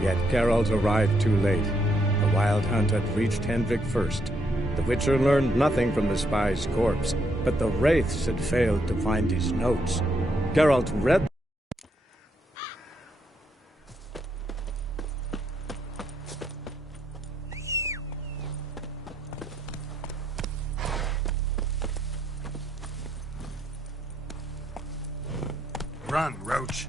Yet Geralt arrived too late. The Wild Hunt had reached Hendrik first. The Witcher learned nothing from the spy's corpse, but the Wraiths had failed to find his notes. Geralt read Run, Roach.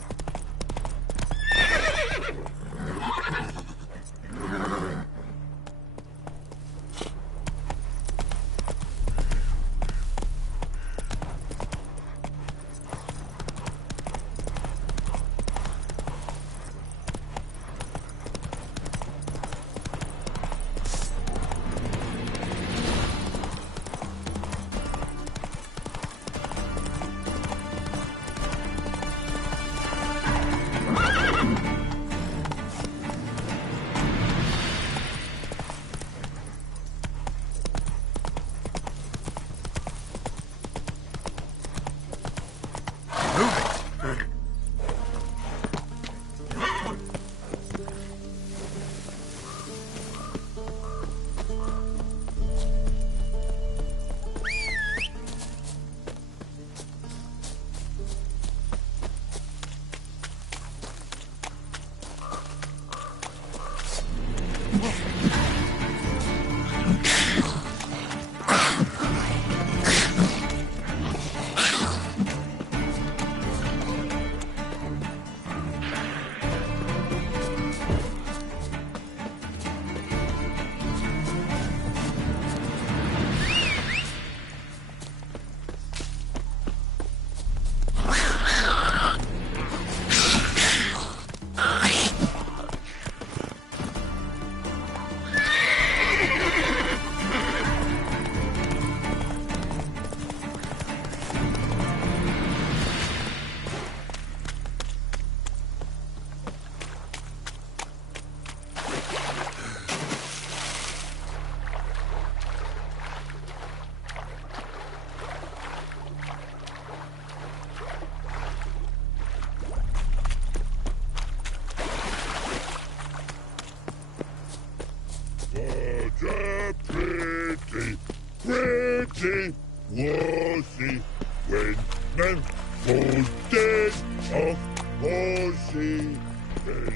Pretty was he when men was dead of was he then.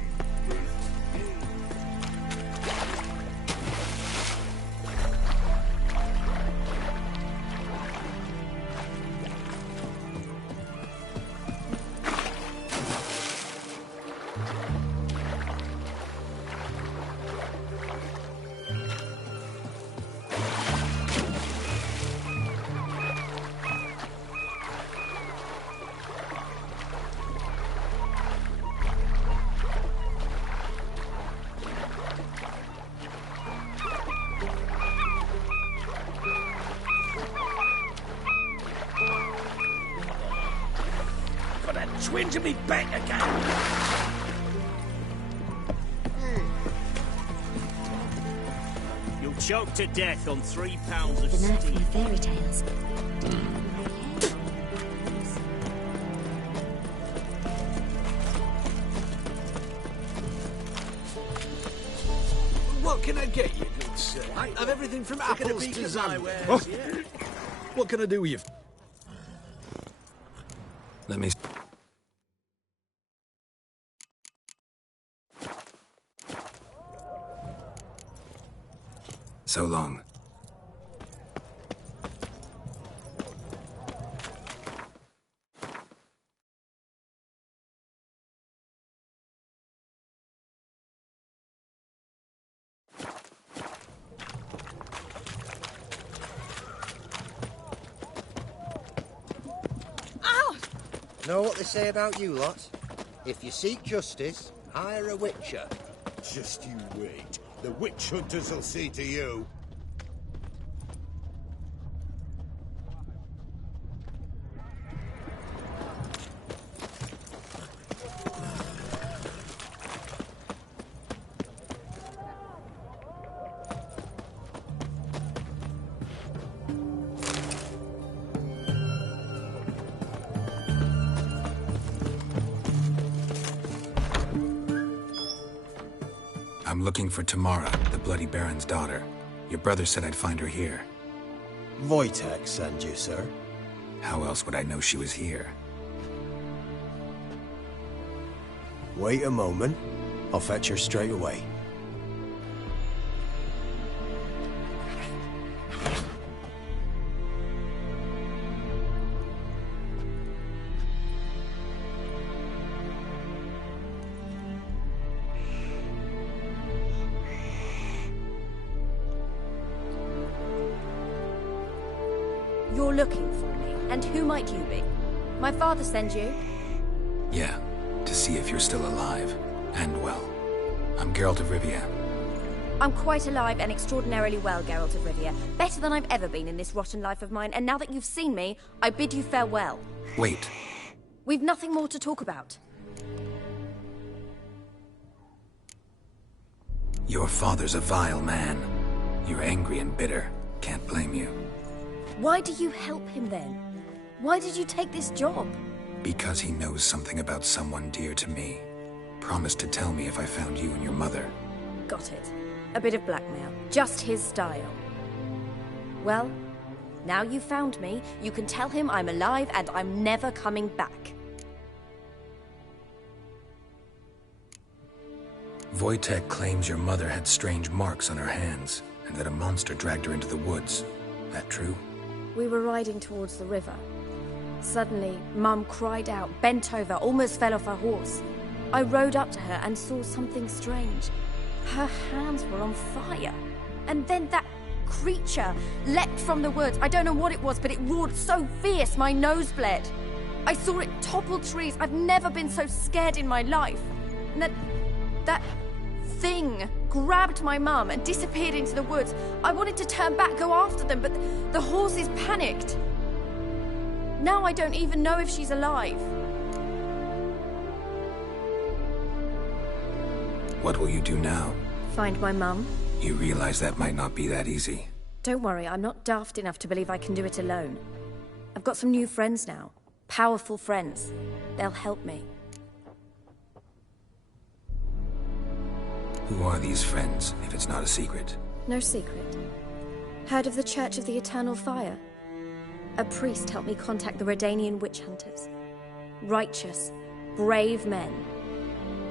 Twin to me back again. You'll choke to death on 3 pounds of The night for steam. my fairy tales. What can I get you, good sir? I've everything from apples to Zambia. Oh. What can I do with you? Let me... So long. Know what they say about you lot? If you seek justice, hire a witcher. Just you wait. The witch hunters will see to you. I'm looking for Tamara, the Bloody Baron's daughter. Your brother said I'd find her here. Wojtek sent you, sir. How else would I know she was here? Wait a moment. I'll fetch her straight away. You're looking for me, and who might you be? My father sends you? Yeah, to see if you're still alive, and well. I'm Geralt of Rivia. I'm quite alive and extraordinarily well, Geralt of Rivia. Better than I've ever been in this rotten life of mine, and now that you've seen me, I bid you farewell. Wait. We've nothing more to talk about. Your father's a vile man. You're angry and bitter. Can't blame you. Why do you help him then? Why did you take this job? Because he knows something about someone dear to me. Promised to tell me if I found you and your mother. Got it. A bit of blackmail. Just his style. Well, now you've found me, you can tell him I'm alive and I'm never coming back. Wojtek claims your mother had strange marks on her hands, and that a monster dragged her into the woods. That true? We were riding towards the river. Suddenly, Mum cried out, bent over, almost fell off her horse. I rode up to her and saw something strange. Her hands were on fire. And then that creature leapt from the woods. I don't know what it was, but it roared so fierce my nose bled. I saw it topple trees. I've never been so scared in my life. And that thing grabbed my mum and disappeared into the woods. I wanted to turn back, go after them, but the horses panicked. Now I don't even know if she's alive. What will you do now? Find my mum. You realize that might not be that easy. Don't worry, I'm not daft enough to believe I can do it alone. I've got some new friends now. Powerful friends. They'll help me. Who are these friends, if it's not a secret? No secret. Heard of the Church of the Eternal Fire? A priest helped me contact the Redanian witch hunters. Righteous, brave men.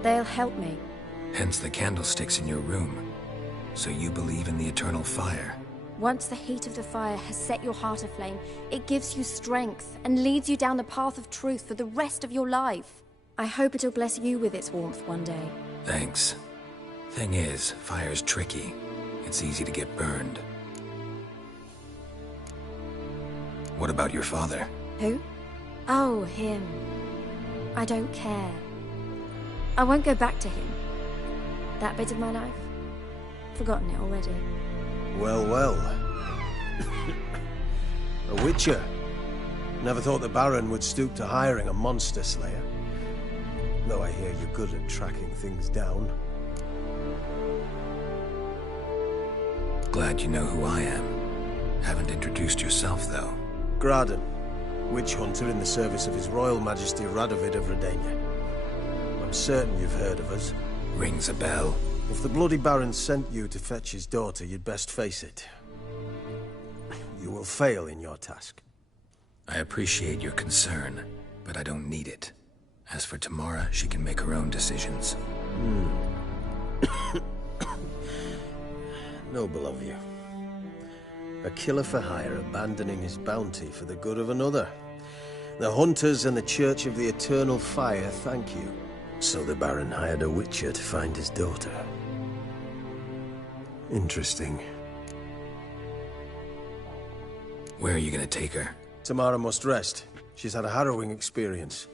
They'll help me. Hence the candlesticks in your room. So you believe in the eternal fire? Once the heat of the fire has set your heart aflame, it gives you strength and leads you down the path of truth for the rest of your life. I hope it'll bless you with its warmth one day. Thanks. Thing is, fire's tricky. It's easy to get burned. What about your father? Who? Oh, him. I don't care. I won't go back to him. That bit of my life? Forgotten it already. Well, well. A witcher. Never thought the Baron would stoop to hiring a monster slayer. Though I hear you're good at tracking things down. Glad you know who I am. Haven't introduced yourself, though. Graden, witch hunter in the service of His Royal Majesty Radovid of Redania. I'm certain you've heard of us. Rings a bell. If the Bloody Baron sent you to fetch his daughter, you'd best face it. You will fail in your task. I appreciate your concern, but I don't need it. As for Tamara, she can make her own decisions. Noble of you. A killer for hire abandoning his bounty for the good of another. The hunters and the Church of the Eternal Fire thank you. So the Baron hired a witcher to find his daughter. Interesting. Where are you gonna take her? Tamara must rest. She's had a harrowing experience.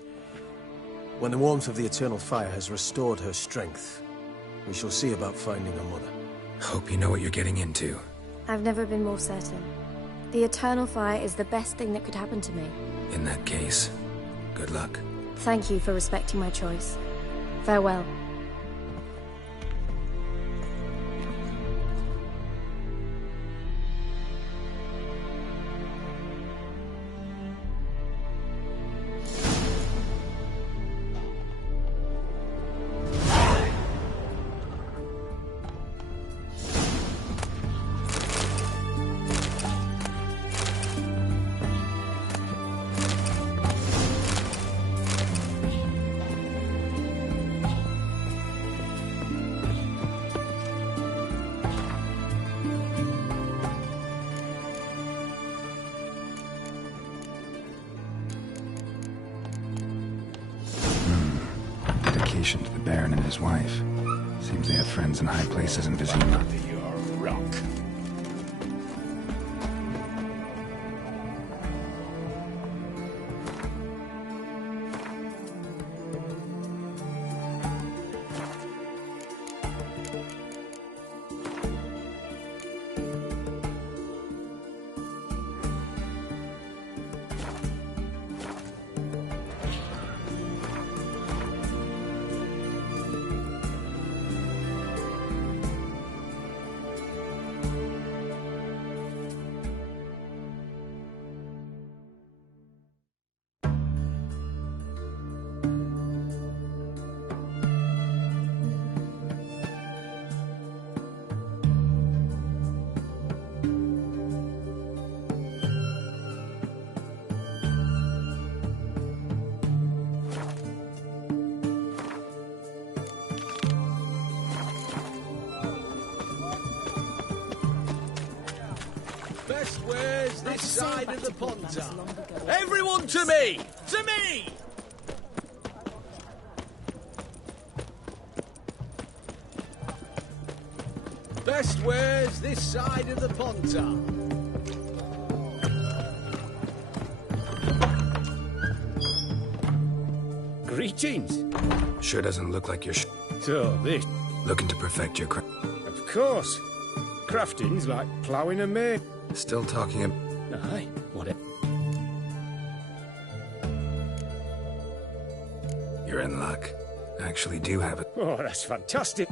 When the warmth of the Eternal Fire has restored her strength, we shall see about finding her mother. Hope you know what you're getting into. I've never been more certain. The Eternal Fire is the best thing that could happen to me. In that case, good luck. Thank you for respecting my choice. Farewell. Baron and his wife. Seems they had friends in high places in Vizima. Your rock. Best wares this side of the Ponta. Everyone to me! To me! Best wares this side of the Ponta. Greetings. Sure doesn't look like you're So, this... looking to perfect your craft. Of course. Crafting's like ploughing a mare. Still talking Aye, whatever. You're in luck. Actually do have it. Oh, that's fantastic.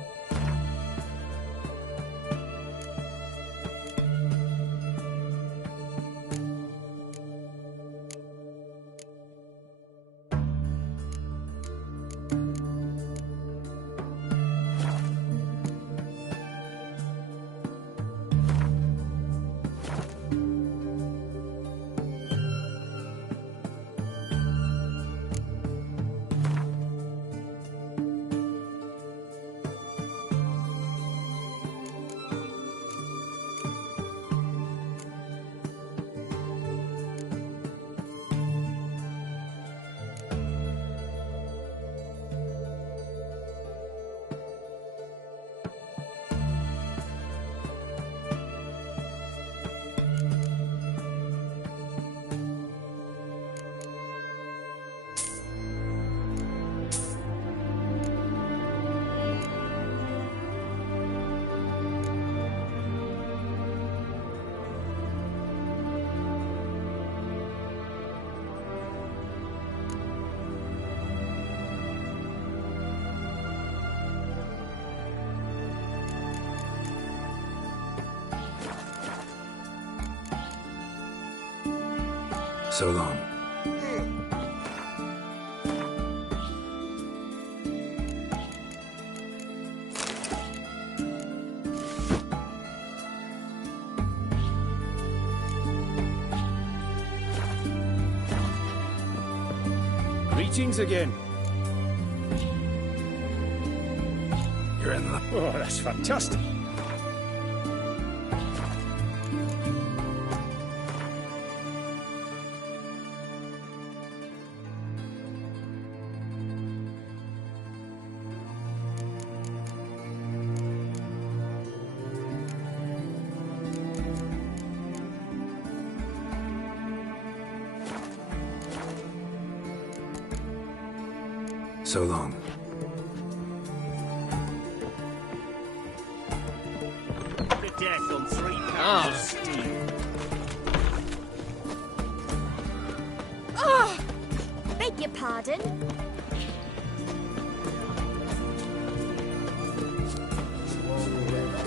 So long. Greetings again. You're in luck. Oh, that's fantastic. So long. The death on 3 pounds of steel. Oh! Beg your pardon?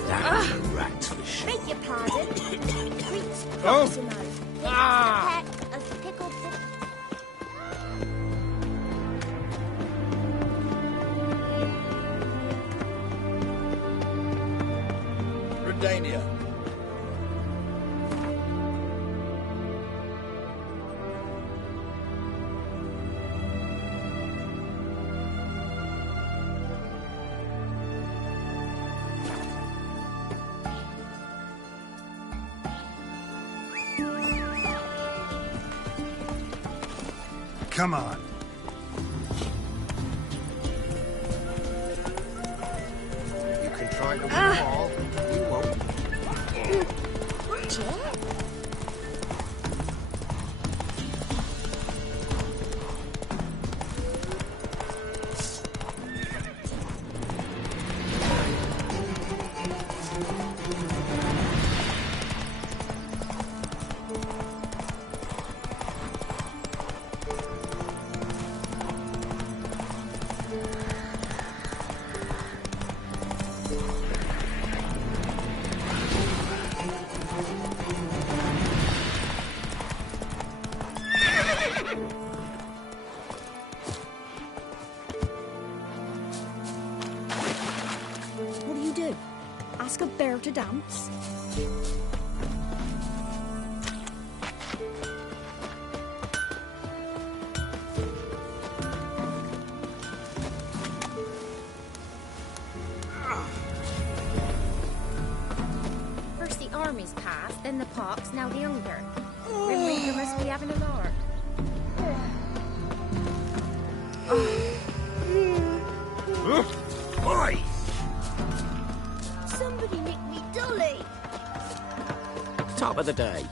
That's a rat for sure. Beg your pardon? Treats Oh. to know. Ah. A peck of pickled fish. Redania. Come on. right up the wall. You won't. Watch it. What do you do? Ask a bear to dance? First the army's passed, then the pox, now the hunger. Grim Reaper must be having a lark. Oi! Somebody make me dolly! Top of the day.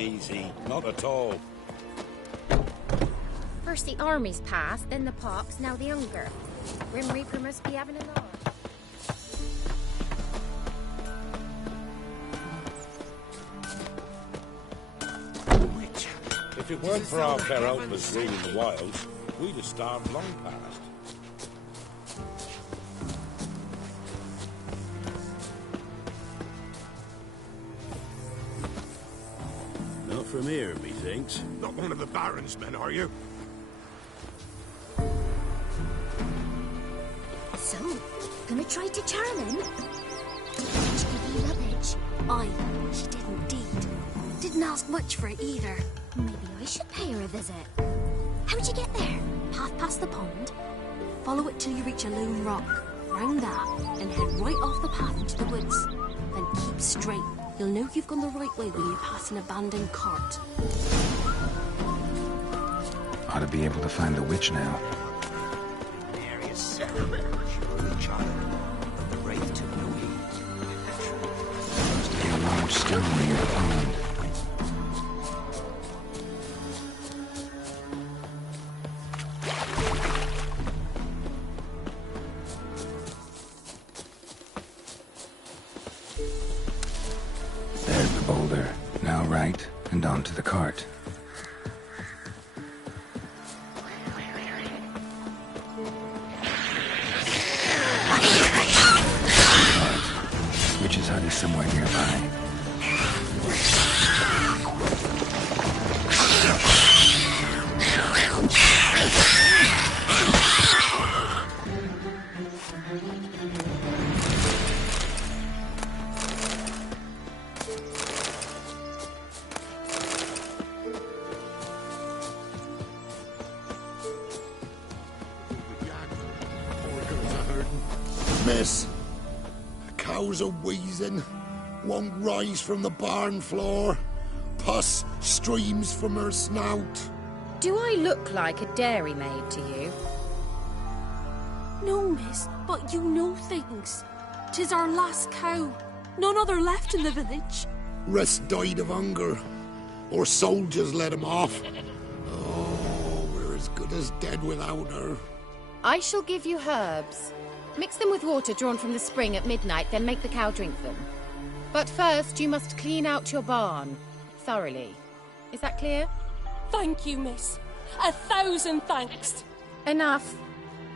Easy, not at all. First the army's passed, then the pox, now the hunger. Grim Reaper must be having a lark. If it weren't for our fair elders ruling the wilds, we'd have starved long past. Not from here, methinks. Not one of the Baron's men, are you? So, gonna try to charm him? Did she give you rubbish? Aye, she did indeed. Didn't ask much for it either. Maybe I should pay her a visit. How'd you get there? Path past the pond? Follow it till you reach a lone rock. Round that, and head right off the path into the woods. Then keep straight. You'll know you've gone the right way when you pass an abandoned cart. Ought to be able to find the witch now. There is Sarah. Surely, child. But the wraith took no heed. Must be a large stone near the pond. There's the boulder. Now right, and onto the cart. Witch's hut is somewhere nearby. Miss, the cows are wheezing, won't rise from the barn floor. Pus streams from her snout. Do I look like a dairymaid to you? No, miss, but you know things. 'Tis our last cow. None other left in the village. Rest died of hunger, or soldiers let him off. Oh, we're as good as dead without her. I shall give you herbs. Mix them with water drawn from the spring at midnight, then make the cow drink them. But first, you must clean out your barn. Thoroughly. Is that clear? Thank you, miss. 1,000 thanks. Enough.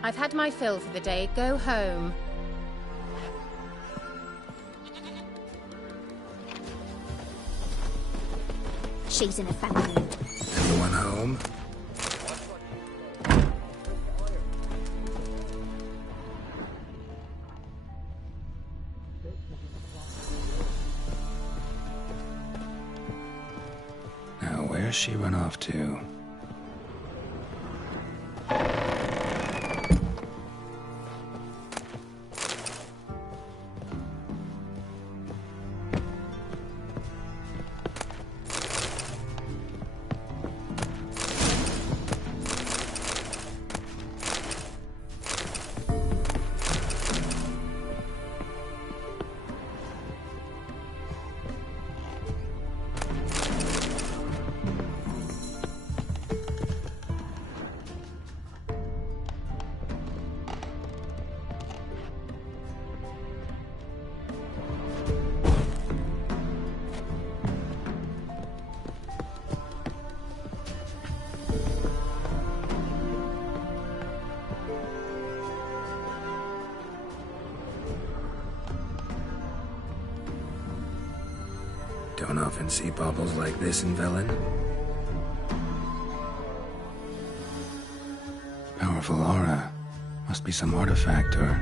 I've had my fill for the day. Go home. She's in a family. Anyone home? Where's she run off to? Don't often see baubles like this in Velen. Powerful aura. Must be some artifact or...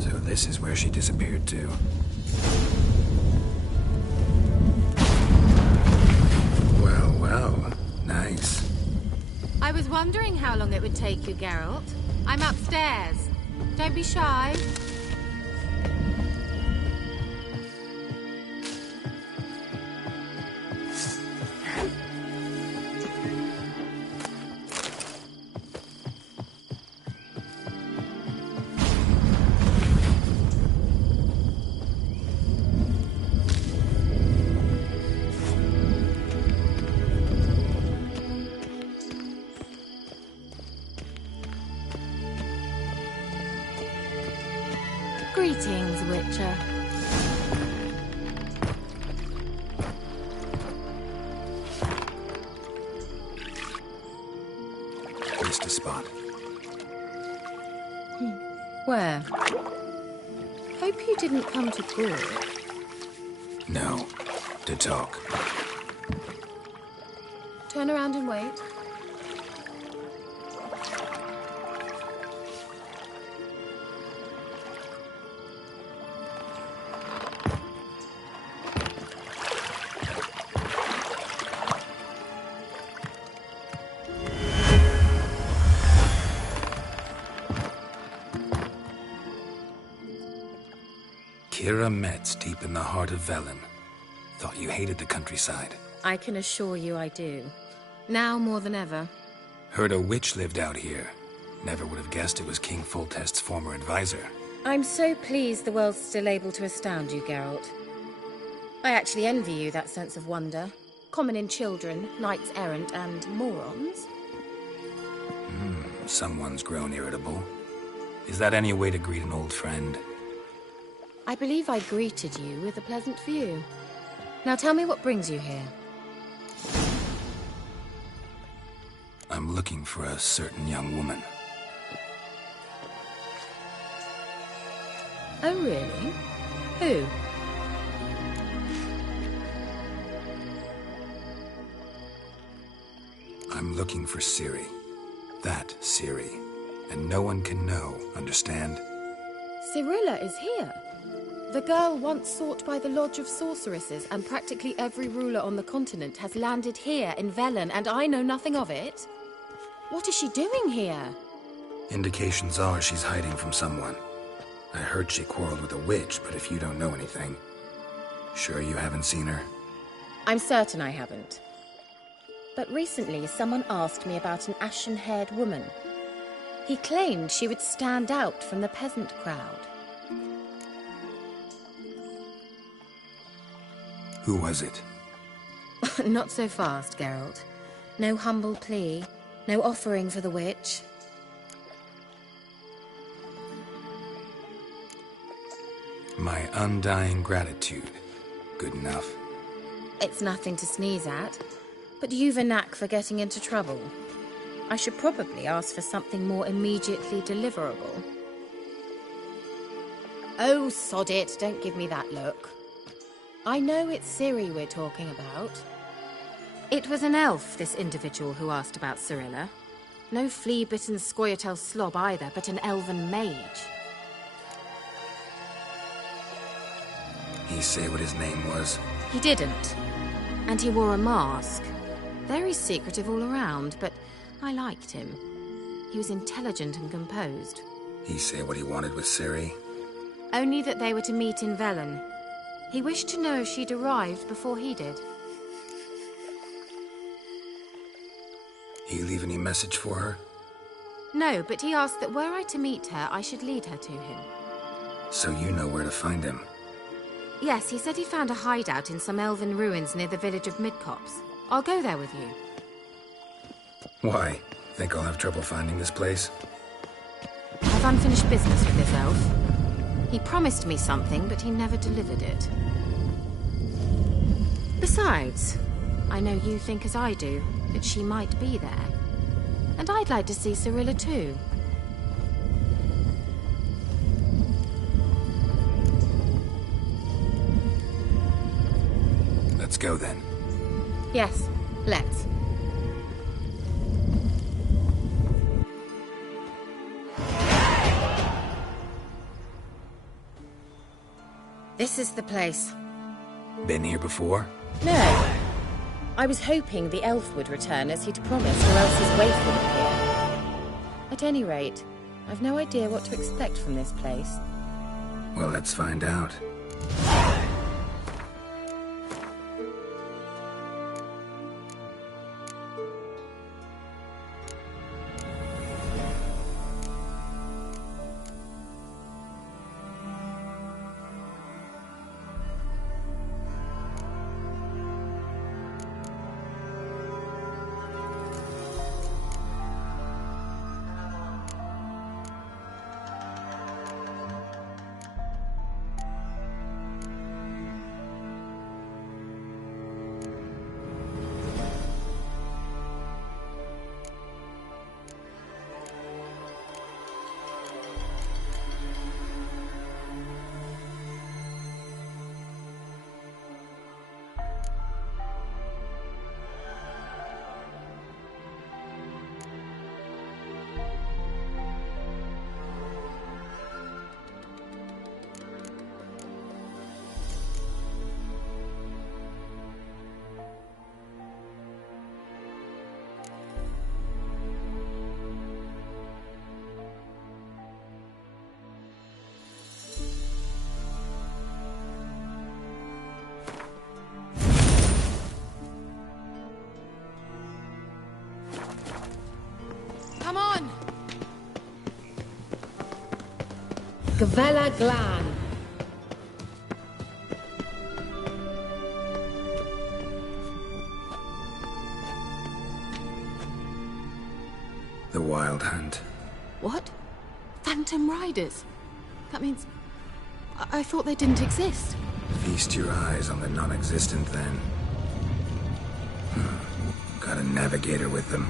So this is where she disappeared to. Well, well. Nice. I was wondering how long it would take you, Geralt. I'm upstairs. Don't be shy. Greetings, Witcher. Missed a spot. Where? Hope you didn't come to talk. No. To talk. Turn around and wait. Kira Metz, deep in the heart of Velen. Thought you hated the countryside. I can assure you I do. Now more than ever. Heard a witch lived out here. Never would have guessed it was King Foltest's former advisor. I'm so pleased the world's still able to astound you, Geralt. I actually envy you that sense of wonder. Common in children, knights errant, and morons. Someone's grown irritable. Is that any way to greet an old friend? I believe I greeted you with a pleasant view. Now tell me what brings you here. I'm looking for a certain young woman. Oh, really? Who? I'm looking for Ciri. That Ciri. And no one can know, understand? Cirilla is here. The girl once sought by the Lodge of Sorceresses, and practically every ruler on the continent has landed here in Velen, and I know nothing of it. What is she doing here? Indications are she's hiding from someone. I heard she quarreled with a witch, but if you don't know anything... Sure you haven't seen her? I'm certain I haven't. But recently someone asked me about an ashen-haired woman. He claimed she would stand out from the peasant crowd. Who was it? Not so fast, Geralt. No humble plea, no offering for the witch. My undying gratitude. Good enough. It's nothing to sneeze at, but you've a knack for getting into trouble. I should probably ask for something more immediately deliverable. Oh, sod it, don't give me that look. I know it's Ciri we're talking about. It was an elf, this individual who asked about Cirilla. No flea-bitten Scoia'tael slob either, but an elven mage. He say what his name was? He didn't. And he wore a mask. Very secretive all around, but I liked him. He was intelligent and composed. He say what he wanted with Ciri? Only that they were to meet in Velen. He wished to know if she'd arrived before he did. He leave any message for her? No, but he asked that were I to meet her, I should lead her to him. So you know where to find him? Yes, he said he found a hideout in some elven ruins near the village of Midcopse. I'll go there with you. Why? Think I'll have trouble finding this place? I've unfinished business with this elf. He promised me something, but he never delivered it. Besides, I know you think as I do, that she might be there. And I'd like to see Cirilla too. Let's go then. Yes, let's. This is the place. Been here before? No. I was hoping the elf would return as he'd promised, or else his waif would appear. At any rate, I've no idea what to expect from this place. Well, let's find out. Come on! Gavella Glan. The Wild Hunt. What? Phantom Riders? That means... I thought they didn't exist. Feast your eyes on the non-existent then. Got a navigator with them.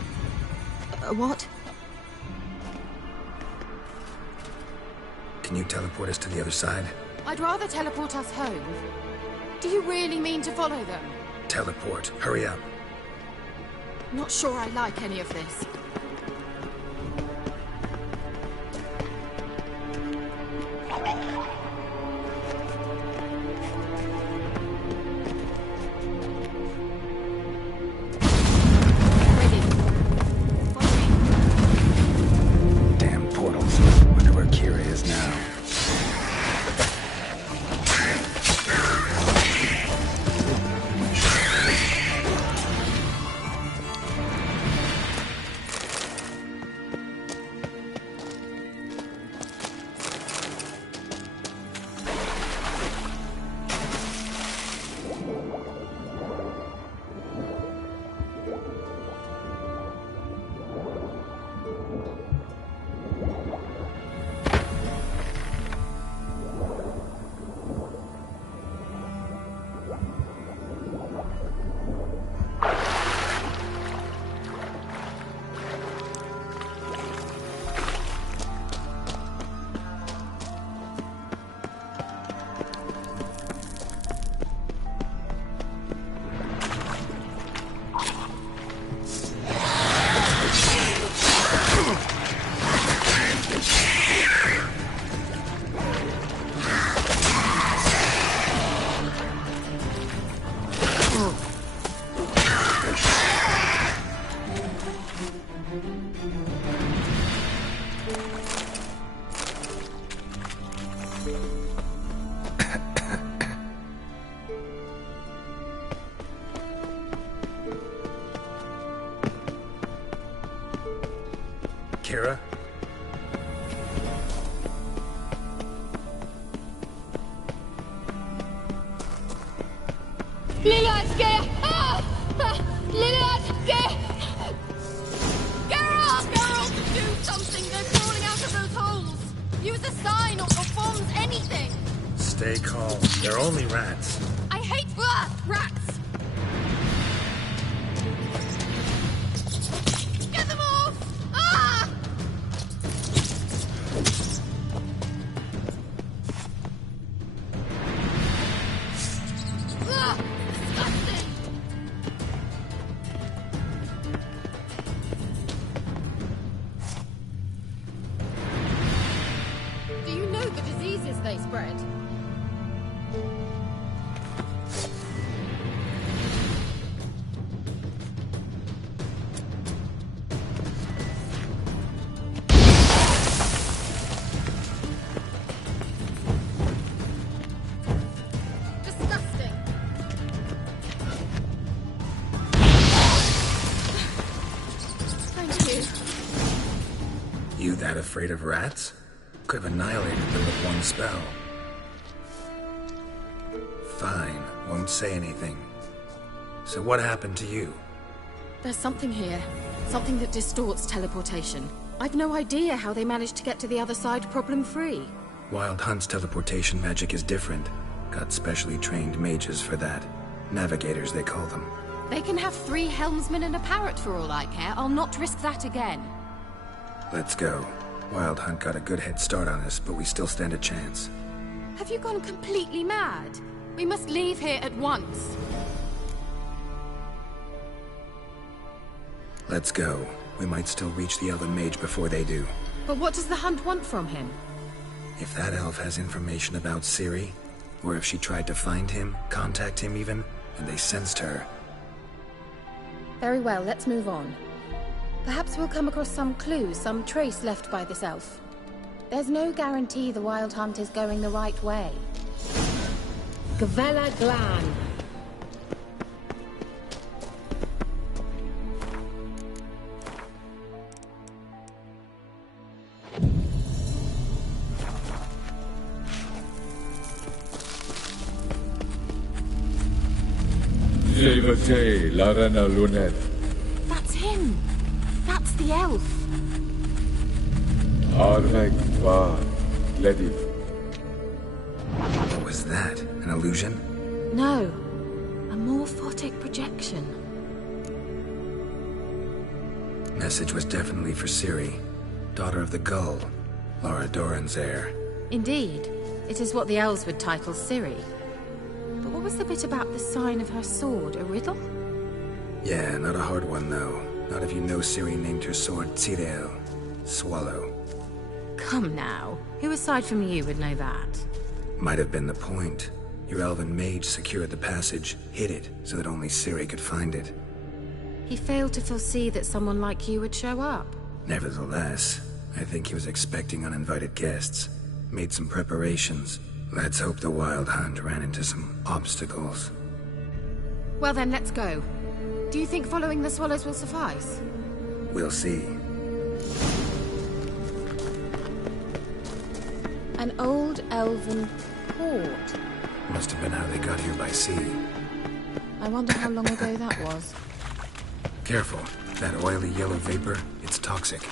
What? Can you teleport us to the other side? I'd rather teleport us home. Do you really mean to follow them? Teleport. Hurry up. Not sure I like any of this. Damn portals. Wonder where Kira is now. Kira? Geralt, do something! They're crawling out of those holes! Use a sign or bombs, anything! Stay calm. They're only rats. I hate rats! Get them off! Ah! Ugh, disgusting! Do you know the diseases they spread? Disgusting. Thank you. You that afraid of rats? Could have annihilated them with one spell. Fine, won't say anything. So what happened to you? There's something here. Something that distorts teleportation. I've no idea how they managed to get to the other side problem-free. Wild Hunt's teleportation magic is different. Got specially trained mages for that. Navigators, they call them. They can have 3 helmsmen and a parrot for all I care. I'll not risk that again. Let's go. Wild Hunt got a good head start on us, but we still stand a chance. Have you gone completely mad? We must leave here at once. Let's go. We might still reach the Elven Mage before they do. But what does the Hunt want from him? If that elf has information about Ciri, or if she tried to find him, contact him even, and they sensed her. Very well, let's move on. Perhaps we'll come across some clue, some trace left by this elf. There's no guarantee the Wild Hunt is going the right way. Gavella Glan. Levate, Larena Lunet. That's him! That's the elf! Arvek Va, Ledi. What was that? An illusion? No. A morphotic projection. Message was definitely for Ciri, daughter of the Gull, Lara Doran's heir. Indeed. It is what the elves would title Ciri. But what was the bit about the sign of her sword? A riddle? Yeah, not a hard one though. Not if you know Ciri named her sword Tirel, Swallow. Come now. Who aside from you would know that? Might have been the point. Your elven mage secured the passage, hid it, so that only Ciri could find it. He failed to foresee that someone like you would show up. Nevertheless, I think he was expecting uninvited guests. Made some preparations. Let's hope the Wild Hunt ran into some obstacles. Well then, let's go. Do you think following the swallows will suffice? We'll see. An old elven port. Must have been how they got here by sea. I wonder how long ago that was. Careful. That oily yellow vapor, it's toxic.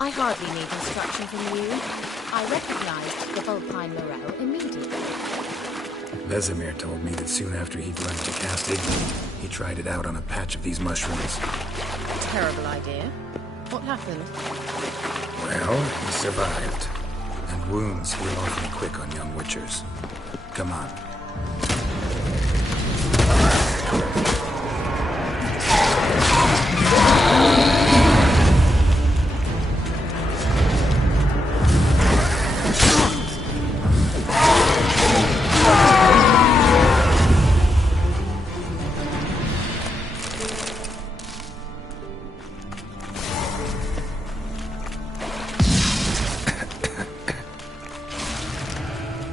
I hardly need instruction from you. I recognized the Vulpine Morel immediately. Vesemir told me that soon after he'd learned to cast Igloo, he tried it out on a patch of these mushrooms. Terrible idea. What happened? Well, he survived. And wounds heal awfully quick on young witchers. Come on.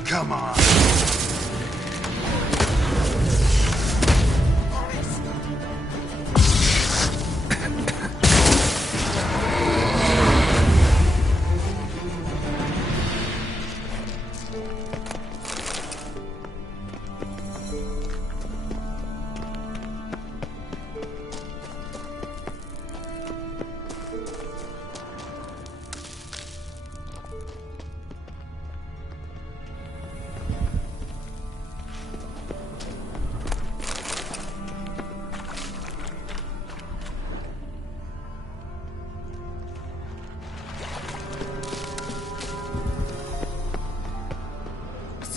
Come on.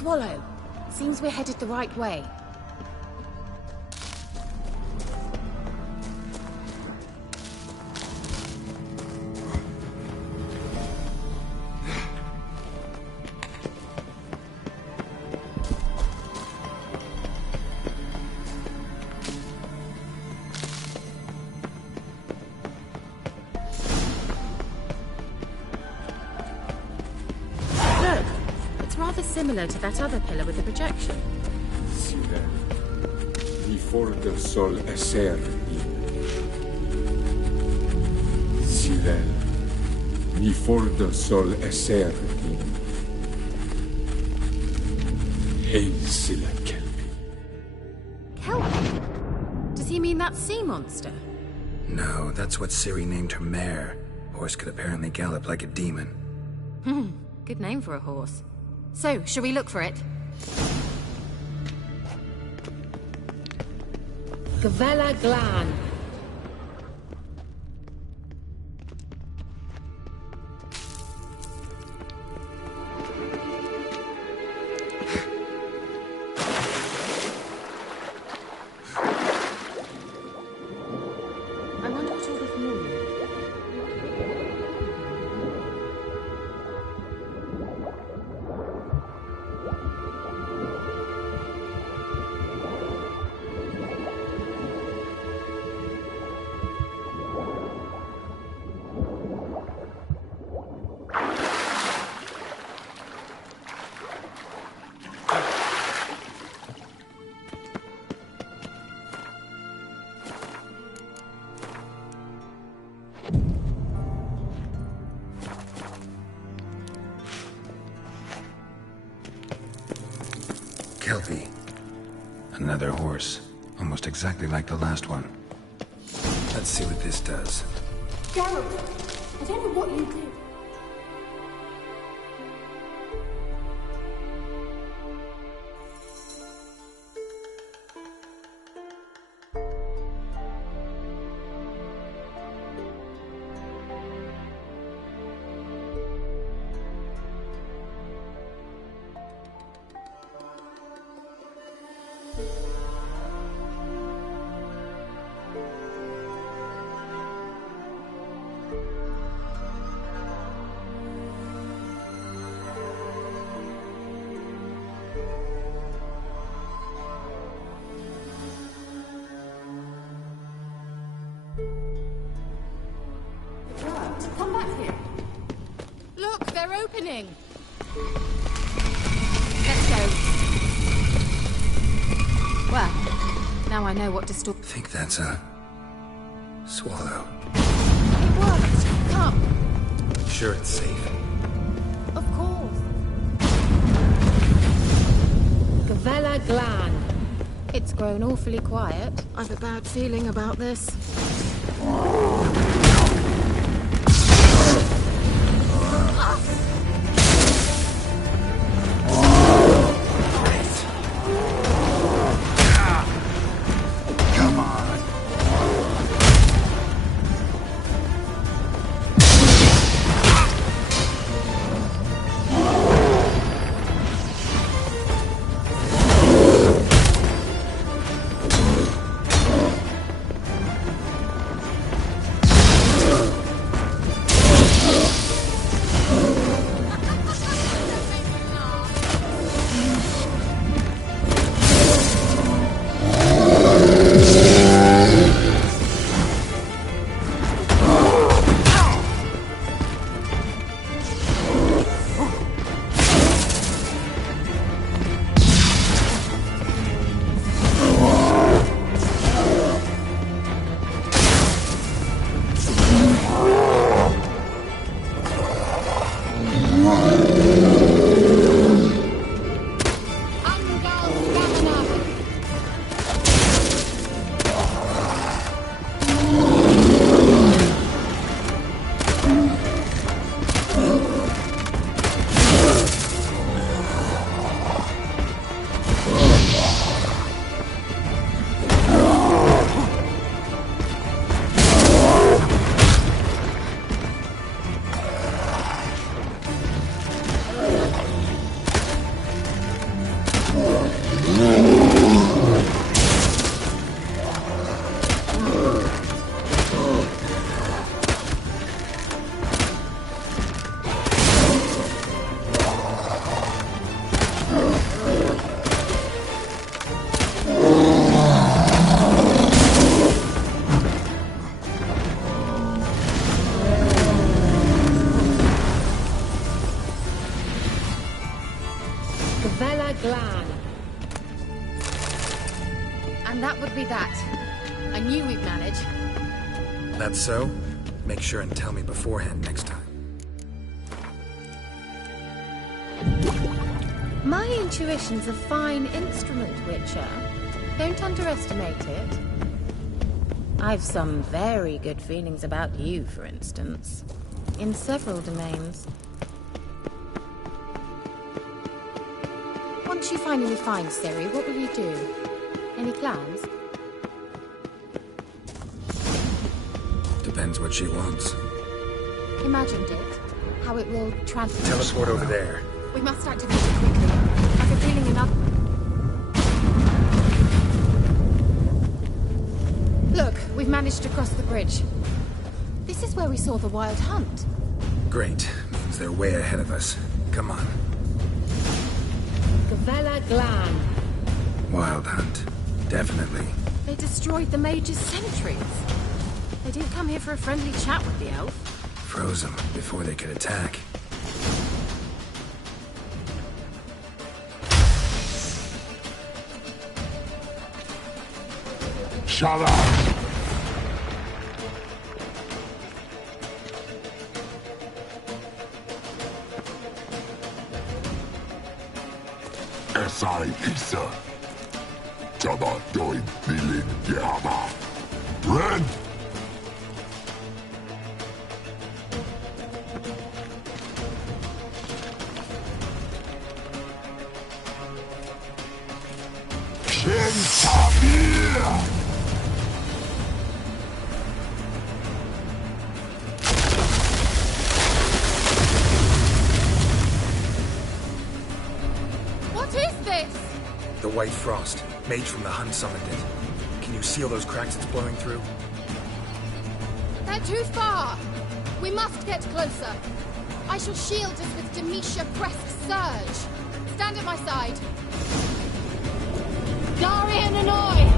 swallow. Seems we're headed the right way. Similar to that other pillar with the projection. Silel, ni forte sol esser in. Silel, ni forte sol esser in. Hail Silla Kelpie. Kelpie? Does he mean that sea monster? No, that's what Ciri named her mare. Horse could apparently gallop like a demon. Good name for a horse. So, shall we look for it? Gavella Glan. I wonder what all this means. Kelpie. Another horse. Almost exactly like the last one. Let's see what this does. Geralt, I don't know what you do. Come back here. Look, they're opening. Let's go. Well, now I know what to stop. Think that's a swallow. It worked. Come. Sure it's safe. Of course. Gavella Glan. It's grown awfully quiet. I've a bad feeling about this. Glan. And that would be that. I knew we'd manage. That's so? Make sure and tell me beforehand next time. My intuition's a fine instrument, Witcher. Don't underestimate it. I've some very good feelings about you, for instance. In several domains. Once you finally find Ciri, what will you do? Any plans? Depends what she wants. Imagined it. How it will transfer. Teleport over there. We must activate it quickly. I've a feeling enough. Look, we've managed to cross the bridge. This is where we saw the wild hunt. Great. Means they're way ahead of us. Come on. Gavella Glan. Wild hunt. Definitely. They destroyed the mage's sentries. They didn't come here for a friendly chat with the elf. Froze them before they could attack. Shut up! Esai Isa. Jada doin nilin yama. Ren! White frost. Mage from the HUN summoned it. Can you seal those cracks it's blowing through? They're too far! We must get closer. I shall shield us with Demetia Crest Surge. Stand at my side. Darian Annoy!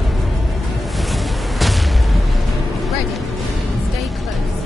Ready. Stay close.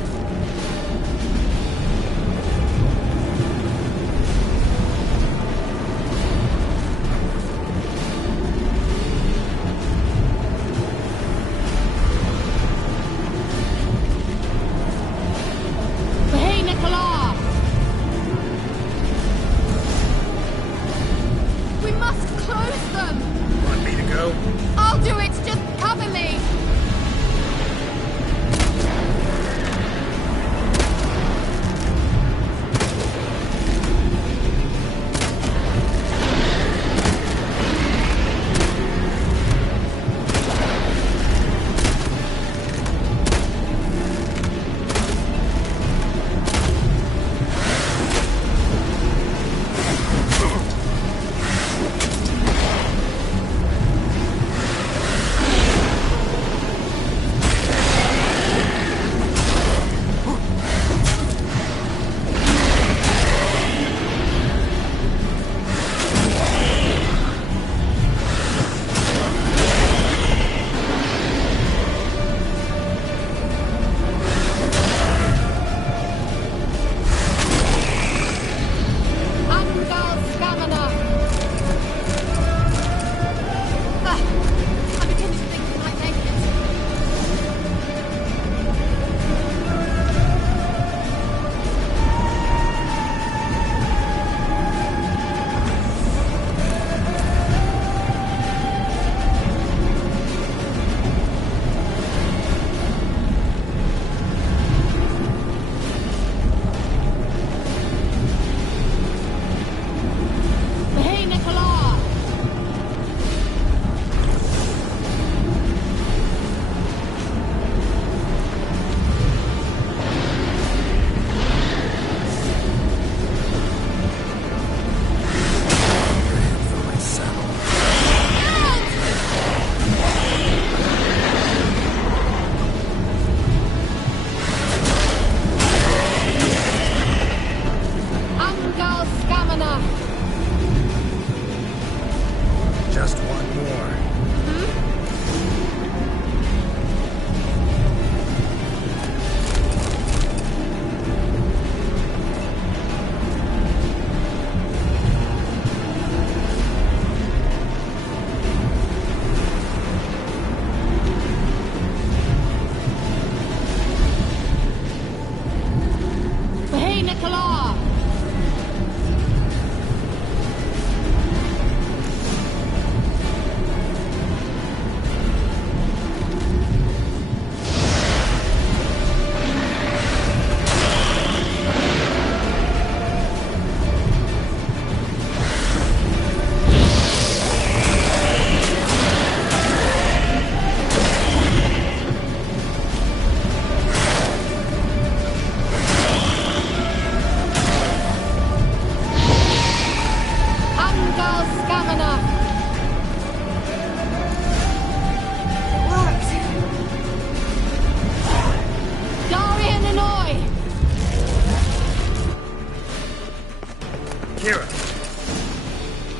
Claw!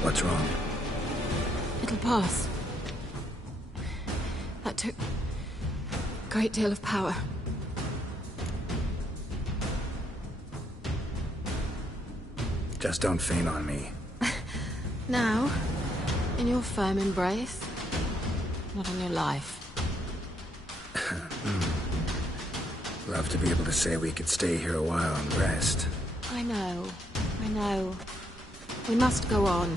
What's wrong? It'll pass. That took a great deal of power. Just don't faint on me. Now, in your firm embrace, not on your life. Love to be able to say we could stay here a while and rest. I know. We must go on.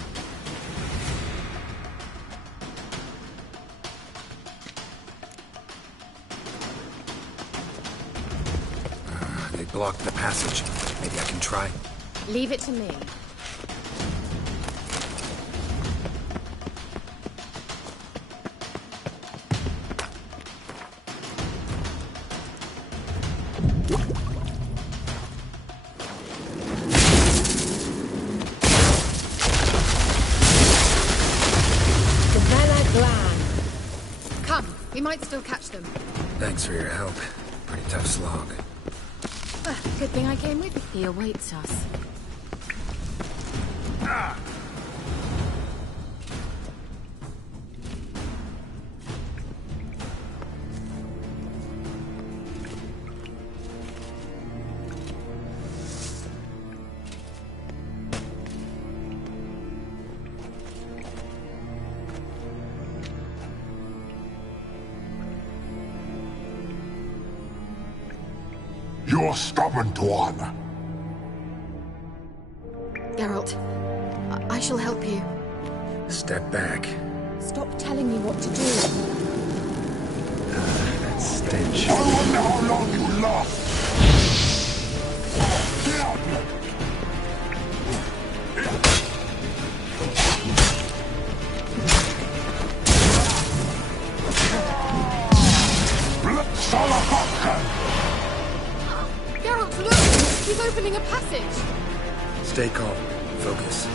They blocked the passage. Maybe I can try. Leave it to me. Come, we might still catch them. Thanks for your help. Pretty tough slog. Good thing I came with you. He awaits us. You're stubborn, Tuan. Geralt, I shall help you. Step back. Stop telling me what to do. That stench. I wonder how long you last. Geralt, look! He's opening a passage! Stay calm. Focus.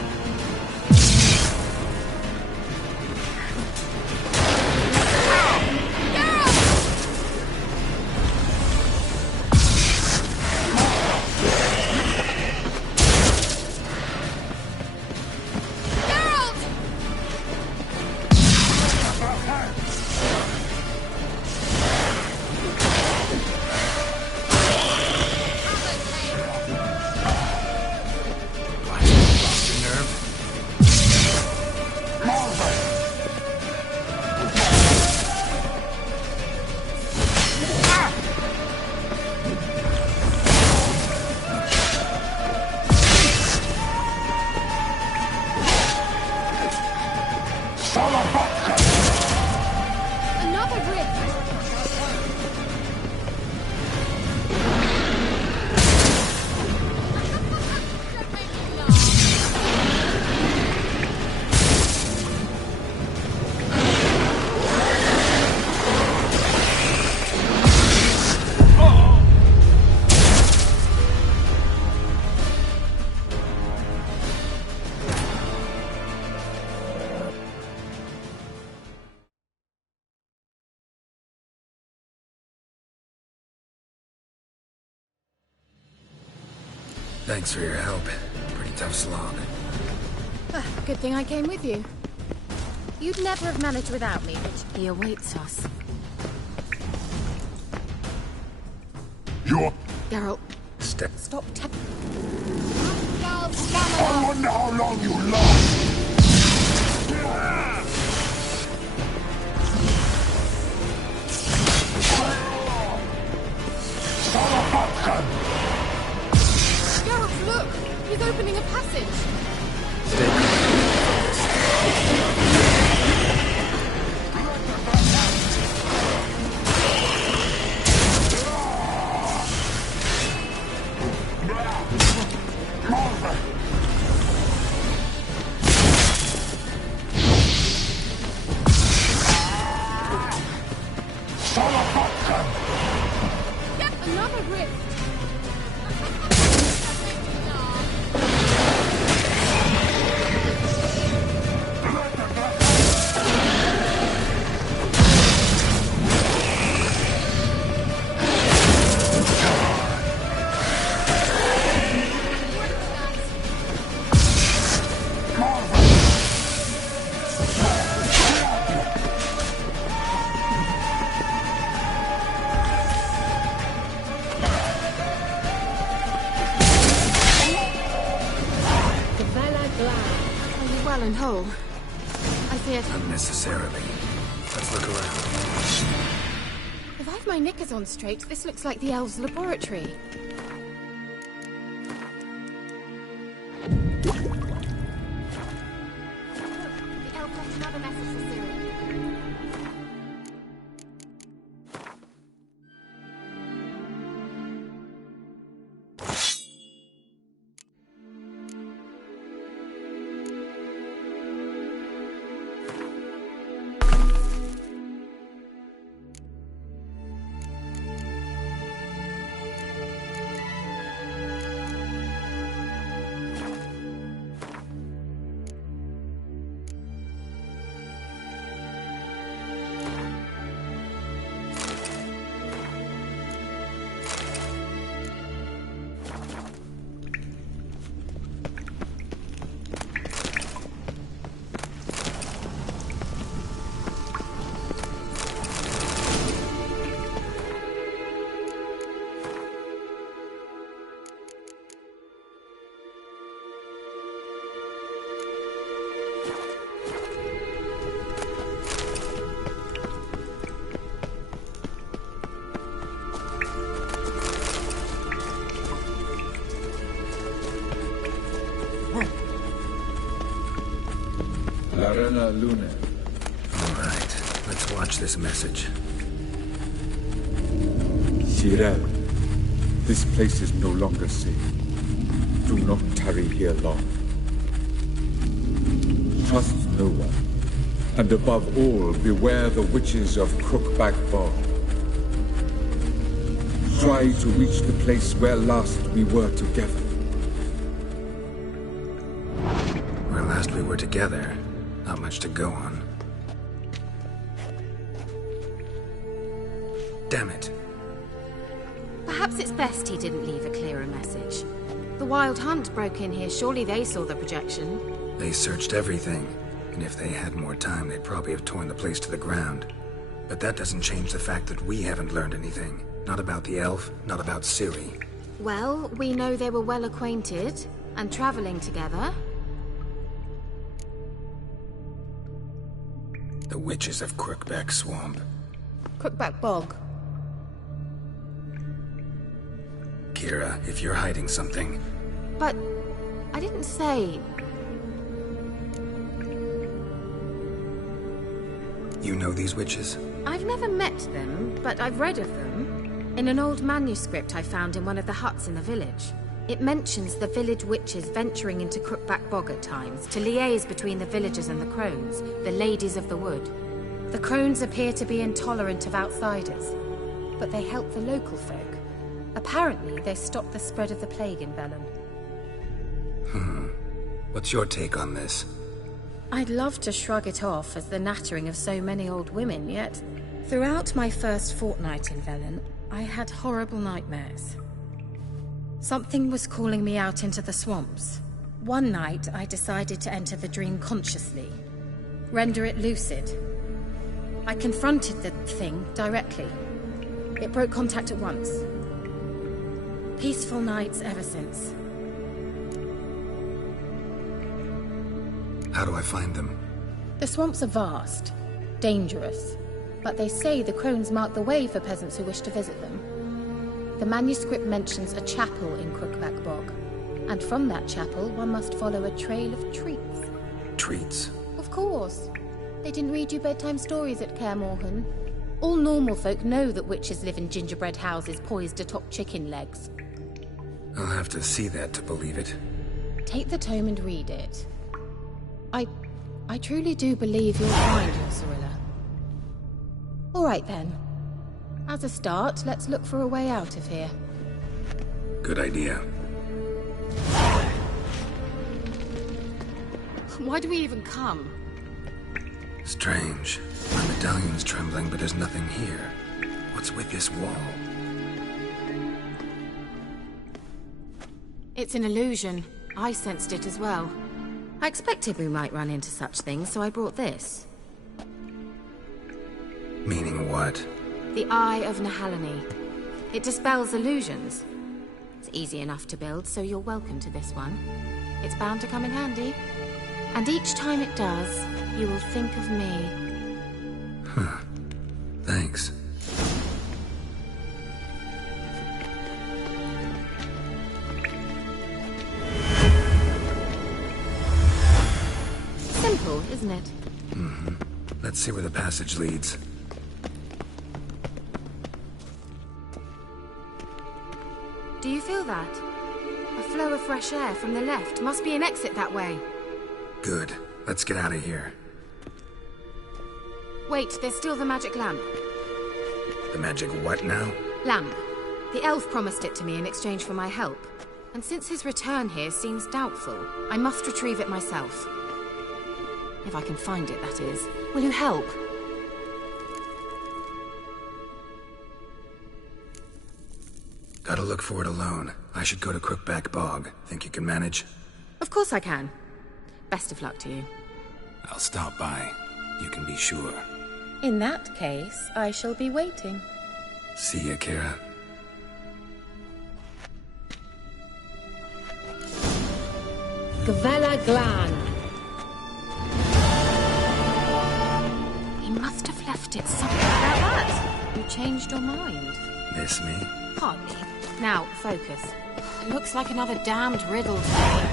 Thanks for your help. Pretty tough slog. Good thing I came with you. You'd never have managed without me, but he awaits us. You're... Geralt. Stop I wonder how long you last. Geralt, Look! He's opening a passage! Another rift! Well and whole. I feared... Unnecessarily. Let's look around. If I've my knickers on straight, this looks like the elves' laboratory. The elf left another message for Ciri. Arena Luna. All right, let's watch this message. Cyril, this place is no longer safe. Do not tarry here long. Trust no one. And above all, beware the witches of Crookback Bog. Try to reach the place where last we were together. Where last we were together. Not much to go on. Damn it. Perhaps it's best he didn't leave a clearer message. The Wild Hunt broke in here. Surely they saw the projection. They searched everything. And if they had more time, they'd probably have torn the place to the ground. But that doesn't change the fact that we haven't learned anything. Not about the elf, not about Ciri. Well, we know they were well acquainted and traveling together. The witches of Crookback Swamp. Crookback Bog. Kira, if you're hiding something... But I didn't say... You know these witches? I've never met them, but I've read of them. In an old manuscript I found in one of the huts in the village. It mentions the village witches venturing into Crookback Bog at times to liaise between the villagers and the crones, the ladies of the wood. The crones appear to be intolerant of outsiders, but they help the local folk. Apparently, they stopped the spread of the plague in Velen. What's your take on this? I'd love to shrug it off as the nattering of so many old women, yet throughout my first fortnight in Velen, I had horrible nightmares. Something was calling me out into the swamps. One night, I decided to enter the dream consciously, render it lucid. I confronted the thing directly. It broke contact at once. Peaceful nights ever since. How do I find them? The swamps are vast, dangerous, but they say the crones mark the way for peasants who wish to visit them. The manuscript mentions a chapel in Crookback Bog. And from that chapel, one must follow a trail of treats. Treats? Of course. They didn't read you bedtime stories at Kaer Morhen. All normal folk know that witches live in gingerbread houses poised atop chicken legs. I'll have to see that to believe it. Take the tome and read it. I truly do believe you'll find your Cyrilla. All right then. As a start, let's look for a way out of here. Good idea. Why do we even come? Strange. My medallion's trembling, but there's nothing here. What's with this wall? It's an illusion. I sensed it as well. I expected we might run into such things, so I brought this. Meaning what? The Eye of Nahalani. It dispels illusions. It's easy enough to build, so you're welcome to this one. It's bound to come in handy. And each time it does, you will think of me. Huh. Thanks. Simple, isn't it? Mm-hmm. Let's see where the passage leads. Do you feel that? A flow of fresh air from the left. Must be an exit that way. Good. Let's get out of here. Wait, there's still the magic lamp. The magic what now? Lamp. The elf promised it to me in exchange for my help. And since his return here seems doubtful, I must retrieve it myself. If I can find it, that is. Will you help? Gotta look for it alone. I should go to Crookback Bog. Think you can manage? Of course I can. Best of luck to you. I'll stop by. You can be sure. In that case, I shall be waiting. See ya, Kira. Gavella Glan. He must have left it somewhere about that. You changed your mind. Miss me? Hardly. Now, focus. Looks like another damned riddle to me.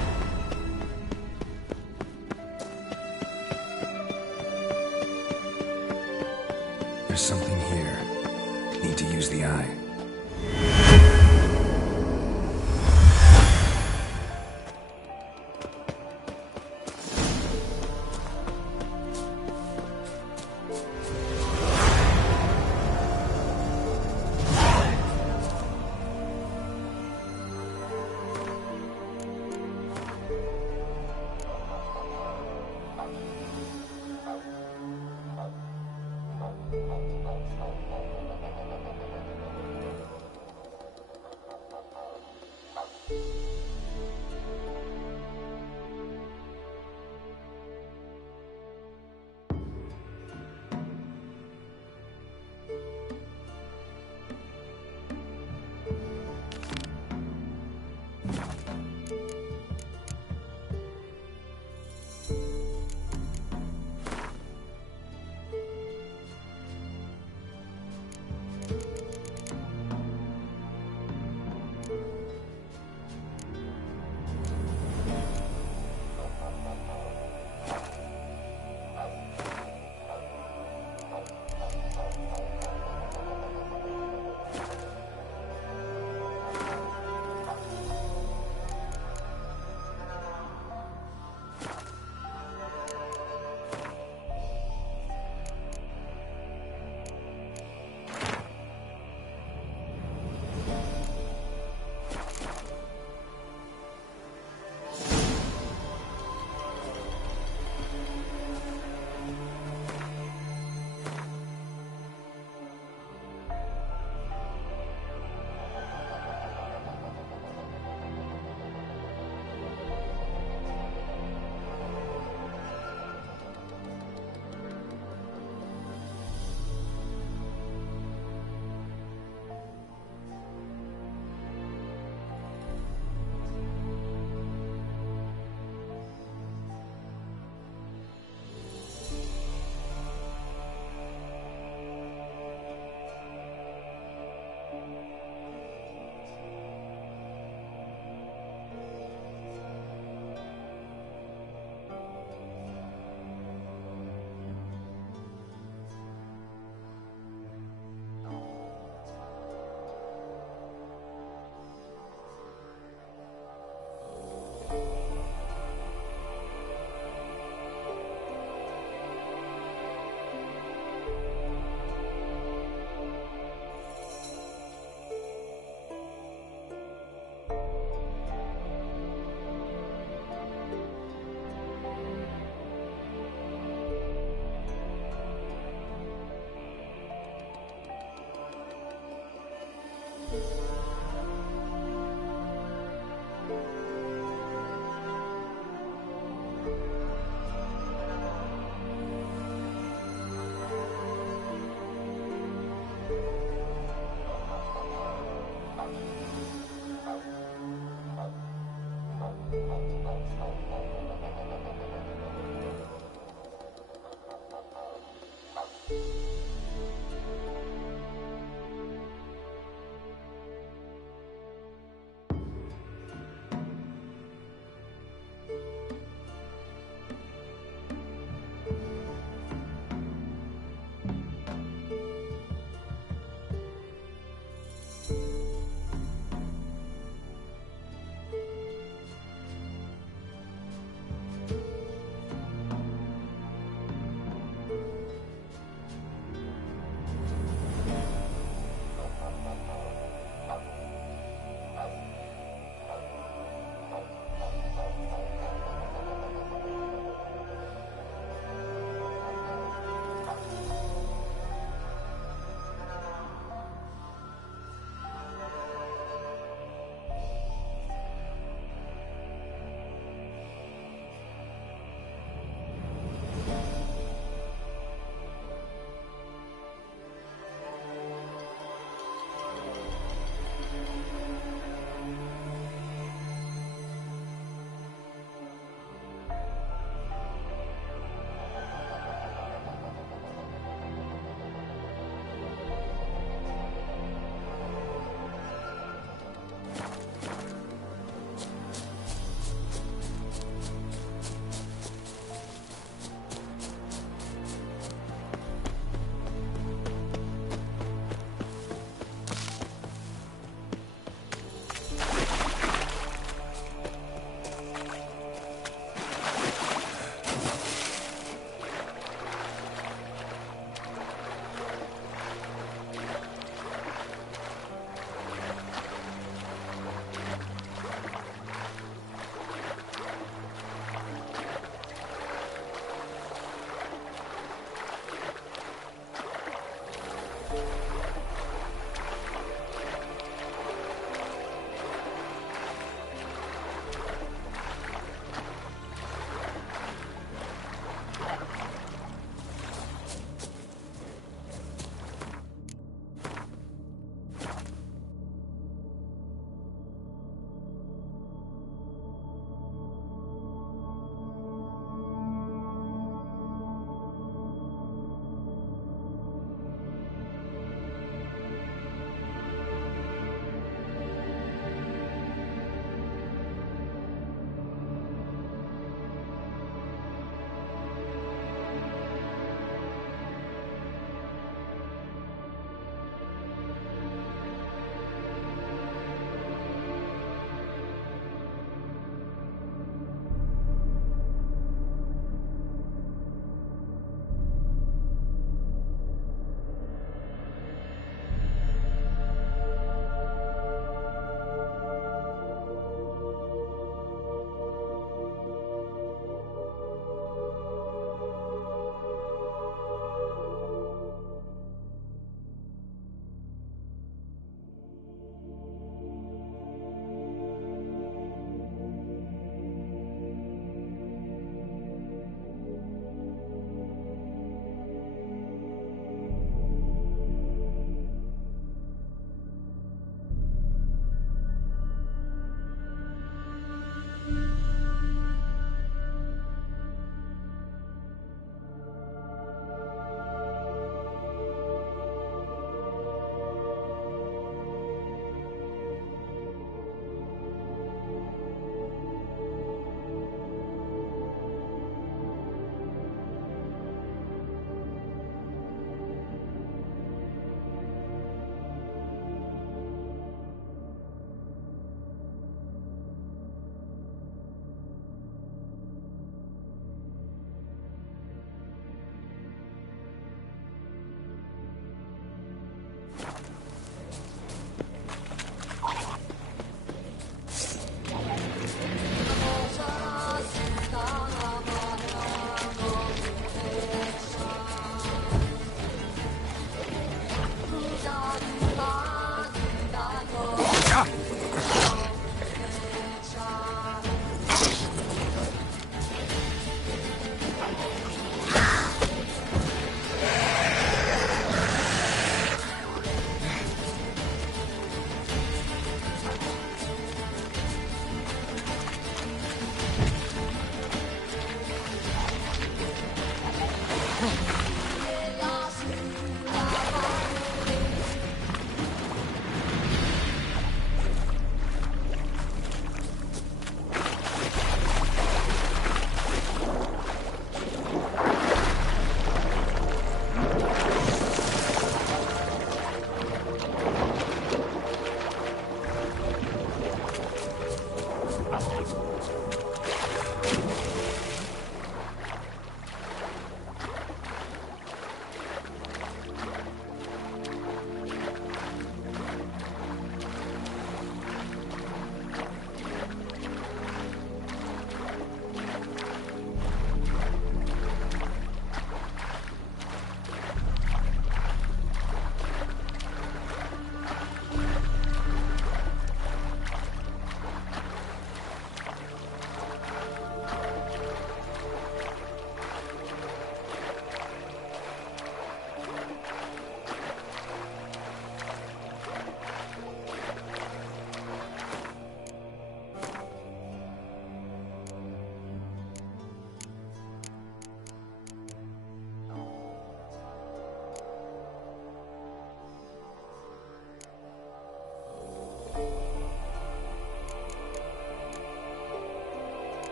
There's something here. Need to use the eye.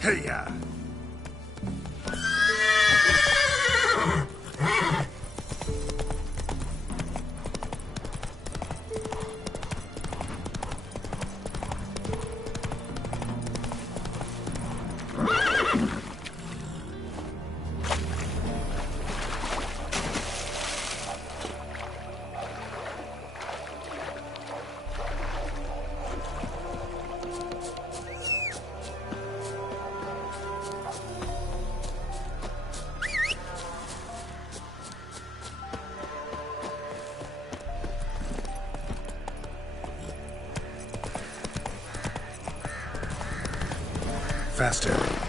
Hey-ya! Faster.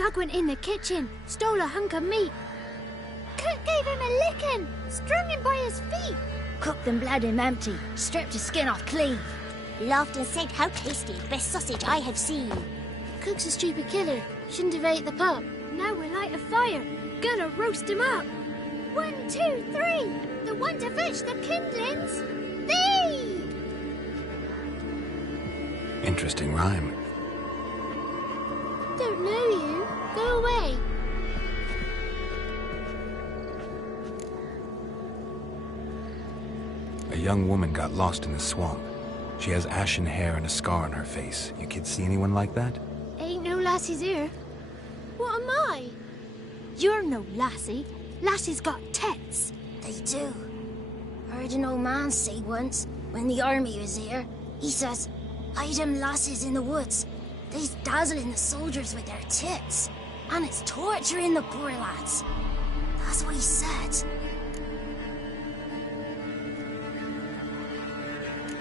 Doug went in the kitchen, stole a hunk of meat. Cook gave him a licking, strung him by his feet. Cooked and bled him empty, stripped his skin off clean. Laughed and said how tasty, best sausage I have seen. Cook's a stupid killer, shouldn't have ate the pup. Now we'll light a fire, gonna roast him up. 1, 2, 3, the one to fetch the kindlings, thee! Interesting rhyme. Don't know you, go away. A young woman got lost in the swamp. She has ashen hair and a scar on her face. You kids see anyone like that? Ain't no lassies here. What am I? You're no lassie. Lassies got tits. They do. Heard an old man say once, when the army was here, he says, "Hide them lasses in the woods. They's dazzling the soldiers with their tits. And it's torturing the poor lads." That's what he said.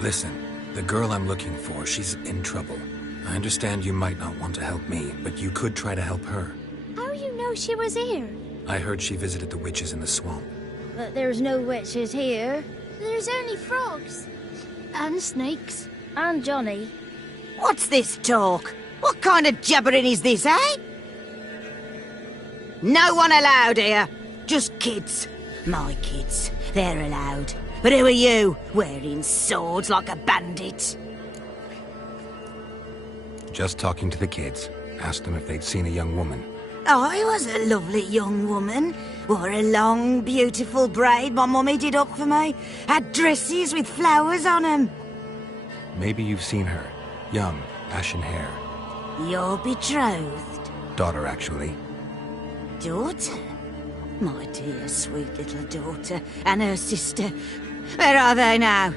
Listen, the girl I'm looking for, she's in trouble. I understand you might not want to help me, but you could try to help her. How you know she was here? I heard she visited the witches in the swamp. But there's no witches here. There's only frogs. And snakes. And Johnny. What's this talk? What kind of jabbering is this, eh? No one allowed here. Just kids. My kids. They're allowed. But who are you, wearing swords like a bandit? Just talking to the kids. Asked them if they'd seen a young woman. I was a lovely young woman. Wore a long, beautiful braid my mummy did up for me. Had dresses with flowers on them. Maybe you've seen her. Young, ashen hair. You're betrothed? Daughter, actually. Daughter? My dear, sweet little daughter. And her sister. Where are they now?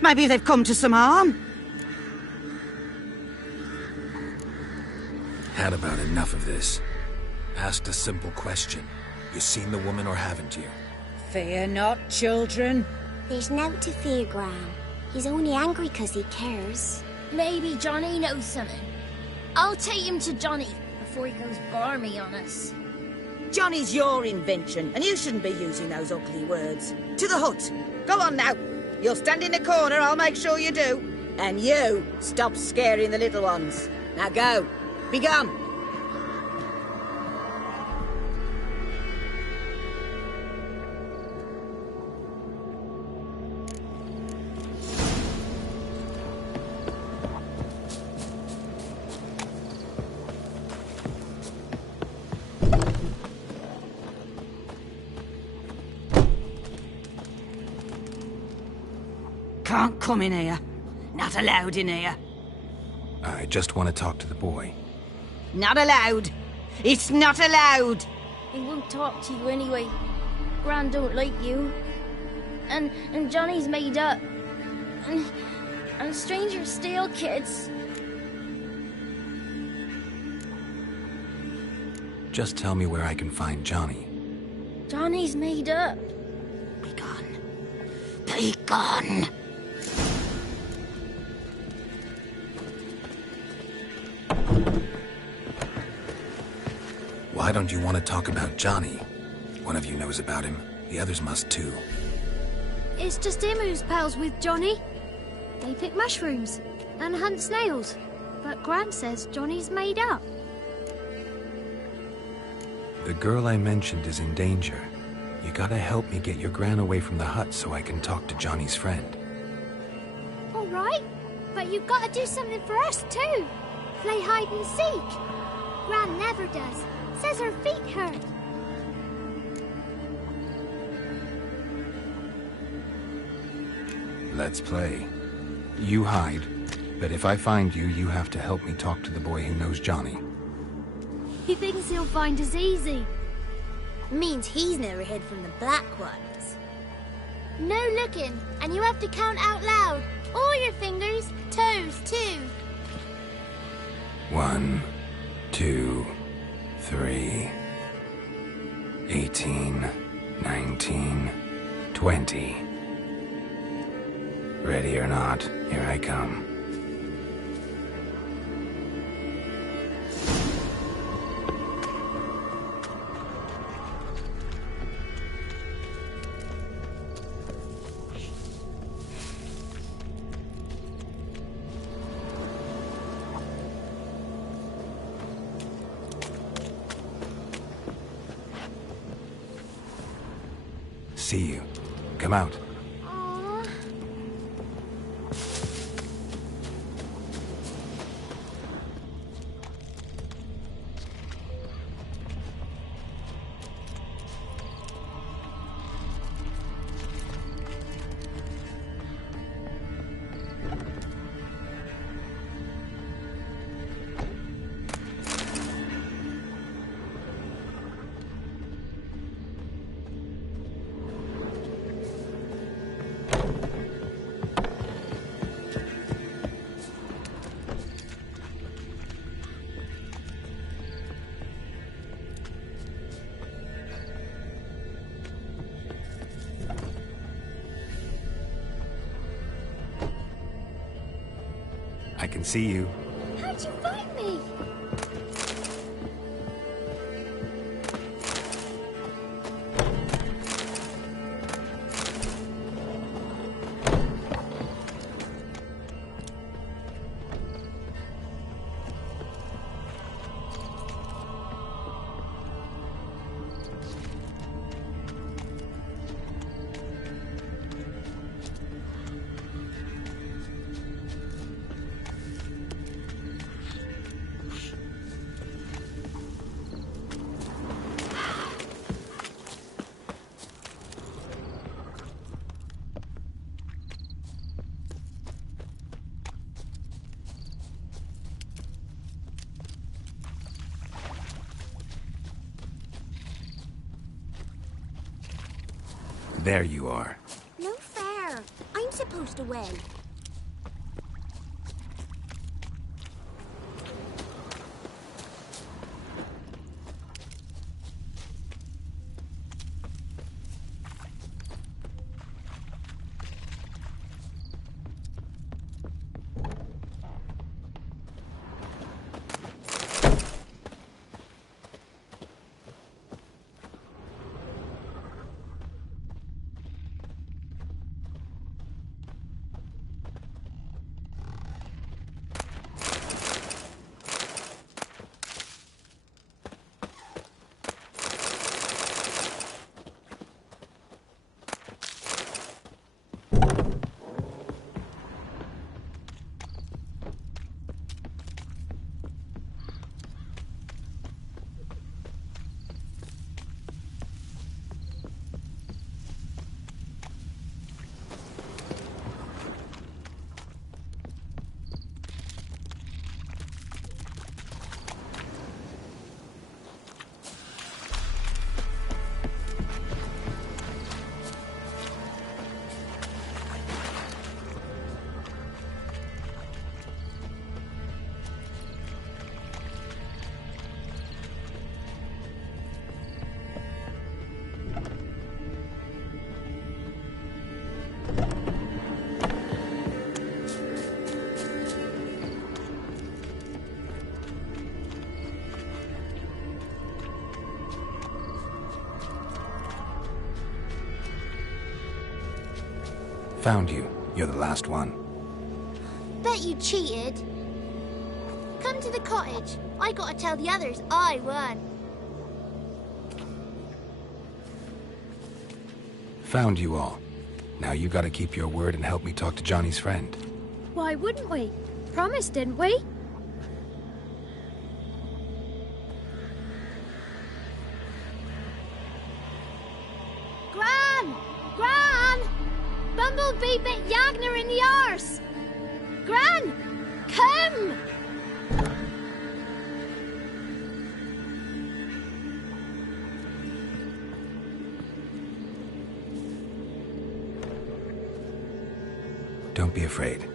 Maybe they've come to some harm? Had about enough of this. Asked a simple question. You seen the woman or haven't you? Fear not, children. There's nought to fear, Gran. He's only angry 'cause he cares. Maybe Johnny knows something. I'll take him to Johnny before he goes barmy on us. Johnny's your invention, and you shouldn't be using those ugly words. To the hut. Go on now. You'll stand in the corner, I'll make sure you do. And you, stop scaring the little ones. Now go. Be gone. Can't come in here. Not allowed in here. I just want to talk to the boy. Not allowed. It's not allowed. He won't talk to you anyway. Gran don't like you. And Johnny's made up. And strangers steal kids. Just tell me where I can find Johnny. Johnny's made up. Be gone. Be gone. Why don't you want to talk about Johnny? One of you knows about him. The others must too. It's just him who's pals with Johnny. They pick mushrooms and hunt snails. But Gran says Johnny's made up. The girl I mentioned is in danger. You gotta help me get your Gran away from the hut so I can talk to Johnny's friend. All right, but you've got to do something for us too. Play hide and seek. Gran never does. Says her feet hurt. Let's play. You hide, but if I find you, you have to help me talk to the boy who knows Johnny. He thinks he'll find us easy. Means he's never hid from the black ones. No looking, and you have to count out loud. All your fingers, toes too. 1, 2, 3, 18, 19, 20. Ready or not, here I come. see you. Come out. I can see you. How'd you find me? There you are. No fair. I'm supposed to win. Found you. You're the last one. Bet you cheated. Come to the cottage. I gotta tell the others I won. Found you all. Now you gotta keep your word and help me talk to Johnny's friend. Why wouldn't we? Promised, didn't we? Gran! Gran! Bumblebee bit Yagner in the arse! Gran! Come! Don't be afraid.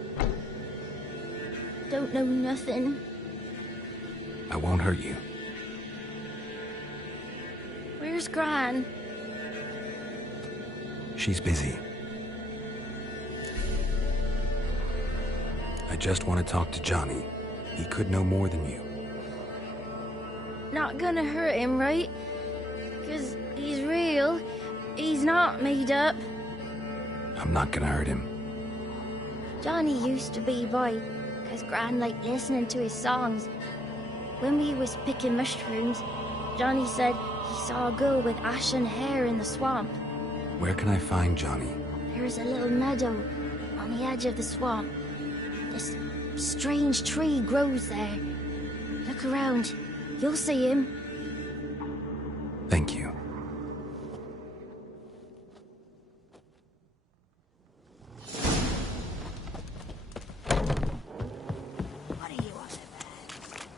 Don't know nothing. I won't hurt you. Where's Gran? She's busy. I just want to talk to Johnny. He could know more than you. Not gonna hurt him, right? 'Cause he's real. He's not made up. I'm not gonna hurt him. Johnny used to be by, 'cause Gran liked listening to his songs. When we was picking mushrooms, Johnny said he saw a girl with ashen hair in the swamp. Where can I find Johnny? There's a little meadow on the edge of the swamp. This strange tree grows there. Look around. You'll see him. Thank you. What are you on about?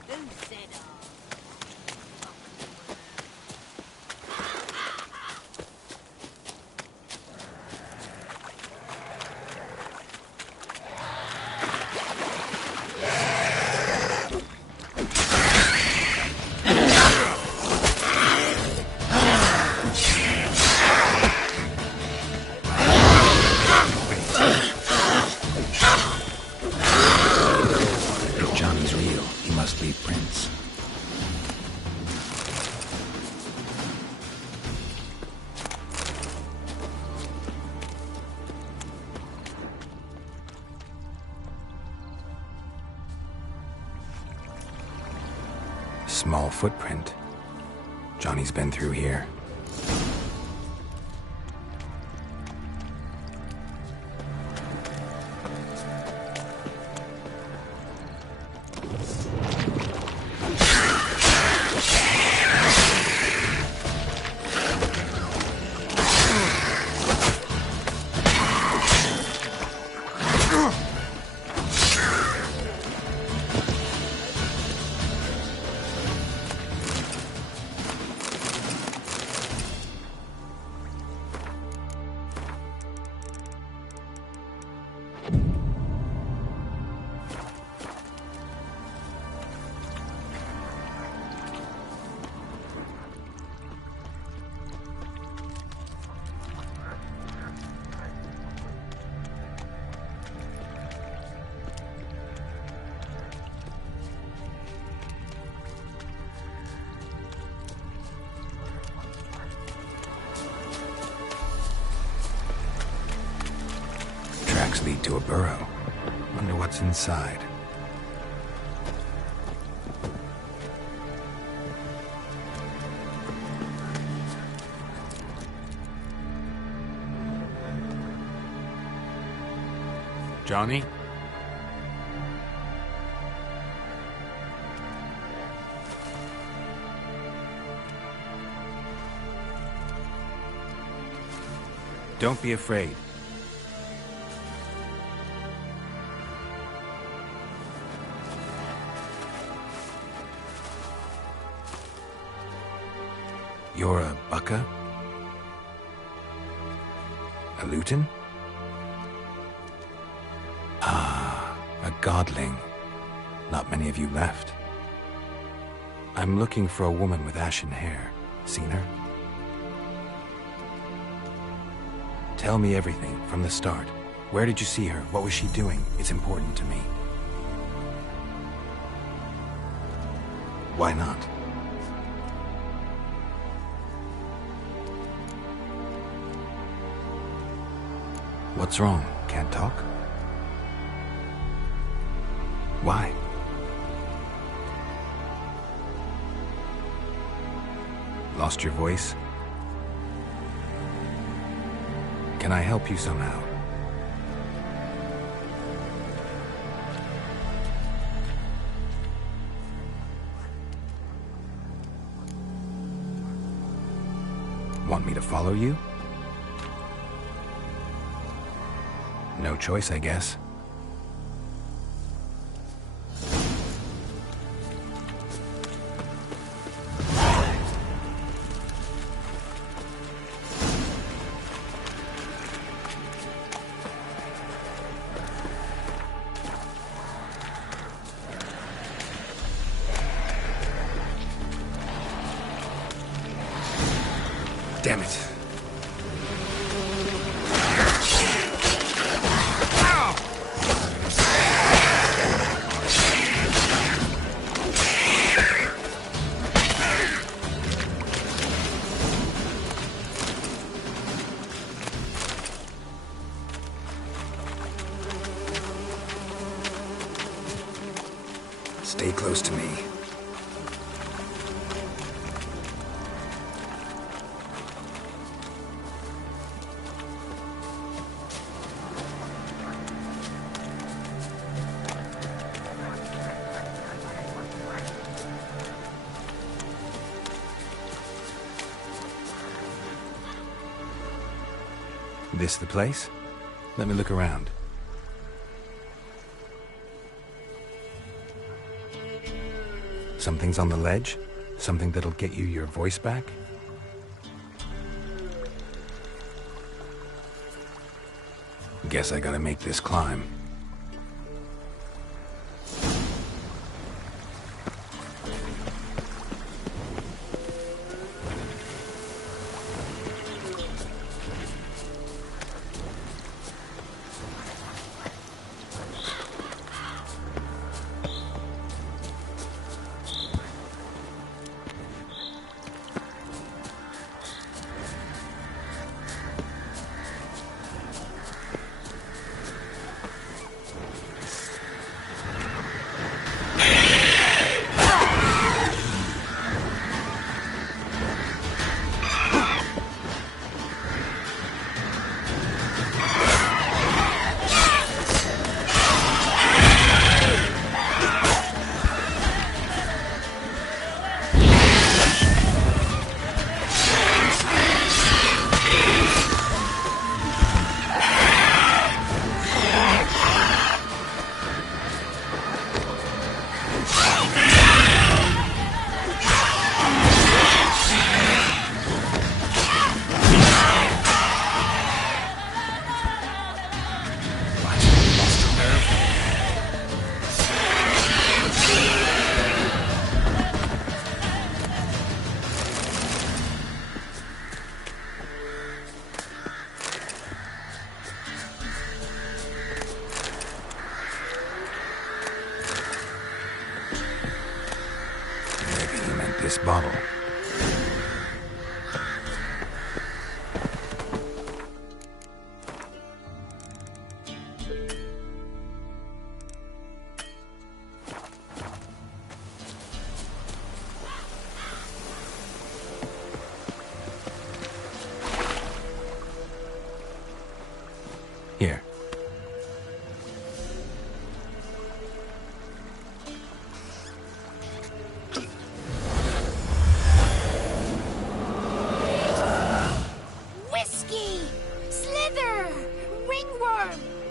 Who said If Johnny's real, he must leave prints. Small footprint. Johnny's been through here. Tracks lead to a burrow. Wonder what's inside. Johnny? Don't be afraid. You're a Bucca? A Luton? Ah, a godling. Not many of you left. I'm looking for a woman with ashen hair. Seen her? Tell me everything from the start. Where did you see her? What was she doing? It's important to me. Why not? What's wrong? Can't talk? Why? Lost your voice? Can I help you somehow? Want me to follow you? No choice, I guess. Damn it. Stay close to me. This the place? Let me look around. Something's on the ledge? Something that'll get you your voice back? Guess I gotta make this climb. This bottle. Here.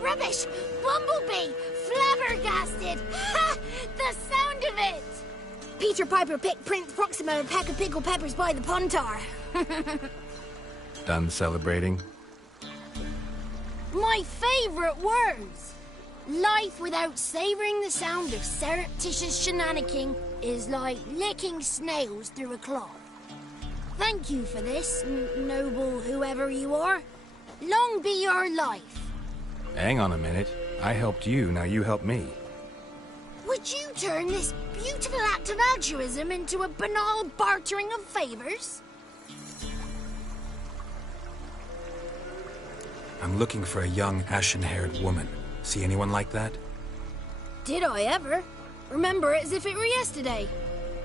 Rubbish! Bumblebee! Flabbergasted! Ha! The sound of it! Peter Piper picked Prince Proxima a pack of pickled peppers by the pontar. Done celebrating? My favourite words! Life without savouring the sound of surreptitious shenanigans is like licking snails through a cloth. Thank you for this, noble whoever you are. Long be your life. Hang on a minute. I helped you, now you help me. Would you turn this beautiful act of altruism into a banal bartering of favours? I'm looking for a young, ashen-haired woman. See anyone like that? Did I ever? Remember it as if it were yesterday.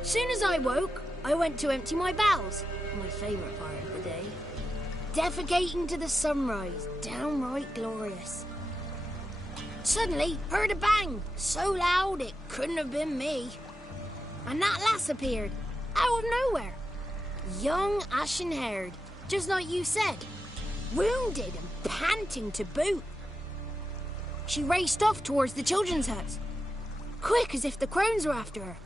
Soon as I woke, I went to empty my bowels. My favourite part of the day. Defecating to the sunrise. Downright glorious. Suddenly, heard a bang, so loud it couldn't have been me. And that lass appeared, out of nowhere. Young, ashen-haired, just like you said. Wounded and panting to boot. She raced off towards the children's huts, quick as if the crones were after her.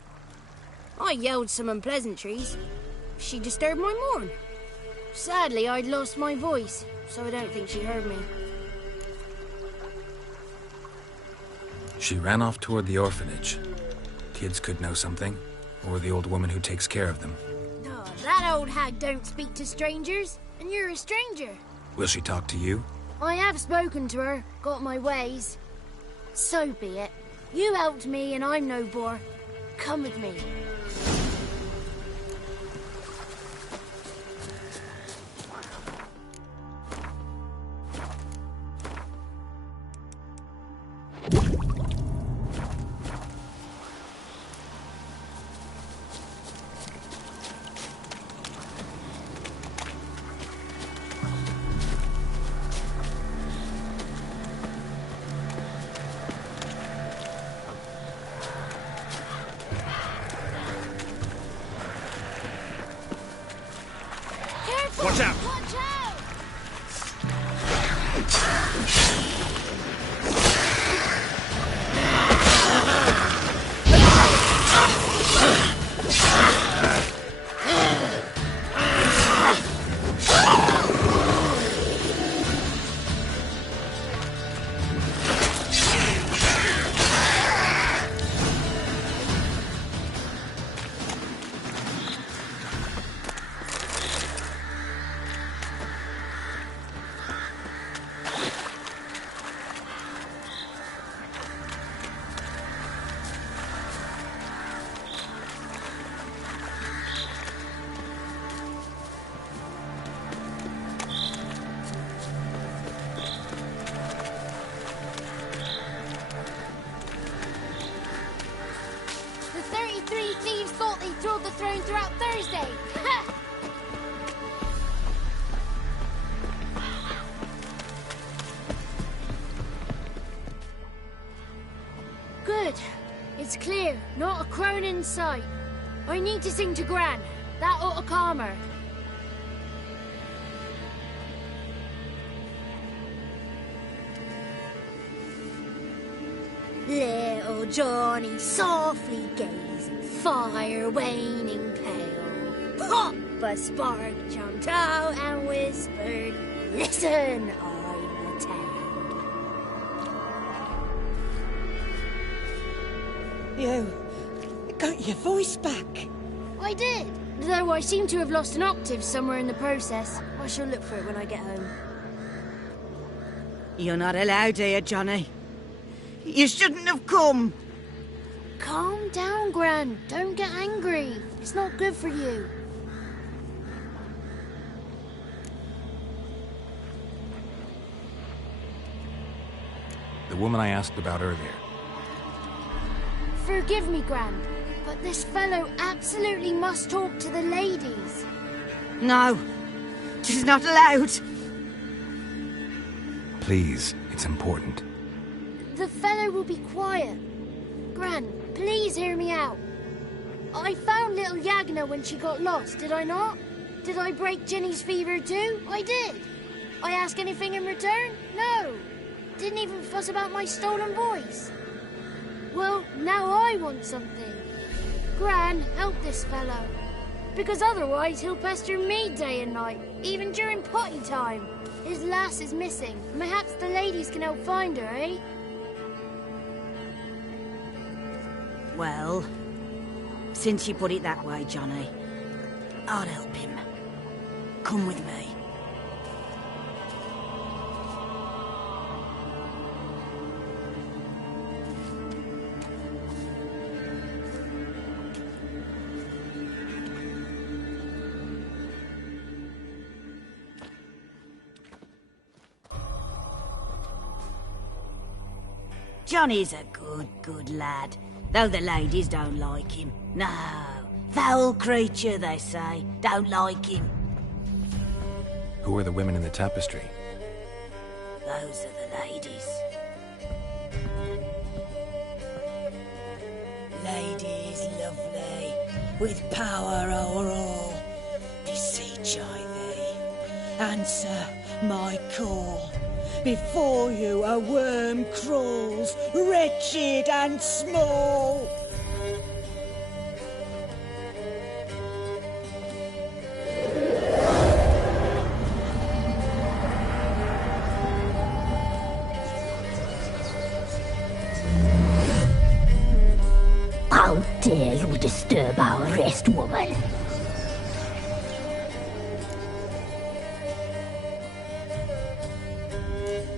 I yelled some unpleasantries. She disturbed my morn. Sadly, I'd lost my voice, so I don't think she heard me. She ran off toward the orphanage. Kids could know something, or the old woman who takes care of them. Oh, that old hag don't speak to strangers, and you're a stranger. Will she talk to you? I have spoken to her, got my ways. So be it. You helped me and I'm no bore. Come with me. Watch out! Watch out! Good. It's clear. Not a crone in sight. I need to sing to Gran. That ought to calm her. Little Johnny softly gazing, fire waning pale. Pop! A spark jumped out and whispered, "Listen, I'm a tale." You got your voice back. I did, though I seem to have lost an octave somewhere in the process. I shall look for it when I get home. You're not allowed here, Johnny. You shouldn't have come. Calm down, Gran. Don't get angry. It's not good for you. The woman I asked about earlier. Forgive me, Gran, but this fellow absolutely must talk to the ladies. No, she's not allowed. Please, it's important. The fellow will be quiet. Gran, please hear me out. I found little Yagna when she got lost, did I not? Did I break Jenny's fever too? I did. I ask anything in return? No. Didn't even fuss about my stolen voice. Well, now I want something. Gran, help this fellow. Because otherwise he'll pester me day and night, even during potty time. His lass is missing. Perhaps the ladies can help find her, eh? Well, since you put it that way, Johnny, I'll help him. Come with me. Johnny's a good lad, though the ladies don't like him. No, foul creature, they say. Don't like him. Who are the women in the tapestry? Those are the ladies. Ladies lovely, with power o'er all. Beseech I thee, answer my call. Before you a worm crawls, wretched and small. How dare you disturb our rest, woman?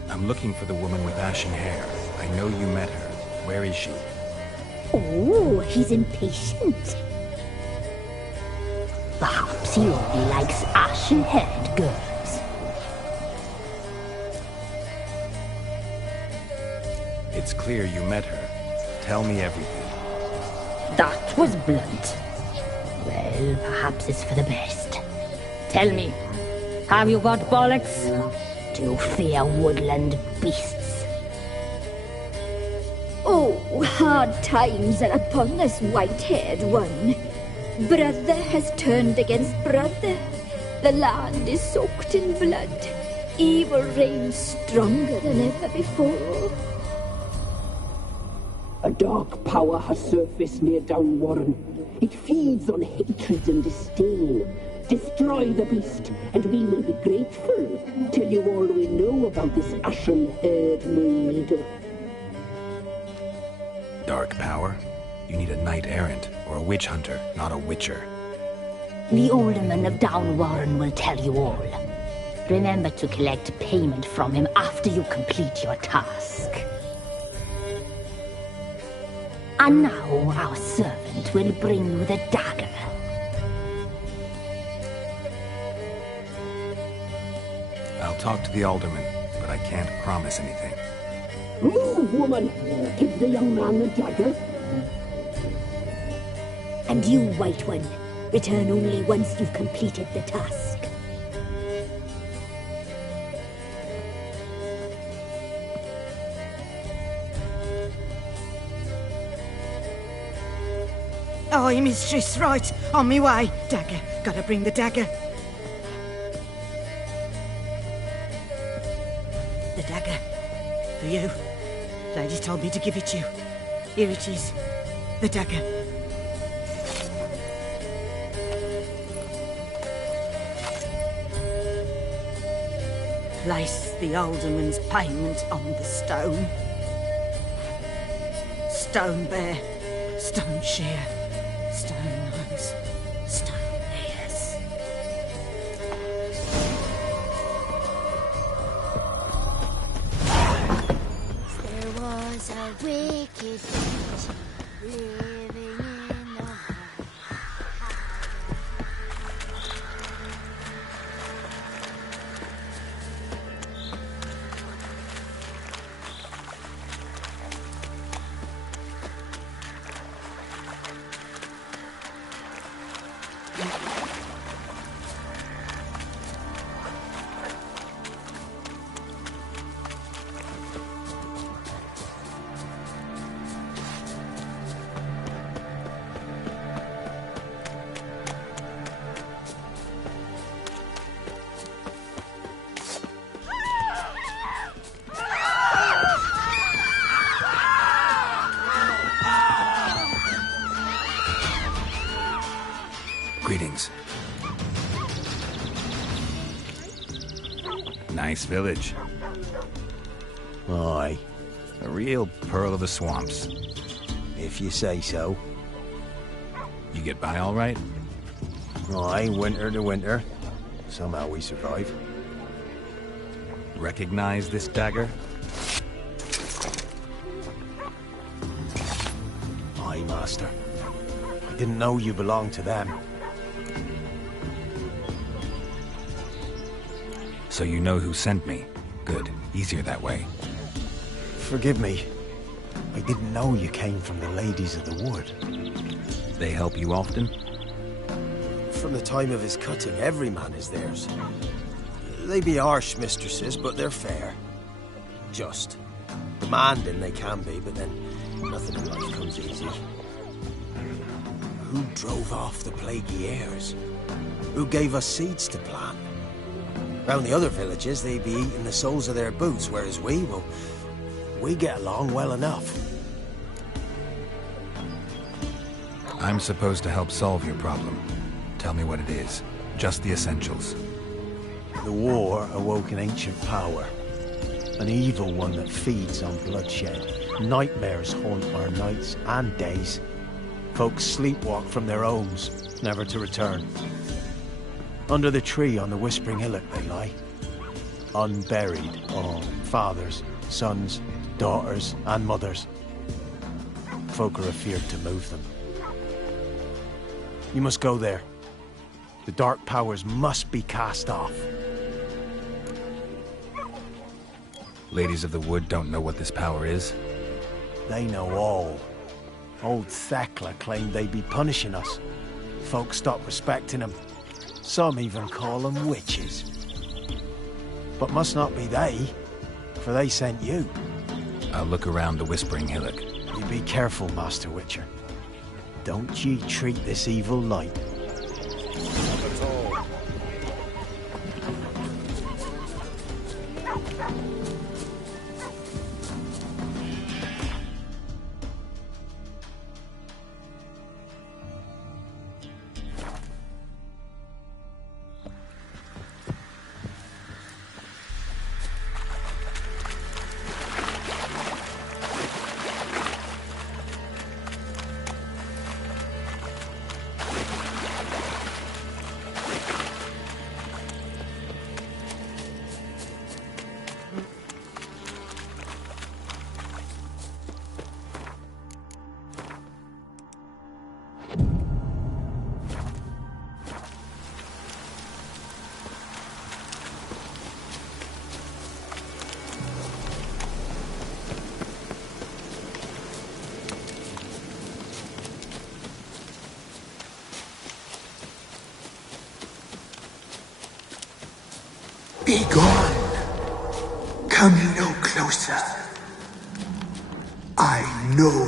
I'm looking for the woman with ashen hair. I know you met her. Where is she? Oh, he's impatient. Perhaps he only likes ashen-haired girls. It's clear you met her. Tell me everything. That was blunt. Well, perhaps it's for the best. Tell me, have you got bollocks? Do you fear woodland beasts? Oh, hard times are upon this white-haired one. Brother has turned against brother. The land is soaked in blood. Evil reigns stronger than ever before. A dark power has surfaced near Downwarren. It feeds on hatred and disdain. Destroy the beast, and we will be grateful. Tell you all we know about this ashen-haired maid. Dark power? You need a knight-errant, or a witch hunter, not a witcher. The alderman of Downwarren will tell you all. Remember to collect payment from him after you complete your task. And now our servant will bring you the dagger. I'll talk to the alderman, but I can't promise anything. Move, woman! Give the young man the dagger. And you, White One, return only once you've completed the task. Aye, mistress, right. On me way. Dagger. Gotta bring the dagger. The dagger. For you. Lady told me to give it you. Here it is. The dagger. Place the alderman's payment on the stone. Stone bear, stone shear, stone nose, stone ears. There was a wicked witch living in the Greetings. Nice village. Aye. A real pearl of the swamps. If you say so. You get by all right? Aye, winter to winter. Somehow we survive. Recognize this dagger? Aye, master. I didn't know you belonged to them. So you know who sent me. Good. Easier that way. Forgive me. I didn't know you came from the Ladies of the Wood. They help you often? From the time of his cutting, every man is theirs. They be harsh mistresses, but they're fair. Just. Demanding they can be, but then nothing in life comes easy. Who drove off the plaguey heirs? Who gave us seeds to plant? Round the other villages, they be eating the soles of their boots, whereas we get along well enough. I'm supposed to help solve your problem. Tell me what it is. Just the essentials. The war awoke an ancient power. An evil one that feeds on bloodshed. Nightmares haunt our nights and days. Folks sleepwalk from their homes, never to return. Under the tree on the Whispering Hillock they lie. Unburied, all fathers, sons, daughters, and mothers. Folk are afeard to move them. You must go there. The dark powers must be cast off. Ladies of the Wood don't know what this power is? They know all. Old Thekla claimed they'd be punishing us. Folk stopped respecting them. Some even call them witches. But must not be they, for they sent you. I'll look around the Whispering Hillock. You be careful, Master Witcher. Don't ye treat this evil light. Not at all. Be gone. Come no closer. I know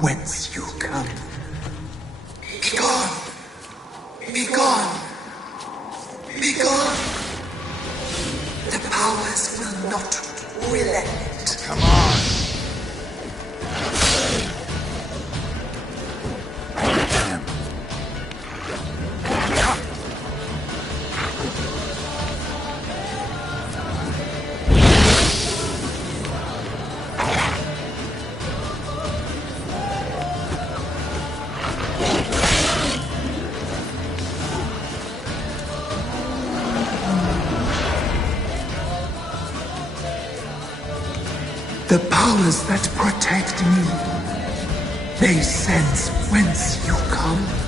whence you come. Be gone! Be gone! Be gone! The powers will not relent. Come on! Damn. The powers that protect me, they sense whence you come.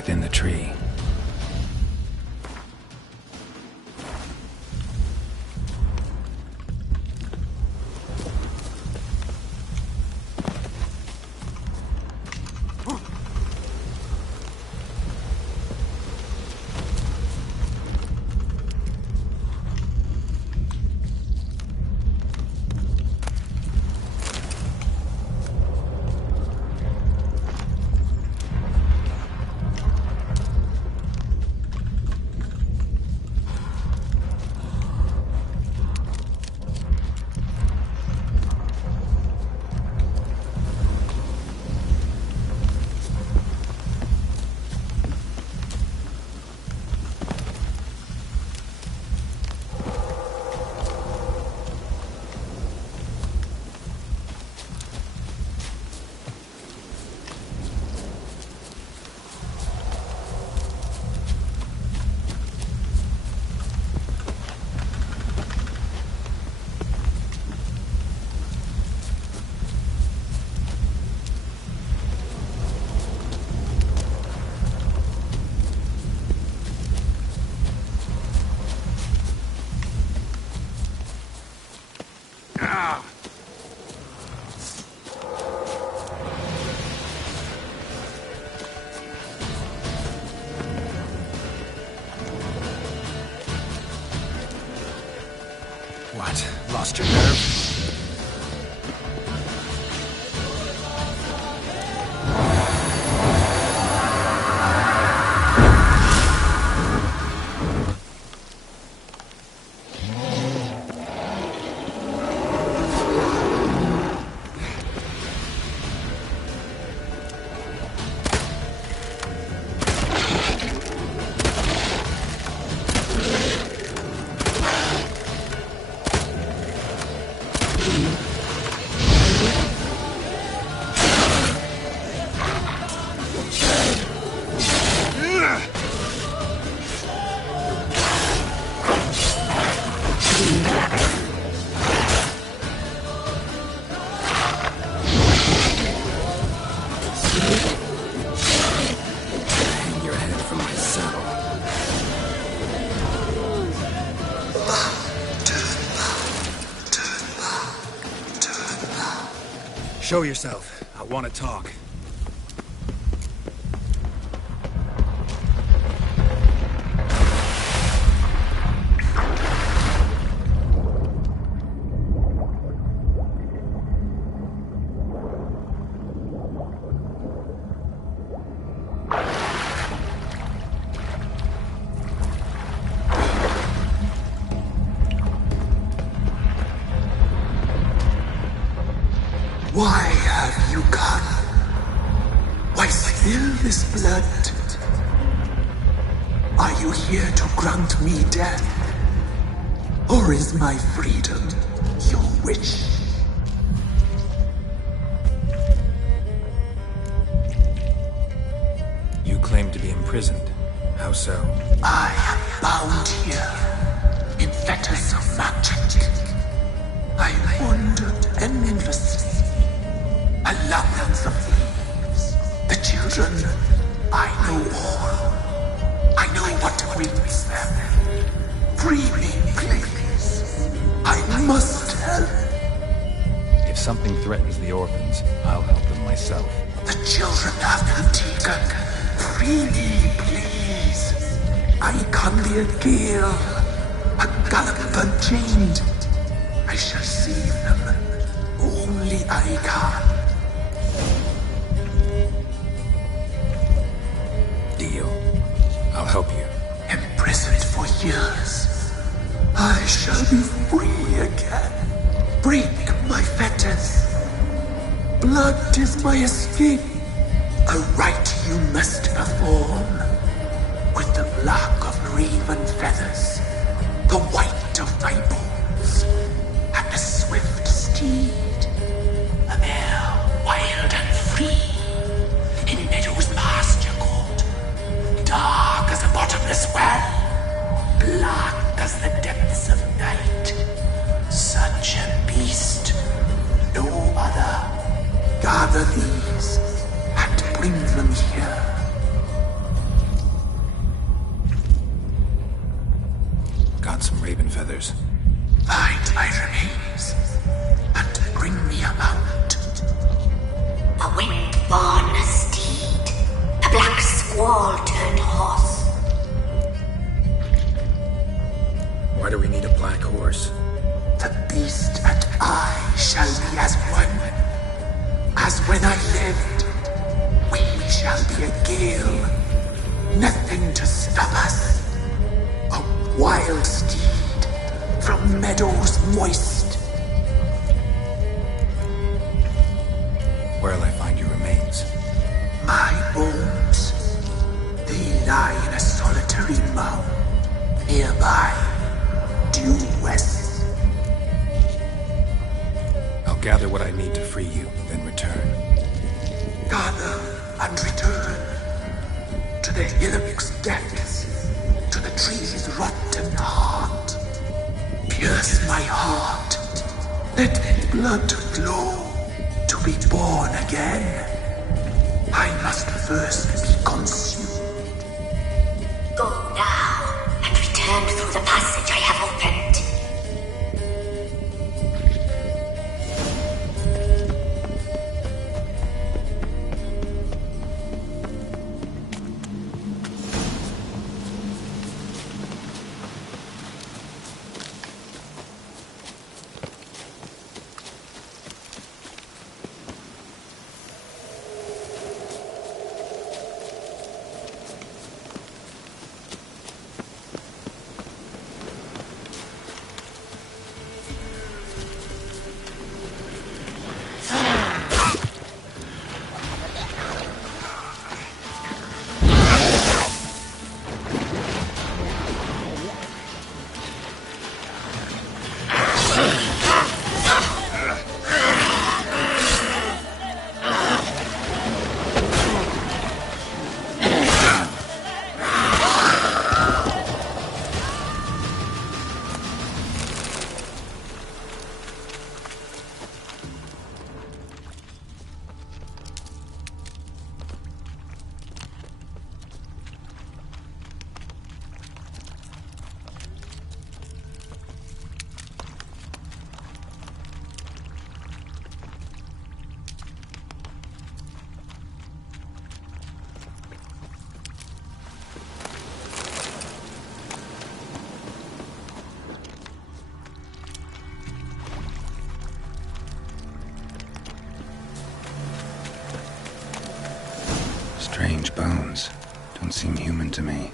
within the tree. What? Lost your nerve? Show yourself. I want to talk. Why have you come? Why spill this blood? Are you here to grant me death? Or is my freedom your wish? You claim to be imprisoned. How so? I am bound here in fetters of magic. I wandered endlessly along the thieves. The children, I know all. I know what awaits them. Free me, please. I must help. If something threatens the orphans, I'll help them myself. The children have been taken. Free me, please. I can be a gale, a gallop unchained. I shall save them. Only I can. Deal. I'll help you. Imprisoned for years, I shall be free again. Break my fetters. Blood is my escape. A rite you must perform. With the black of raven feathers, the white of my bones, and a swift steed. A mare wild and free, in meadows pasture court. Dark as a bottomless well, black as the depths of night. Such a beast, no other. Gather these and bring them here. Got some raven feathers. Find my remains and bring me a mount. A wind-born steed, a black squall turned horse. Why do we need a black horse? The beast and I shall be as one. As when I lived, we shall be a gale. Nothing to stop us. A wild steed from meadows moist. Where'll I find your remains? My bones, they lie in a solitary mound nearby, due west. I'll gather what I need to free you, then return. Gather and return to the hillock's depths, to the tree's rotten heart. Pierce my heart, let blood flow to be born again. I must first be consumed. Go now and return through the passage I have opened. Strange bones. Don't seem human to me.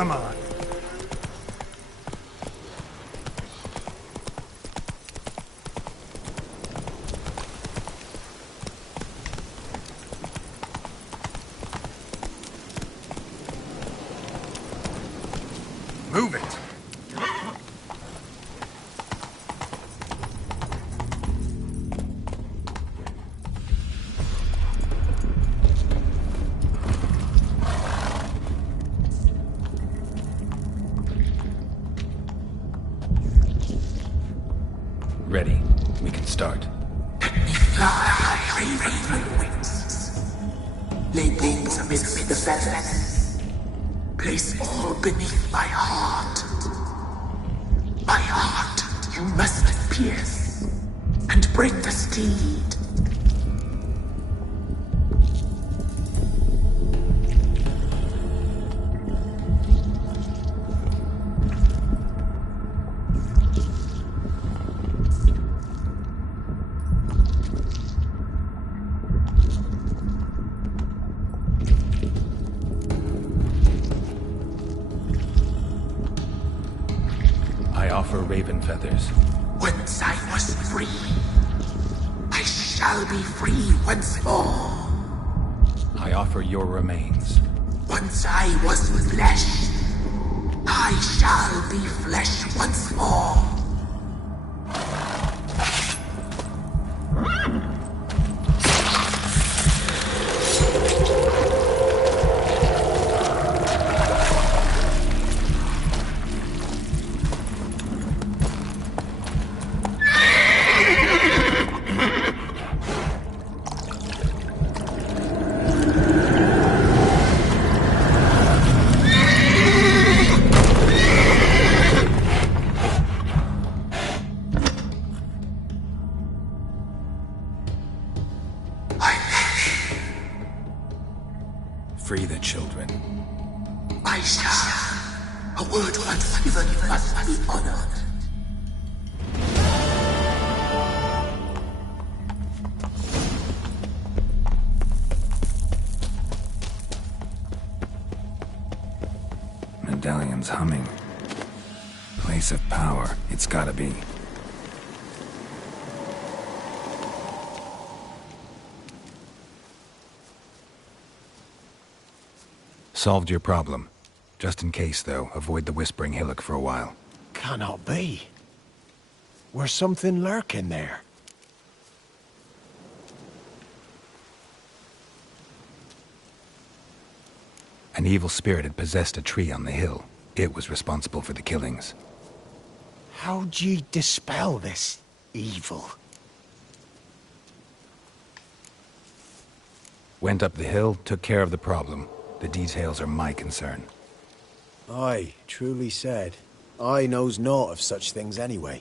Come on. Move it. Ready. We can start. Fly, raven wings. Lay things amidst the feathers. Place all beneath my heart. My heart you must pierce, and bring the steed. Raven feathers. Once I was free, I shall be free once more. I offer your remains. Once I was flesh, I shall be flesh once more. Free the children. I shall. A word once given must be honored. Medallion's humming. Place of power. It's gotta be. Solved your problem. Just in case, though, avoid the Whispering Hillock for a while. Cannot be. Where's something lurking there? An evil spirit had possessed a tree on the hill. It was responsible for the killings. How'd ye dispel this evil? Went up the hill, took care of the problem. The details are my concern. Aye, truly said. I knows naught of such things anyway.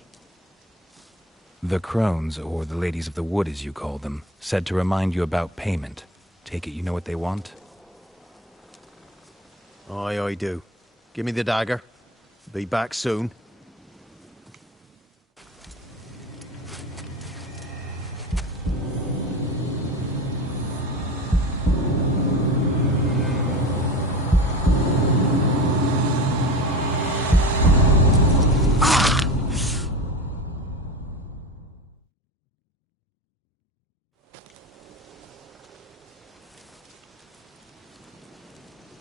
The crones, or the ladies of the wood as you call them, said to remind you about payment. Take it you know what they want? Aye, I do. Give me the dagger. Be back soon.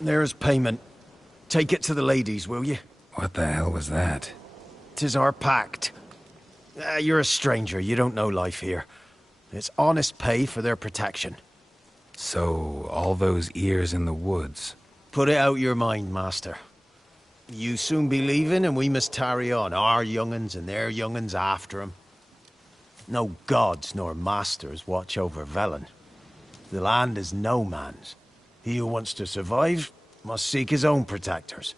There's payment. Take it to the ladies, will you? What the hell was that? 'Tis our pact. You're a stranger, you don't know life here. It's honest pay for their protection. So, all those ears in the woods. Put it out your mind, master. You soon be leaving and we must tarry on, our young'uns and their young'uns after 'em. No gods nor masters watch over Velen. The land is no man's. He who wants to survive must seek his own protectors.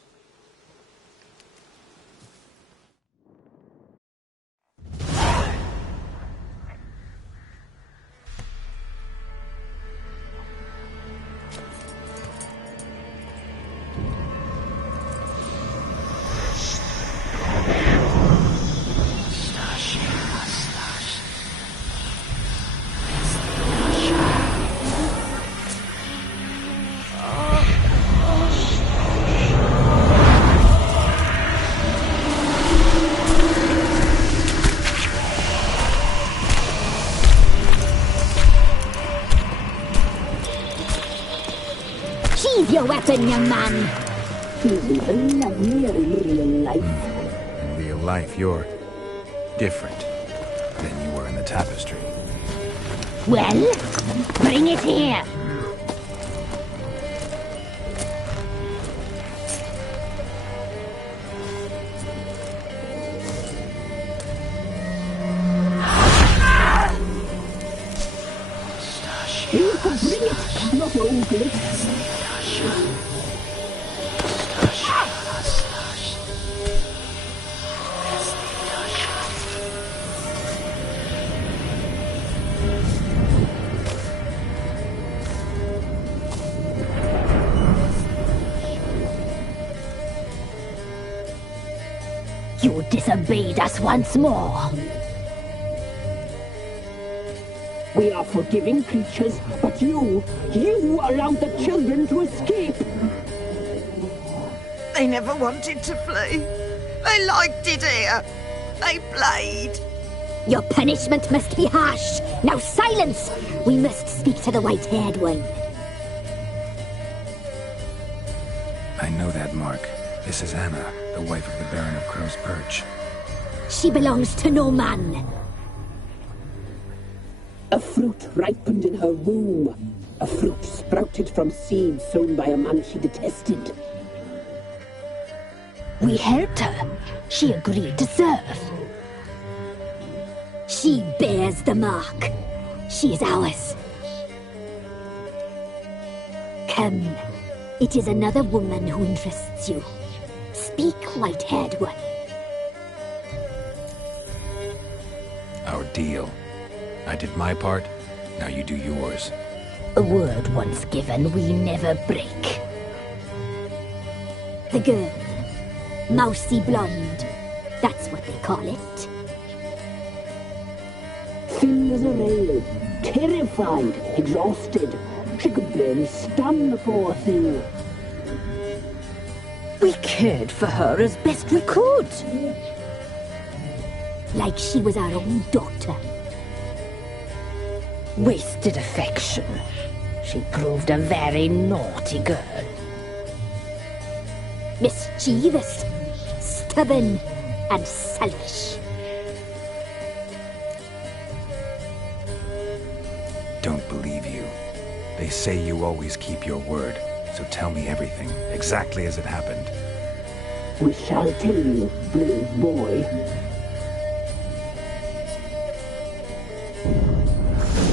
Sheathe your weapon, young man. He's even lovelier in real life. In real life, you're different than you were in the tapestry. Well, bring it here. You can bring it, not ugly. You disobeyed us once more. We are forgiving creatures, but you allowed the children to escape. They never wanted to flee. They liked it here. They played. Your punishment must be harsh. Now silence! We must speak to the white-haired one. I know that mark. This is Anna, the wife of the Baron of Crow's Perch. She belongs to no man. A fruit ripened in her womb. A fruit sprouted from seeds sown by a man she detested. We helped her. She agreed to serve. She bears the mark. She is ours. Come. It is another woman who interests you. Speak, white-haired one. Our deal. I did my part, now you do yours. A word once given, we never break. The girl. Mousy blonde. That's what they call it. Thin as a rail, terrified, exhausted. She could barely stand, the poor thing. We cared for her as best we could. Like she was our own daughter. Wasted affection. She proved a very naughty girl. Mischievous, stubborn, and selfish. Don't believe you. They say you always keep your word, so tell me everything, exactly as it happened. We shall tell you, brave boy.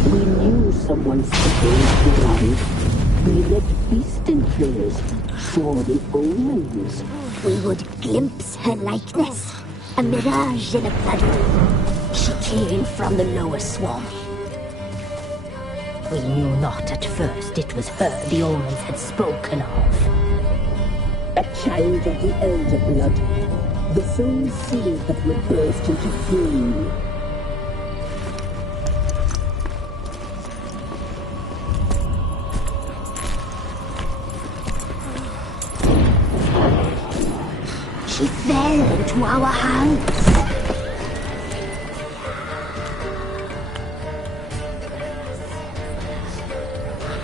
We knew someone supposed alive. We read beast enclosures, saw the omens. We would glimpse her likeness, a mirage in a blood. She came from the lower swamp. We knew not at first it was her the omens had spoken of. A child of the elder blood, the soul seed that would burst into flame. She fell into our hands.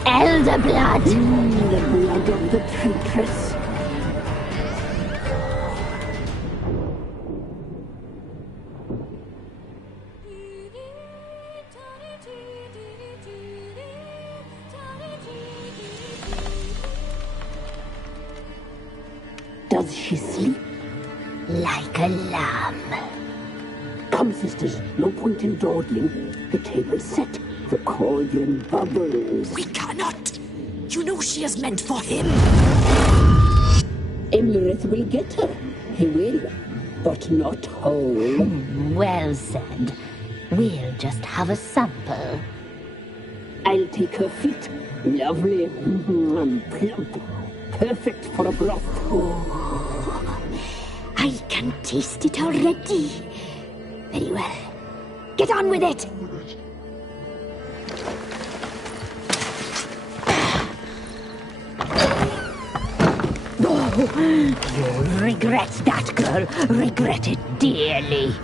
Elder blood! The blood of the traitress. Does she sleep? Like a lamb. Come, sisters, no point in dawdling. The table's set. The cauldron bubbles. We cannot! You know she is meant for him! Emlyrith will get her. He will. But not whole. Well said. We'll just have a sample. I'll take her feet. Lovely. And plump. Perfect for a broth. Oh, I can taste it already. Very well. Get on with it! You'll regret that, girl. Regret it dearly.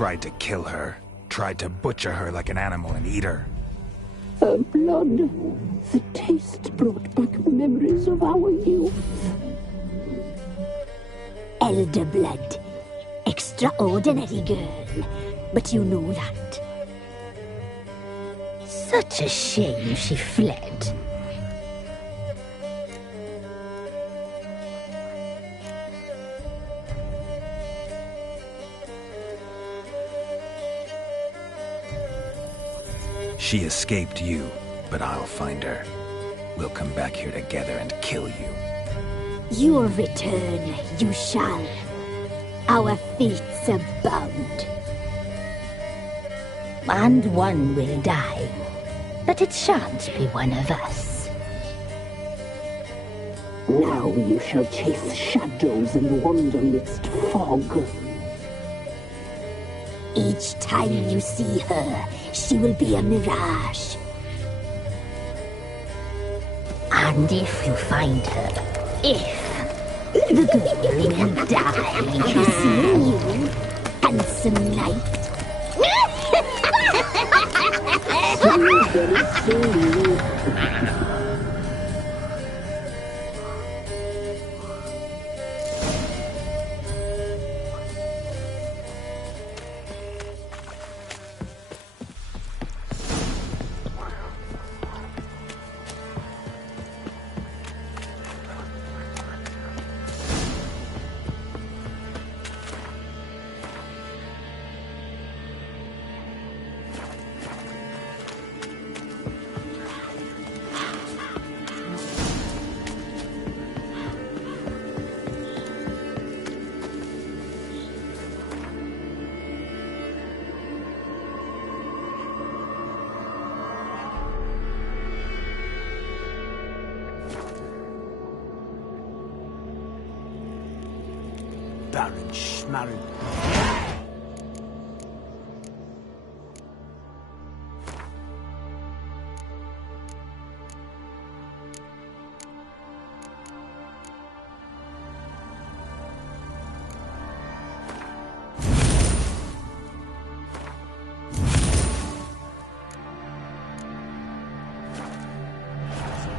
tried to kill her. Tried to butcher her like an animal and eat her. Her blood, the taste brought back memories of our youth. Elder blood. Extraordinary girl. But you know that. Such a shame she fled. She escaped you, but I'll find her. We'll come back here together and kill you. Your return, you shall. Our fates are bound. And one will die, but it shan't be one of us. Now you shall chase shadows and wander midst fog. Each time you see her, she will be a mirage. And if you find her, the girl will die. You see you, handsome knight. Baron Schmarren.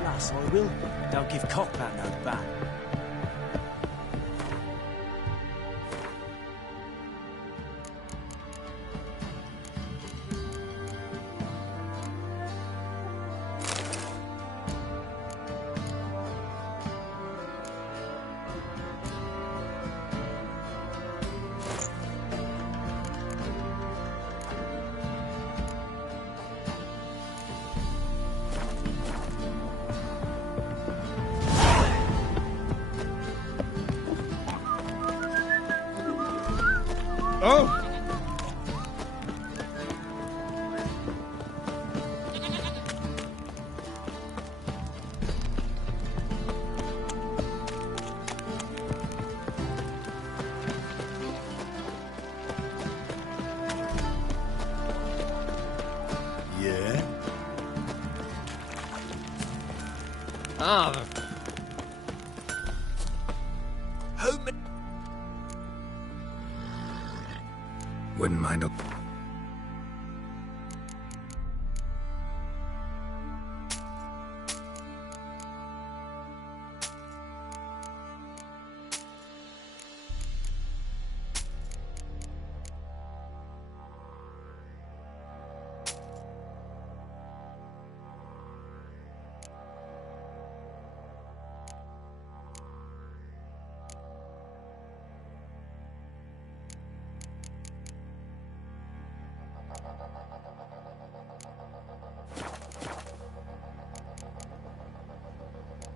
Lass, I will. Don't give Cockbat no back. Oh! Yeah? Ah. Wouldn't mind a...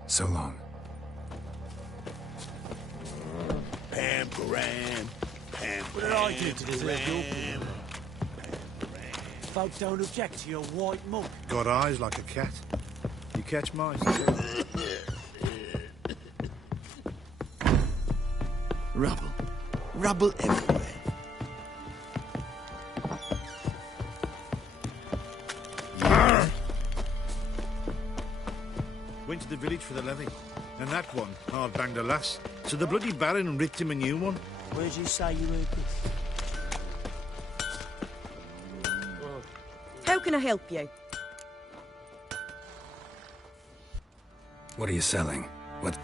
So long. Pam-param, What did I do to deserve your blood? Folks don't object to your white mug. Got eyes like a cat. You catch mice. Rubble. Rubble everywhere. Yeah. Went to the village for the levy. And that one hard banged a lass. So the bloody Baron ripped him a new one. Where did you say you heard this? can I help you? What are you selling? What?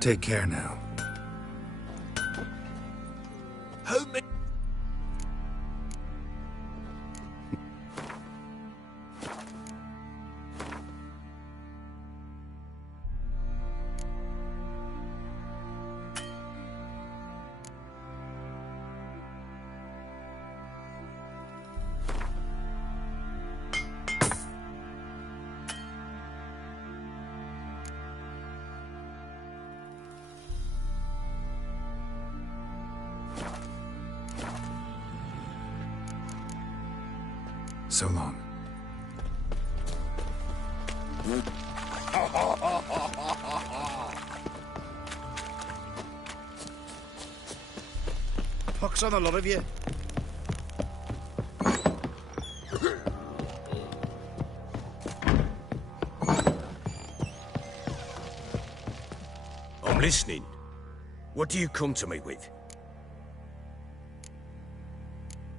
Take care now. How many? So long. Pox on a lot of you. I'm listening. What do you come to me with?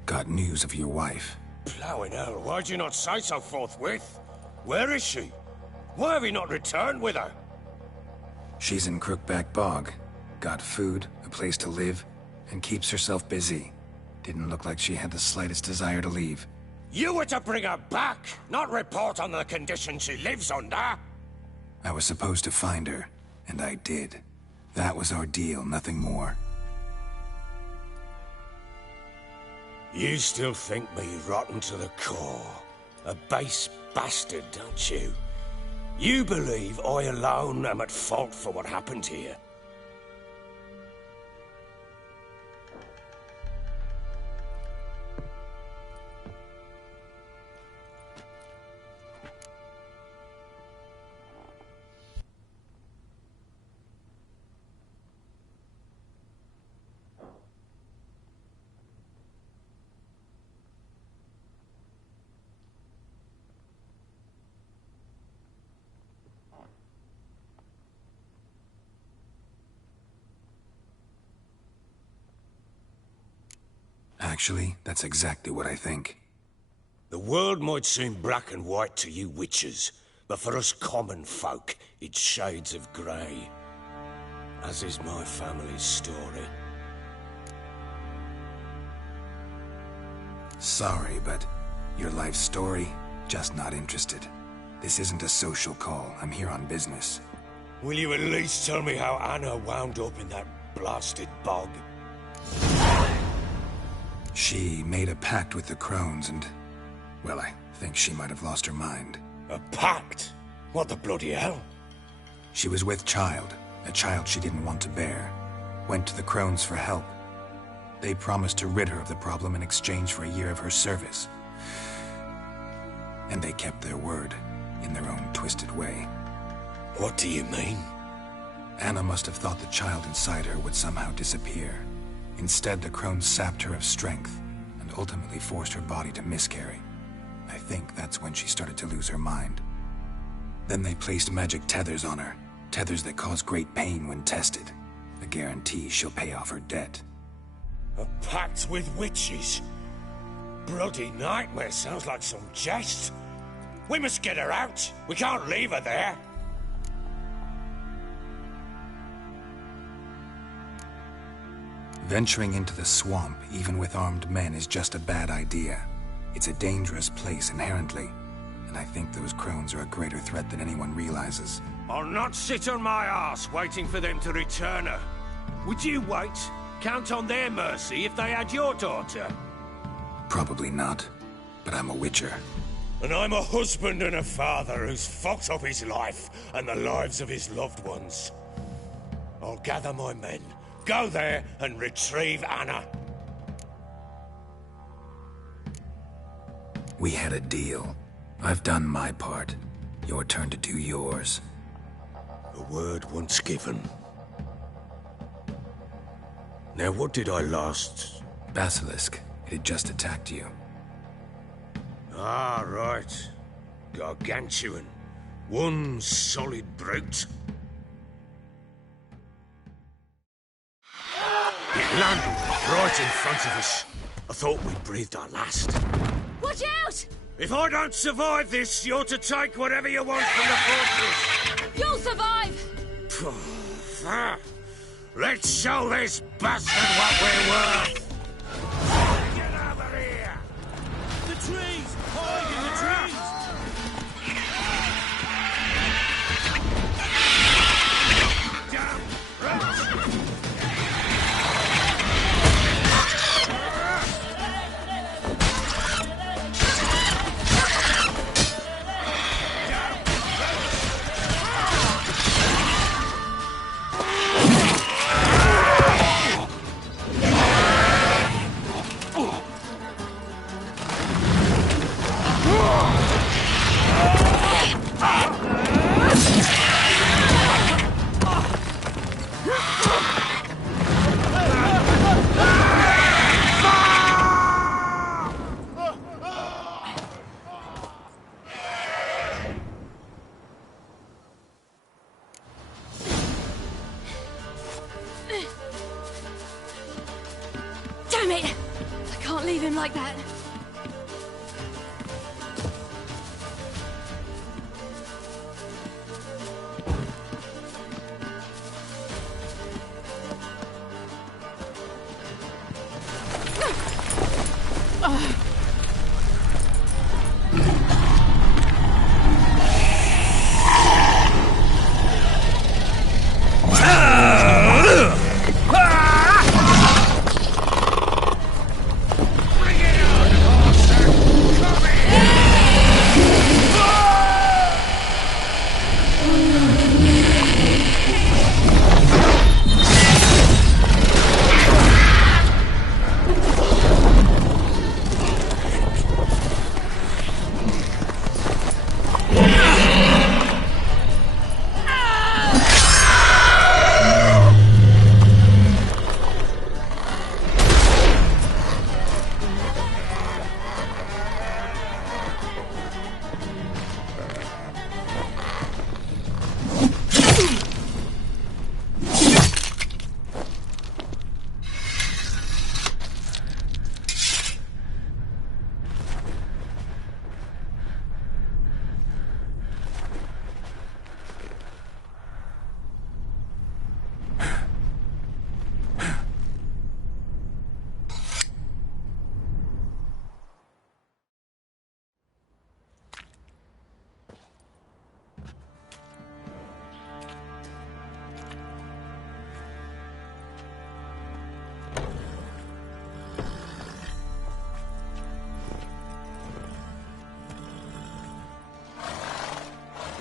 Got news of your wife. Plowing hell, why'd you not say so forthwith? Where is she? Why have you not returned with her? She's in Crookback Bog. Got food, a place to live, and keeps herself busy. Didn't look like she had the slightest desire to leave. You were to bring her back, not report on the conditions she lives under. I was supposed to find her, and I did. That was our deal, nothing more. You still think me rotten to the core. A base bastard, don't you? You believe I alone am at fault for what happened here. Actually, that's exactly what I think. The world might seem black and white to you witches, but for us common folk, it's shades of grey. As is my family's story. Sorry, but your life story, just not interested. This isn't a social call. I'm here on business. Will you at least tell me how Anna wound up in that blasted bog? She made a pact with the Crones and... well, I think she might have lost her mind. A pact? What the bloody hell? She was with child, a child she didn't want to bear. Went to the Crones for help. They promised to rid her of the problem in exchange for a year of her service. And they kept their word, in their own twisted way. What do you mean? Anna must have thought the child inside her would somehow disappear. Instead, the Crones sapped her of strength, and ultimately forced her body to miscarry. I think that's when she started to lose her mind. Then they placed magic tethers on her, tethers that cause great pain when tested. A guarantee she'll pay off her debt. A pact with witches? Bloody nightmare, sounds like some jest. We must get her out. We can't leave her there. Venturing into the swamp, even with armed men, is just a bad idea. It's a dangerous place inherently, and I think those Crones are a greater threat than anyone realizes. I'll not sit on my ass waiting for them to return her. Would you wait? count on their mercy if they had your daughter? Probably not, but I'm a witcher. And I'm a husband and a father who's fucked up his life and the lives of his loved ones. I'll gather my men, go there and retrieve Anna. We had a deal. I've done my part. Your turn to do yours. A word once given. Now what did I last... Basilisk. It had just attacked you. Ah, right. Gargantuan. One solid brute. It landed right in front of us. I thought we breathed our last. Watch out! If I don't survive this, you're to take whatever you want from the fortress. You'll survive! Let's show this bastard what we're worth! Get over here! The trees! Hide in the trees! Damn rats! Damn it! I can't leave him like that.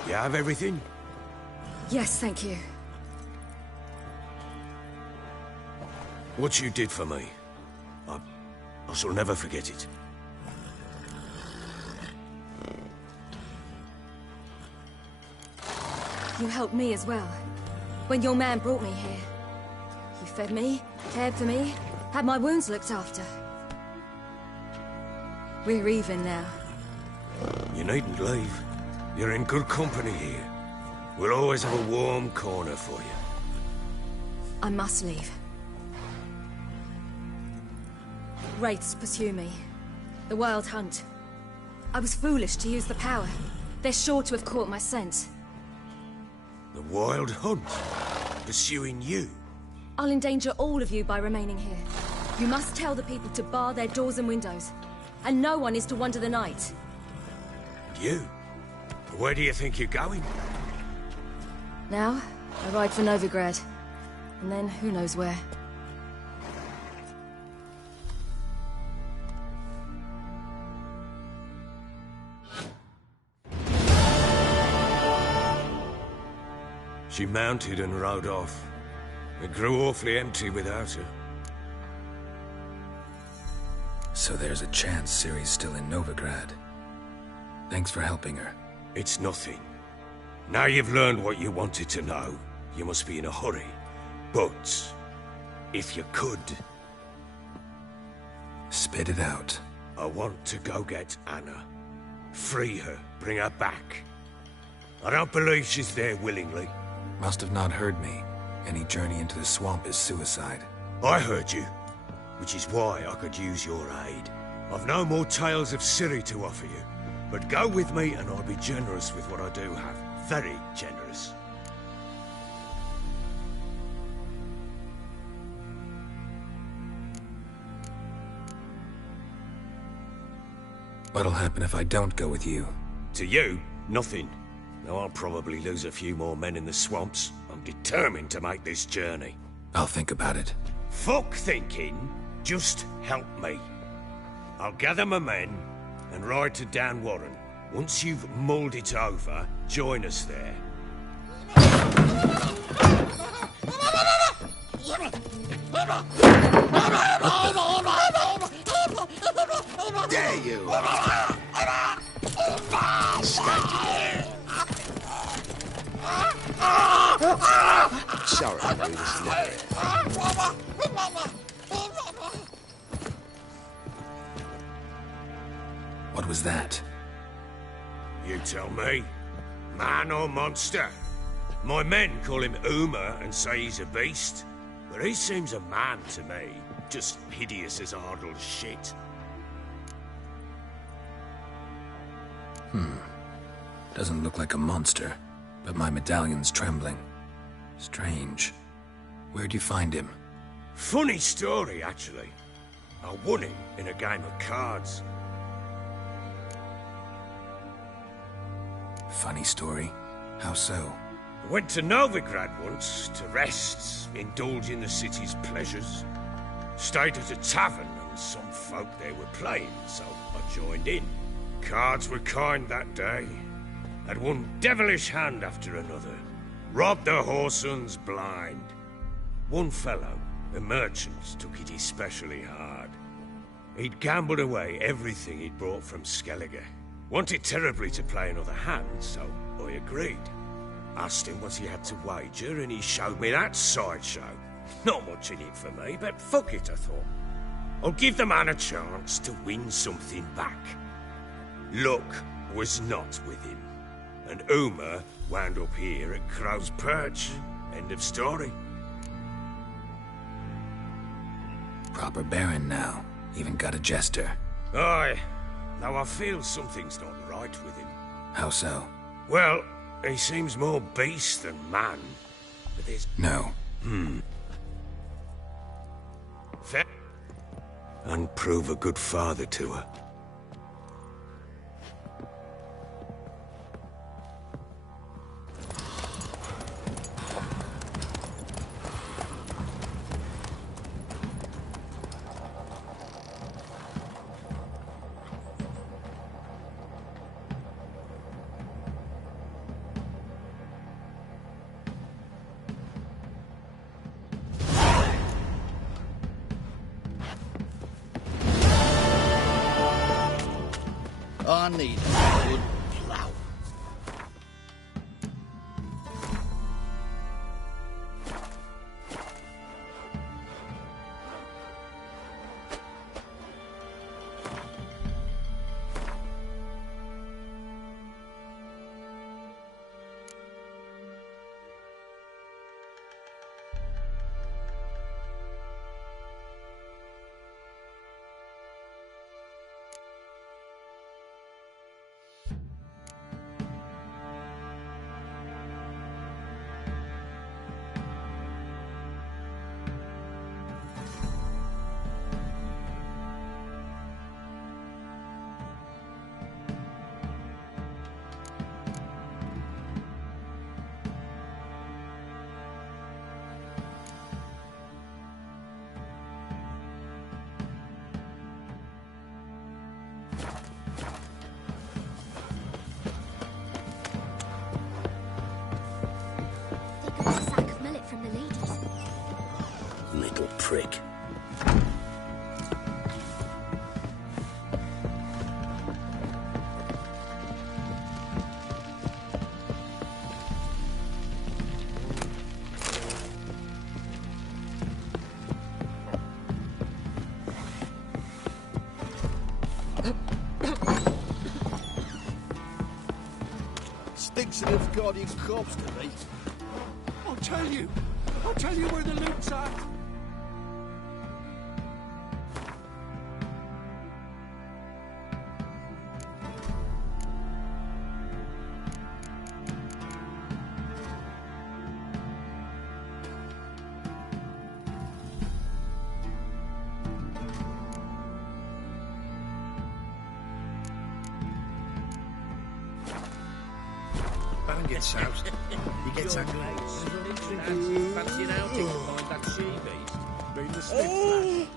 You have everything? Yes, thank you. What you did for me, I shall never forget it. You helped me as well. When your man brought me here. You fed me, cared for me, had my wounds looked after. We're even now. You needn't leave. You're in good company here. We'll always have a warm corner for you. I must leave. Wraiths pursue me. The Wild Hunt. I was foolish to use the power. They're sure to have caught my scent. The Wild Hunt? Pursuing you? I'll endanger all of you by remaining here. You must tell the people to bar their doors and windows. And no one is to wander the night. You? Where do you think you're going? Now, I ride for Novigrad. And then, who knows where. She mounted and rode off. It grew awfully empty without her. So there's a chance Ciri's still in Novigrad. Thanks for helping her. It's nothing. Now you've learned what you wanted to know, you must be in a hurry. But, if you could... Spit it out. I want to go get Anna. Free her, bring her back. I don't believe she's there willingly. Must have not heard me. Any journey into the swamp is suicide. I heard you, which is why I could use your aid. I've no more tales of Ciri to offer you, but go with me and I'll be generous with what I do have. Very generous. What'll happen if I don't go with you? To you, nothing. Now I'll probably lose a few more men in the swamps. I'm determined to make this journey. I'll think about it. Fuck thinking. Just help me. I'll gather my men and ride to Dan Warren. Once you've mulled it over, join us there. Dare you! Sorry, I was never. What was that? You tell me. Man or monster? My men call him Uma and say he's a beast. But he seems a man to me. Just hideous as Ardle's shit. Doesn't look like a monster, but my medallion's trembling. Strange. Where'd you find him? Funny story, actually. I won him in a game of cards. Funny story? How so? I went to Novigrad once to rest, indulge in the city's pleasures. Stayed at a tavern and some folk there were playing, so I joined in. Cards were kind that day. Had one devilish hand after another. Robbed the whoresun's blind. One fellow, a merchant, took it especially hard. He'd gambled away everything he'd brought from Skellige. Wanted terribly to play another hand, so I agreed. Asked him what he had to wager, and he showed me that sideshow. Not much in it for me, but fuck it, I thought. I'll give the man a chance to win something back. Luck was not with him, and Uma wound up here at Crow's Perch. End of story. Proper baron now. Even got a jester. Aye, though I feel something's not right with him. How so? Well, he seems more beast than man, but there's... No. Fair. And prove a good father to her. I need a good plough. a sack of millet from the ladies. Little prick. Stinks of Nilfgaardian corpse to me. I'll tell you where the loot's at. Baron gets out. He gets angry. Fancy an outing to find that she-beast? Mean the snip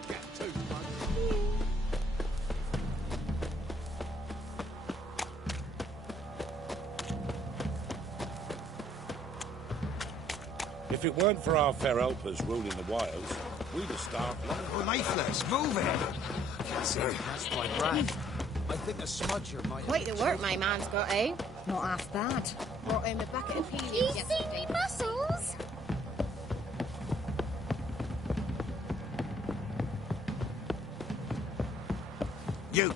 If it weren't for our fair helpers ruling the wilds, we'd have starved long. Oh, Mayflies, move it! Sir, that's my breath. I think a smudger might... Quite the work my man's got, eh? Not half bad. Brought home a bucket of helium You yesterday. see me muscles? You!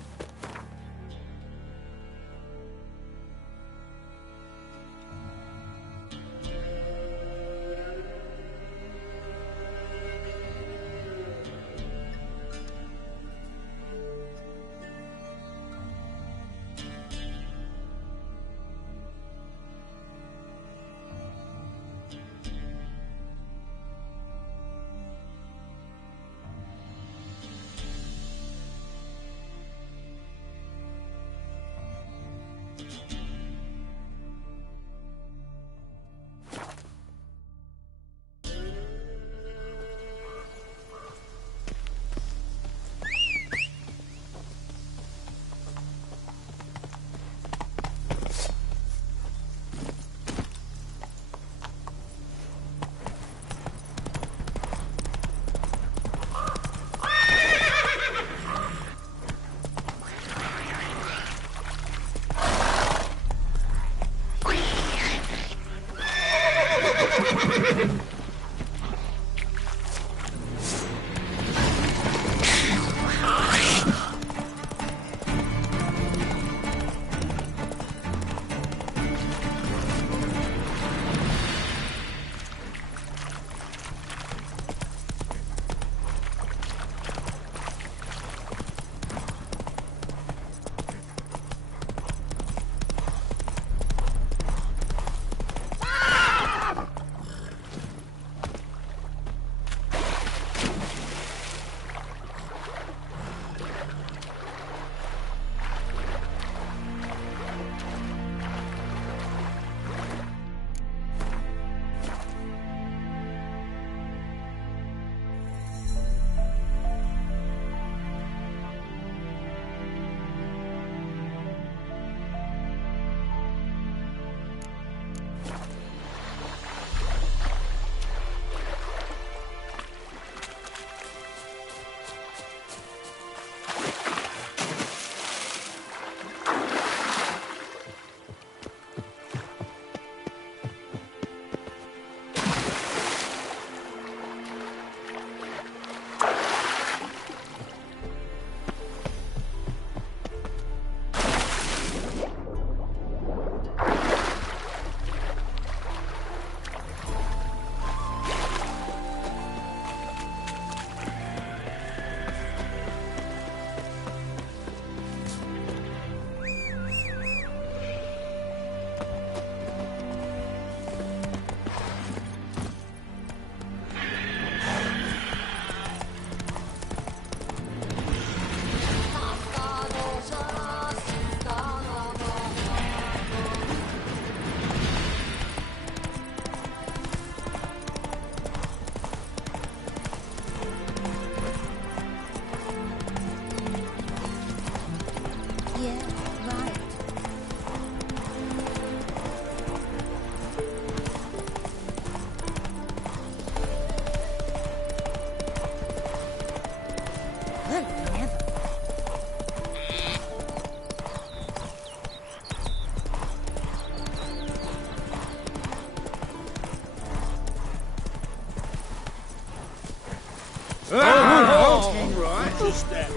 Right. Just that.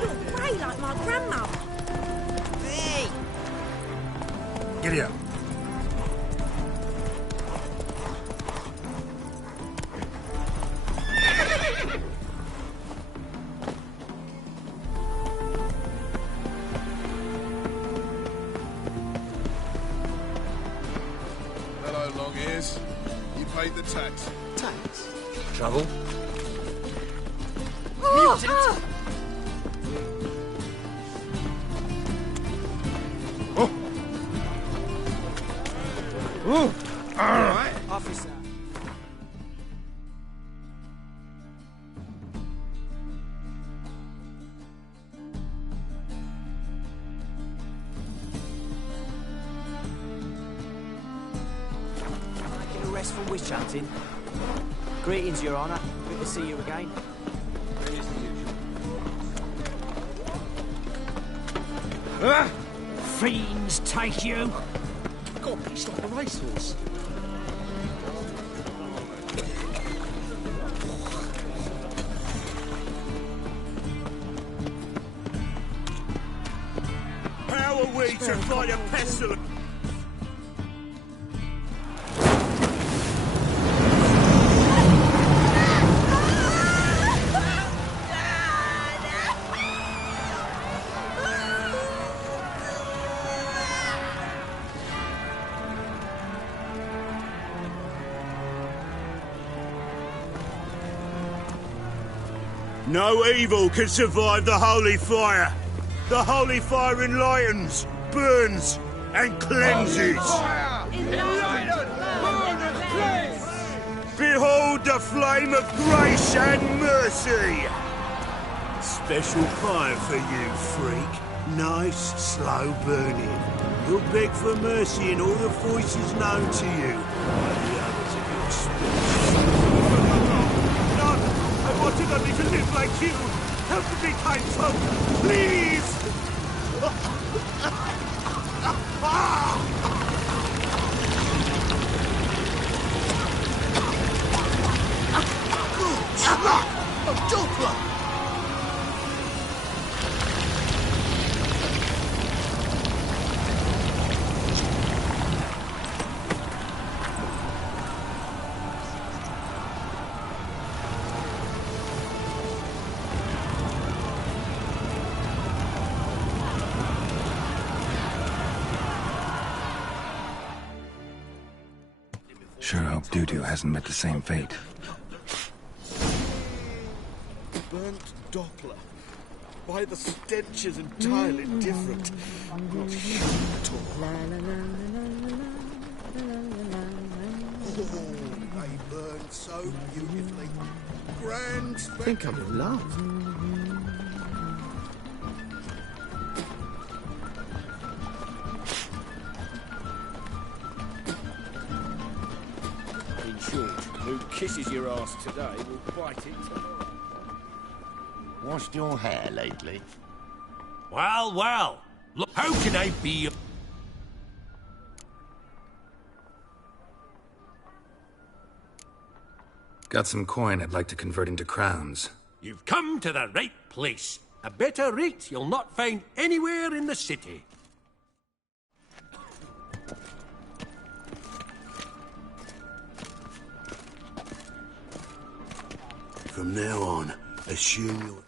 You're grey like my grandmother. Hey! Giddy up. Hello, long ears. You paid the tax. Tax? Trouble? Alright. Officer. Making arrest for witch hunting. Greetings, Your Honour. Good to see you again. Fiends take you! Got pitched like a racehorse. How are we to fight a pestilence? No evil can survive the holy fire. The holy fire enlightens, burns, and cleanses. Behold the flame of grace and mercy. Special fire for you, freak. Nice, slow burning. You'll beg for mercy in all the voices known to you by the others of your species. I wanted only to live like you. Help me, kind folk, please! A Doppler! Sure hope Dudu hasn't met the same fate. Burnt Doppler. Why the stench is entirely different. Not human at all. Oh, they burn so beautifully. Grand spectacle. I think I'm in love. In short, who kisses your ass today will bite it tomorrow. Washed your hair lately? Well, well. Look, how can I be... Got some coin I'd like to convert into crowns. You've come to the right place. A better rate you'll not find anywhere in the city. From now on, assume your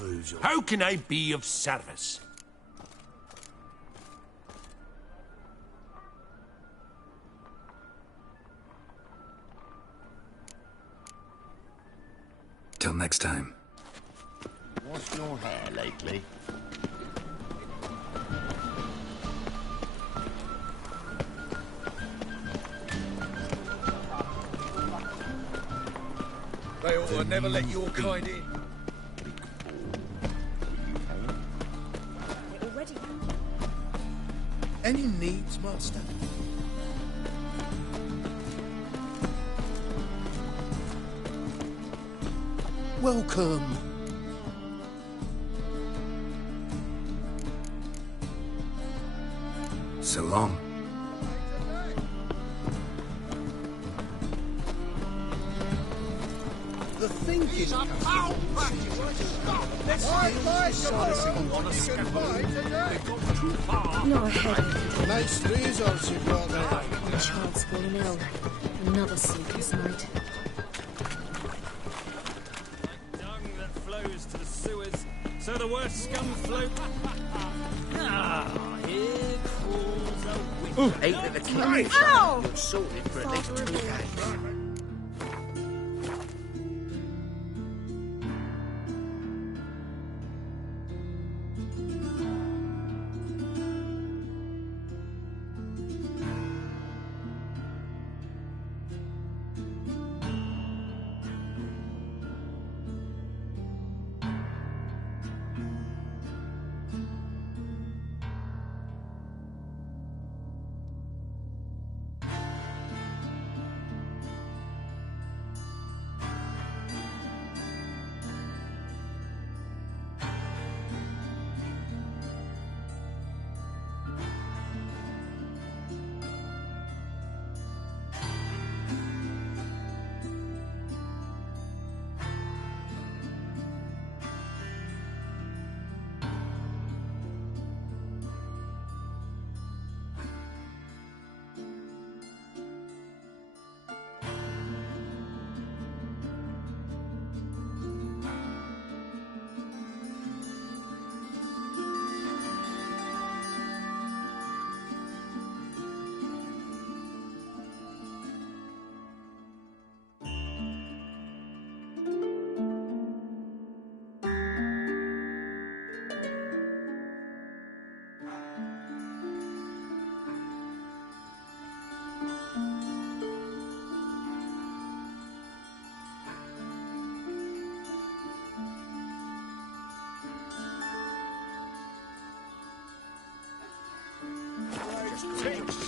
moves on. How can I be of service? Till next time. Washed your hair lately? They ought to never let your kind in. Already. Any needs, Master? Welcome. So long. He's a foul practice. Let's No, ahead. Nice treasures you brought there. The child's fallen ill. Another sleepless night. Dung that flows to the sewers, so the worst scum float. Here crawls a witch. Ain't that the king? Ow! You're sorted for at least 2 days.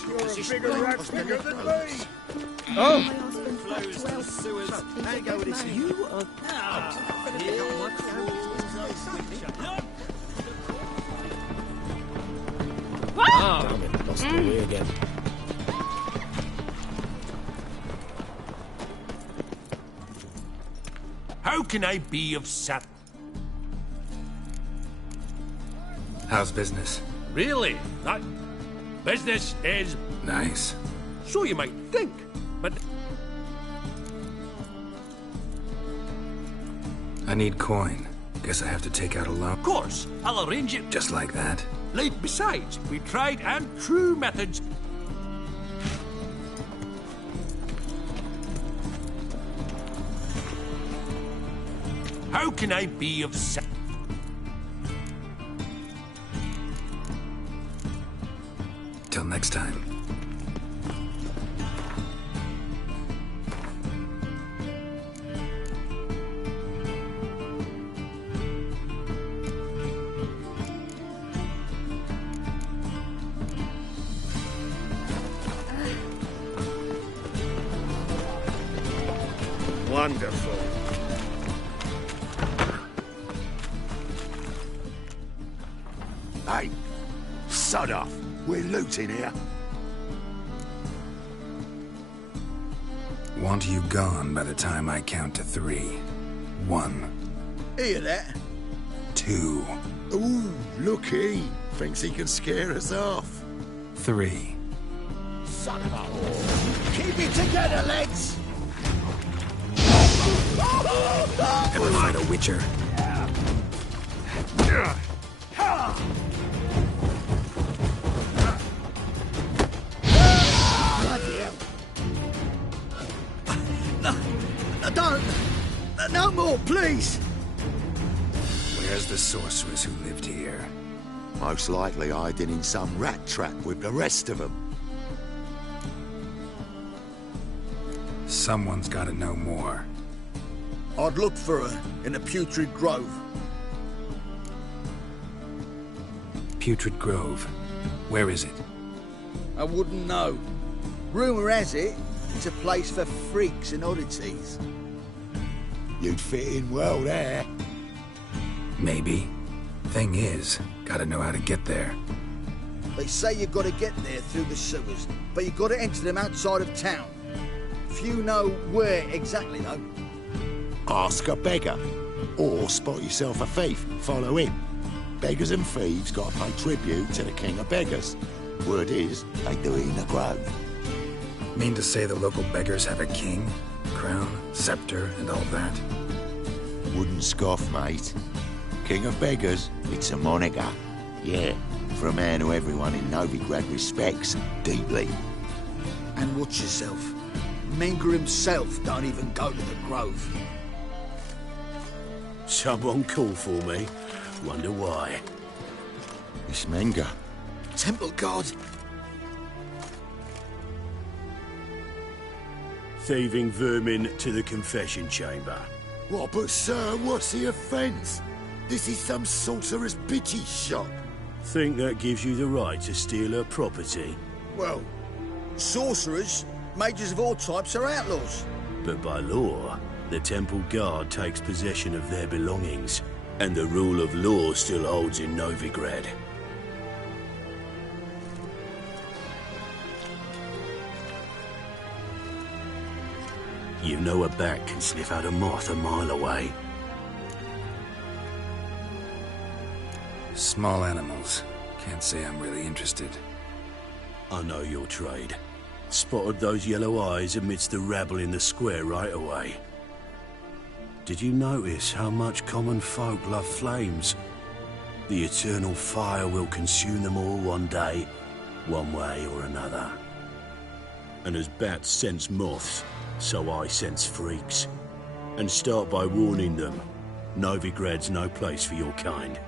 You're a bigger rat bigger than me. Oh! Flows to the sewers. How you go with this? You are... Here crawls a witch. Damn it, lost the way again. How can I be of sap? How's business? Really? That business is Nice. so you might think, but I need coin. Guess I have to take out a loan. of course I'll arrange it. Just like that? Like, besides, we tried and true methods. How can I be of sap? Till next time. Wonderful. Hey, sod off. We're looting here. Want you gone by the time I count to 3. 1. Hear that? 2. Ooh, look he. Thinks he can scare us off. 3. Son of a whore. Keep it together, lads. Ever fight a witcher? No more, please! Where's the sorceress who lived here? Most likely hiding in some rat trap with the rest of them. Someone's got to know more. I'd look for her in the Putrid Grove. Putrid Grove. Where is it? I wouldn't know. Rumour has it, it's a place for freaks and oddities. You'd fit in well there. Maybe. Thing is, gotta know how to get there. They say you've got to get there through the sewers, but you've got to enter them outside of town. Few know where exactly, though. Ask a beggar. Or spot yourself a thief, follow him. Beggars and thieves got to pay tribute to the king of beggars. Word is, they do it in the grove. Mean to say the local beggars have a king, crown, scepter, and all that? Wouldn't scoff, mate. King of beggars, it's a moniker. Yeah, for a man who everyone in Novigrad respects deeply. And watch yourself. Menger himself don't even go to the grove. Someone called for me. Wonder why. It's Menger. Temple guard. Thieving vermin to the confession chamber. What, but sir, what's the offence? This is some sorcerer's bitchy shop. Think that gives you the right to steal her property? Well, sorcerers, mages of all types are outlaws. But by law, the temple guard takes possession of their belongings, and the rule of law still holds in Novigrad. You know a bat can sniff out a moth a mile away. Small animals. Can't say I'm really interested. I know your trade. Spotted those yellow eyes amidst the rabble in the square right away. Did you notice how much common folk love flames? The eternal fire will consume them all one day, one way or another. And as bats sense moths, so I sense freaks. And start by warning them, Novigrad's no place for your kind.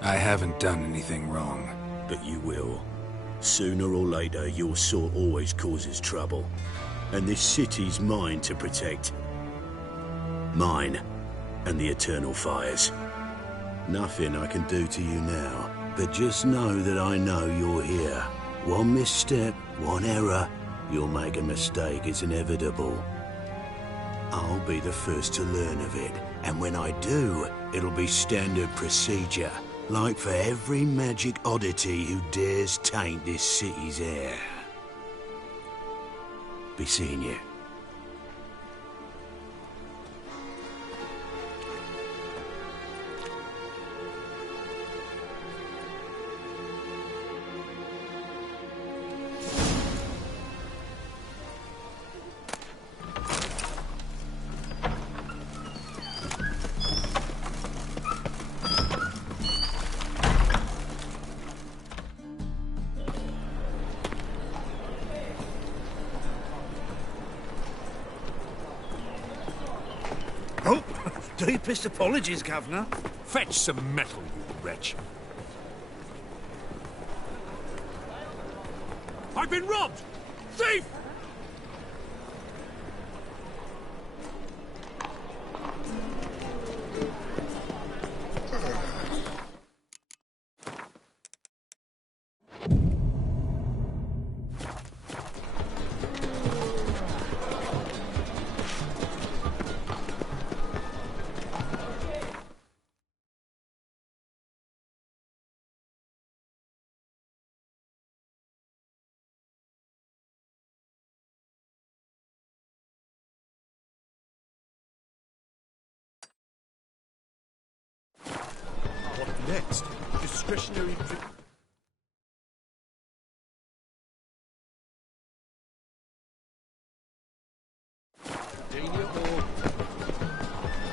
I haven't done anything wrong. But you will. Sooner or later, your sort always causes trouble. And this city's mine to protect. Mine and the eternal fires. Nothing I can do to you now, but just know that I know you're here. One misstep, one error, you'll make a mistake, it's inevitable. I'll be the first to learn of it, and when I do, it'll be standard procedure. Like for every magic oddity who dares taint this city's air. Be seeing you. Deepest apologies, Governor. Fetch some metal, you wretch. I've been robbed! Thief! Next, discretionary... Dania or...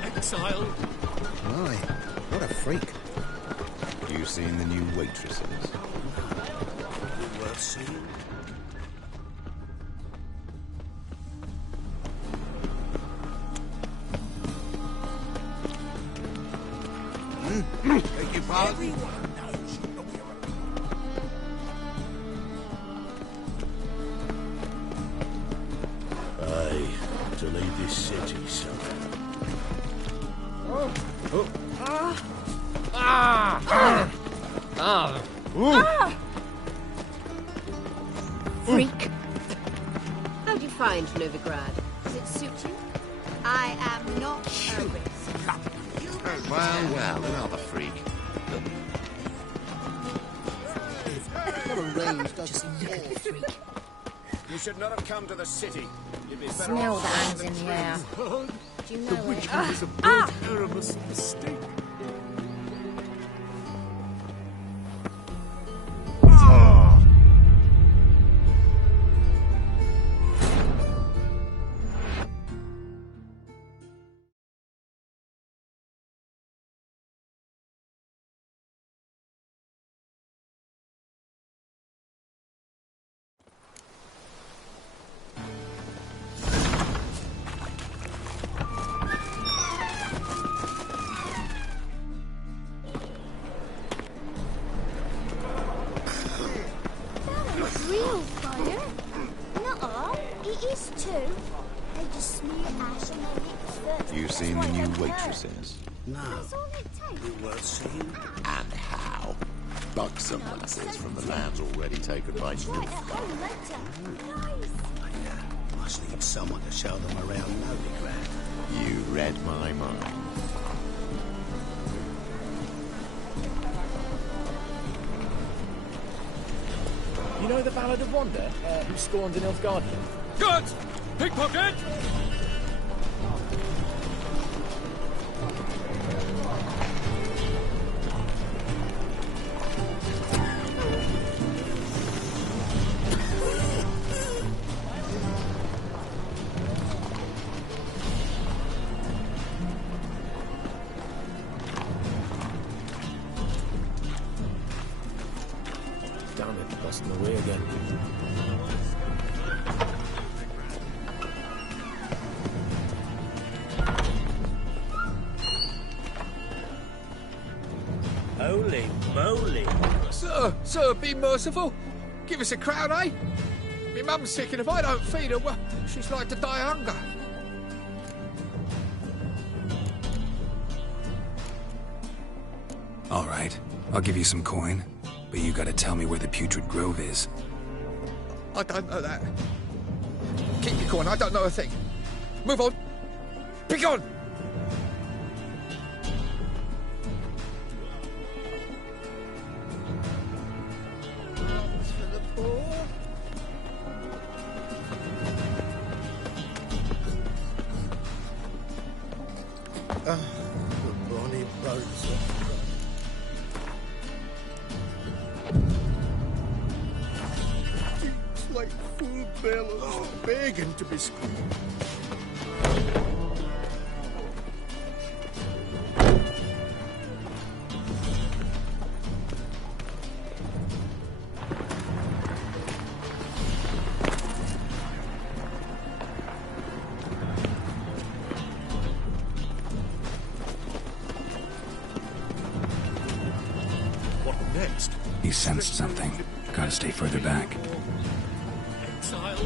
exile? My, what a freak. You seen the new waitresses? Worth seeing. Beg your pardon? Aye, to leave this city, son. Oh. Freak. How do you find Novigrad? Does it suit you? I am not a risk. Well, another freak. Just look at the freak. You should not have come to the city. You'd be better Smell off the hands in the air. Do you know it? was a bold Aramis mistake. Real fire? Nuh-uh, it is too. They just smear ash on their lips first. You seen the new waitresses? No. You were seen? And how? Buck, someone says, from the lands already taken by Newt. Must need someone to show them around Novigrad. You read my mind. You know the Ballad of Wanda, who scorned an Nilfgaardian? Good! Pickpocket! Damn it, lost my way again. Holy moly. Sir, be merciful. Give us a crown, eh? My mum's sick, and if I don't feed her, well, she's like to die of hunger. All right, I'll give you some coin, but you gotta tell me where the Putrid Grove is. I don't know that. Keep your coin, I don't know a thing. Move on. Be gone! The bonny birds. It's like full bellows begging to be squeezed. Next. He sensed something. Gotta stay further back. Exile.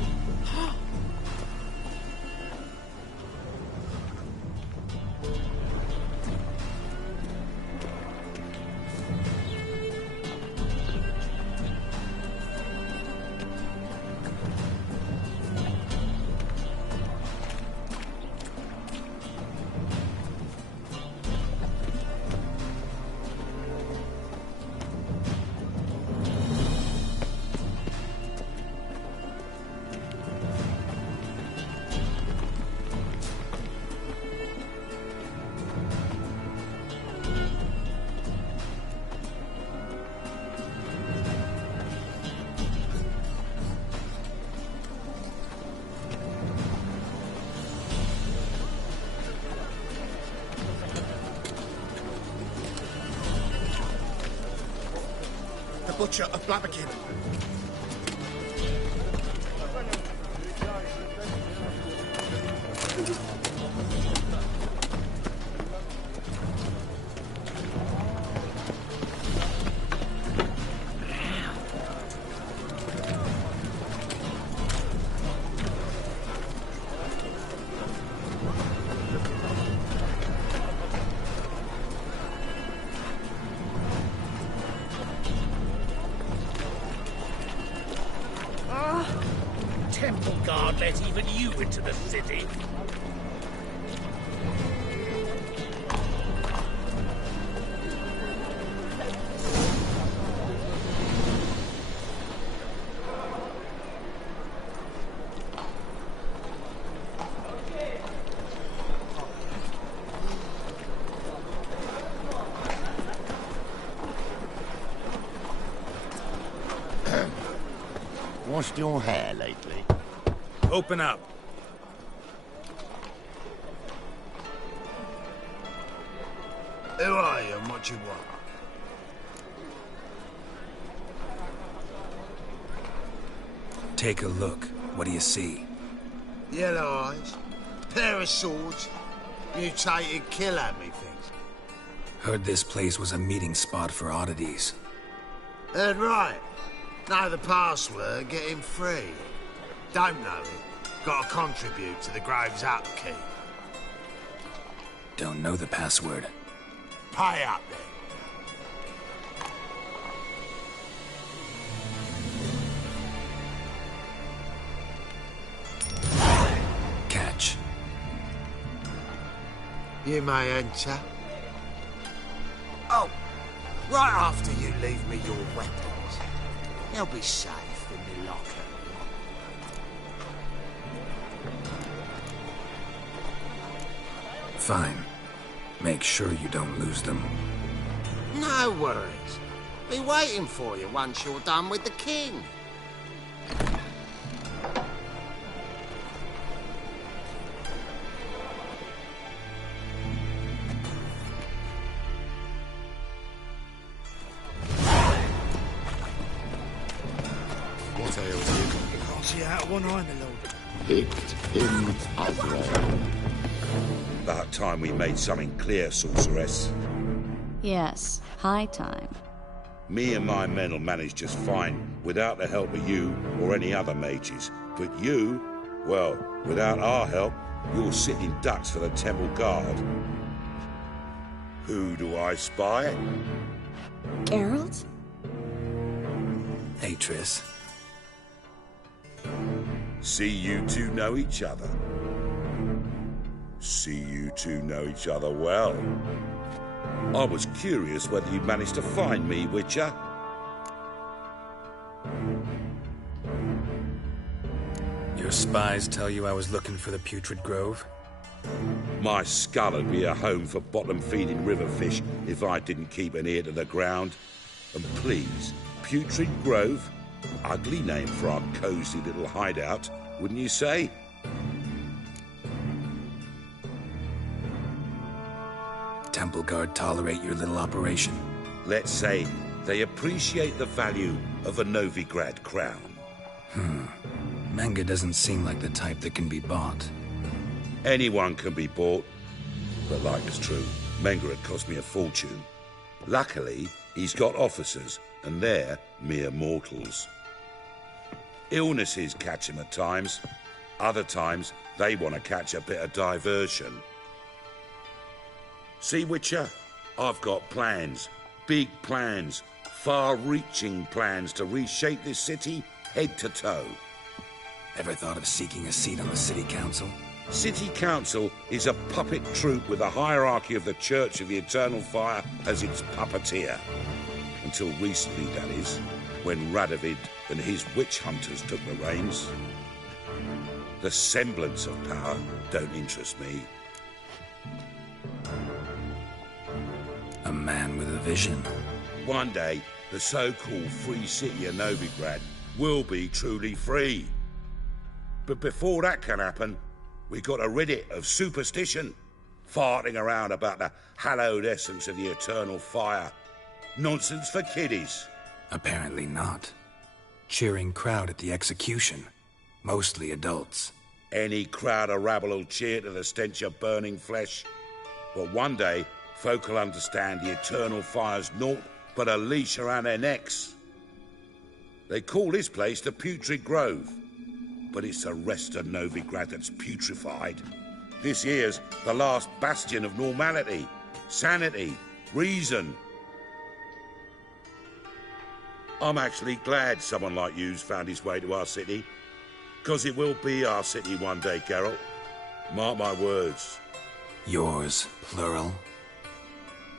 The Butcher of Blaviken. Temple Guard let even you into the city. washed your hair lately? Open up. Who are you and what you want? Take a look. What do you see? Yellow eyes, pair of swords, mutated killer, methinks. Heard this place was a meeting spot for oddities. Heard right. Know the password, get him free. Don't know it, gotta contribute to the Grove's upkeep. Don't know the password. Pay up then. Catch. You may enter. Oh, right after you leave me your weapons. They'll be safe in the locker. Fine. Make sure you don't lose them. No worries. Be waiting for you once you're done with the king. What ails you? Can't see out of one eye, my lord. Picked him Azrael. About time we made something clear, sorceress. Yes, high time. Me and my men'll manage just fine without the help of you or any other mages. But you, well, without our help, you're sitting ducks for the temple guard. Who do I spy? Geralt? Hey, Triss. See you two know each other. See you two know each other well. I was curious whether you'd managed to find me, Witcher. Your spies tell you I was looking for the Putrid Grove? My skull would be a home for bottom-feeding river fish if I didn't keep an ear to the ground. And please, Putrid Grove? Ugly name for our cozy little hideout, wouldn't you say? Temple Guard tolerate your little operation? Let's say they appreciate the value of a Novigrad crown. Menga doesn't seem like the type that can be bought. Anyone can be bought. But like it's true, Menga had cost me a fortune. Luckily, he's got officers, and they're mere mortals. Illnesses catch him at times. Other times, they want to catch a bit of diversion. See, Witcher, I've got plans. Big plans. Far-reaching plans to reshape this city head to toe. Ever thought of seeking a seat on the city council? City council is a puppet troupe with a hierarchy of the Church of the Eternal Fire as its puppeteer. Until recently, that is, when Radovid and his witch hunters took the reins. The semblance of power don't interest me. A man with a vision. One day, the so-called free city of Novigrad will be truly free. But before that can happen, we got to rid it of superstition, farting around about the hallowed essence of the eternal fire. Nonsense for kiddies. Apparently not. Cheering crowd at the execution. Mostly adults. Any crowd of rabble will cheer to the stench of burning flesh. But one day, folk will understand the eternal fire's naught but a leash around their necks. They call this place the Putrid Grove, but it's the rest of Novigrad that's putrefied. This here's the last bastion of normality, sanity, reason. I'm actually glad someone like you's found his way to our city, because it will be our city one day, Geralt. Mark my words. Yours, plural?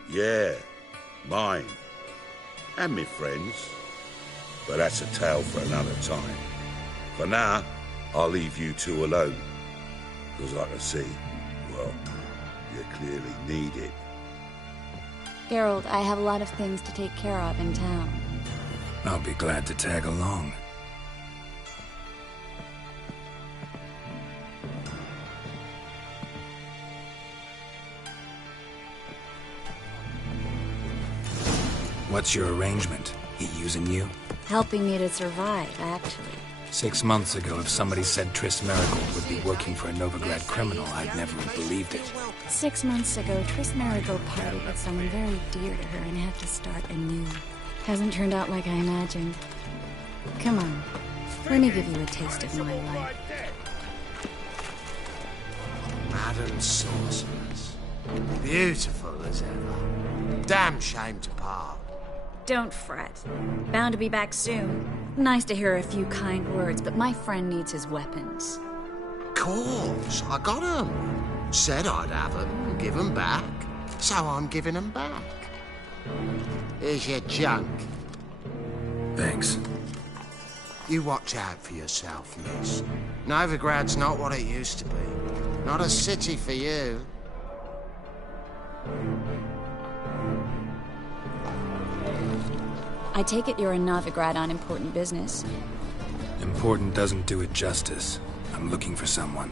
Yeah, mine. And me friends. But that's a tale for another time. For now, I'll leave you two alone. Because I can see, well, you clearly need it. Geralt, I have a lot of things to take care of in town. I'll be glad to tag along. What's your arrangement? He using you? Helping me to survive, actually. 6 months ago, if somebody said Triss Marigold would be working for a Novigrad criminal, I'd never have believed it. 6 months ago, Triss Marigold parted with someone very dear to her and had to start anew. Hasn't turned out like I imagined. Come on, let me give you a taste of my life. Madam Sorceress. Beautiful as ever. Damn shame to part. Don't fret. Bound to be back soon. Nice to hear a few kind words, but my friend needs his weapons. Course, I got 'em. Said I'd have 'em and give 'em back. So I'm giving 'em back. Here's your junk. Thanks. You watch out for yourself, miss. Novigrad's not what it used to be. Not a city for you. I take it you're in Novigrad on important business. Important doesn't do it justice. I'm looking for someone.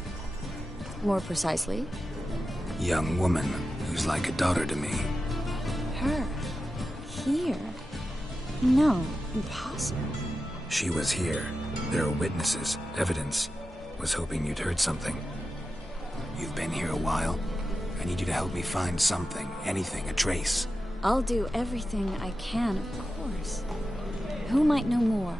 More precisely? Young woman who's like a daughter to me. Her? Here? No, impossible. She was here. There are witnesses, evidence. Was hoping you'd heard something. You've been here a while. I need you to help me find something, anything, a trace. I'll do everything I can, of course. Who might know more?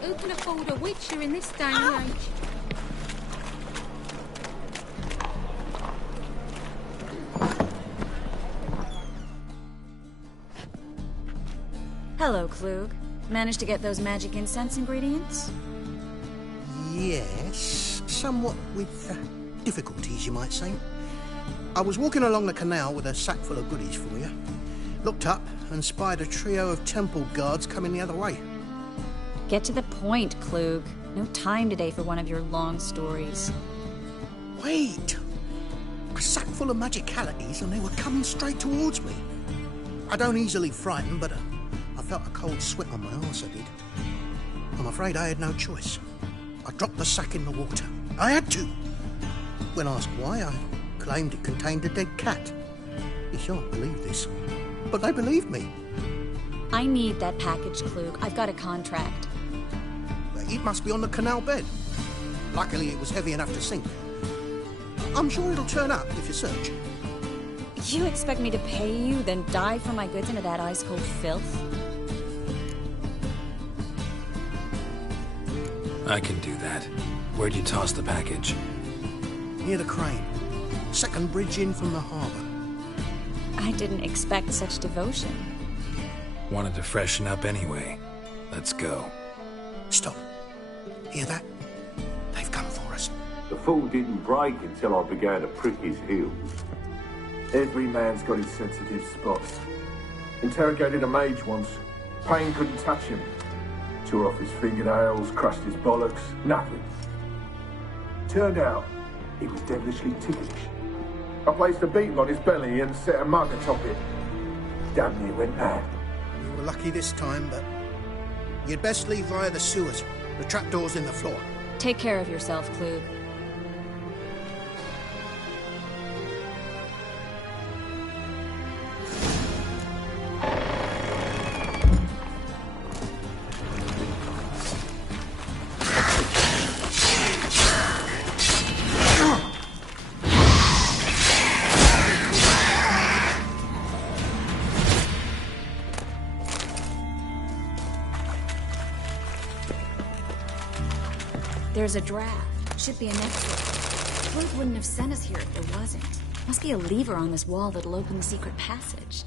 Who can afford a witcher in this day and age? Hello, Klug. Managed to get those magic incense ingredients? Yes, somewhat with difficulties, you might say. I was walking along the canal with a sack full of goodies for you. Looked up and spied a trio of temple guards coming the other way. Get to the point, Klug. No time today for one of your long stories. Wait! A sack full of magicalities and they were coming straight towards me. I don't easily frighten, but I felt a cold sweat on my arse, I did. I'm afraid I had no choice. I dropped the sack in the water. I had to. When asked why, I claimed it contained a dead cat. You shan't believe this, but they believed me. I need that package, Klug. I've got a contract. It must be on the canal bed. Luckily, it was heavy enough to sink. I'm sure it'll turn up if you search. You expect me to pay you, then dive for my goods into that ice-cold filth? I can do that. Where'd you toss the package? Near the crane. Second bridge in from the harbour. I didn't expect such devotion. Wanted to freshen up anyway. Let's go. Stop. Hear that? They've come for us. The fool didn't break until I began to prick his heels. Every man's got his sensitive spots. Interrogated a mage once. Pain couldn't touch him. Tore off his fingernails, crushed his bollocks, nothing. Turned out, he was devilishly ticklish. I placed a beetle on his belly and set a mug atop it. Damn near went mad. You were lucky this time, but you'd best leave via the sewers. The trapdoor's in the floor. Take care of yourself, Klug. There's a draft. Should be an exit. Klug wouldn't have sent us here if there wasn't. Must be a lever on this wall that'll open the secret passage.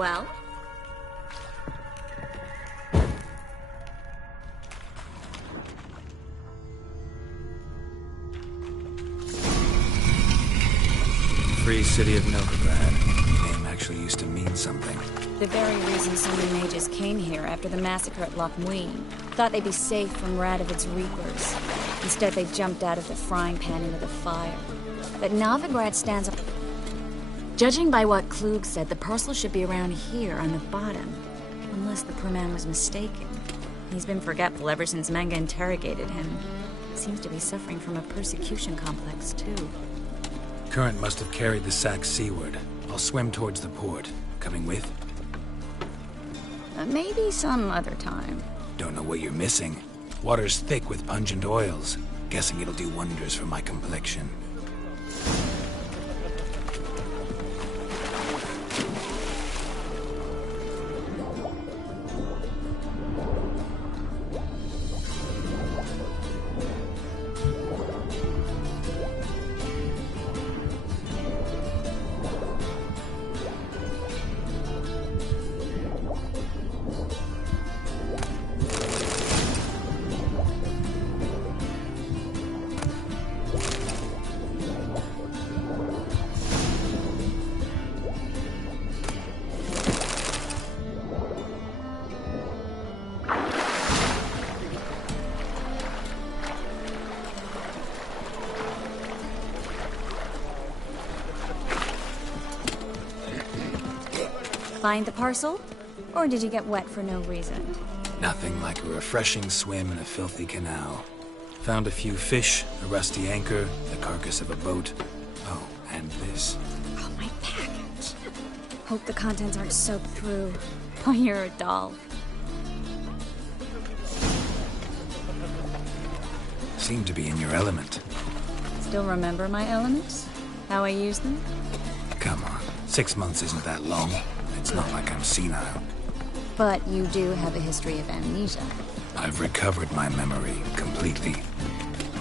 Well? Free city of Novigrad. The name actually used to mean something. The very reason so many mages came here after the massacre at Loch Muin. Thought they'd be safe from Radovid's reapers. Instead, they jumped out of the frying pan into the fire. But Novigrad stands up. Judging by what Klug said, the parcel should be around here on the bottom. Unless the poor man was mistaken. He's been forgetful ever since Manga interrogated him. Seems to be suffering from a persecution complex, too. Current must have carried the sack seaward. I'll swim towards the port. Coming with? Maybe some other time. Don't know what you're missing. Water's thick with pungent oils. Guessing it'll do wonders for my complexion. Find the parcel? Or did you get wet for no reason? Nothing like a refreshing swim in a filthy canal. Found a few fish, a rusty anchor, the carcass of a boat. Oh, and this. Oh, my package. Hope the contents aren't soaked through. Oh, you're a doll. Seem to be in your element. Still remember my elements? How I use them? Come on, 6 months isn't that long. It's not like I'm senile. But you do have a history of amnesia. I've recovered my memory completely.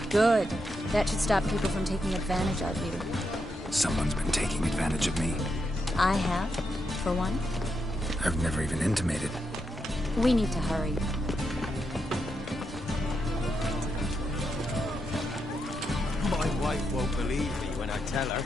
Good. That should stop people from taking advantage of you. Someone's been taking advantage of me. I have, for one. I've never even intimated. We need to hurry. My wife won't believe me when I tell her.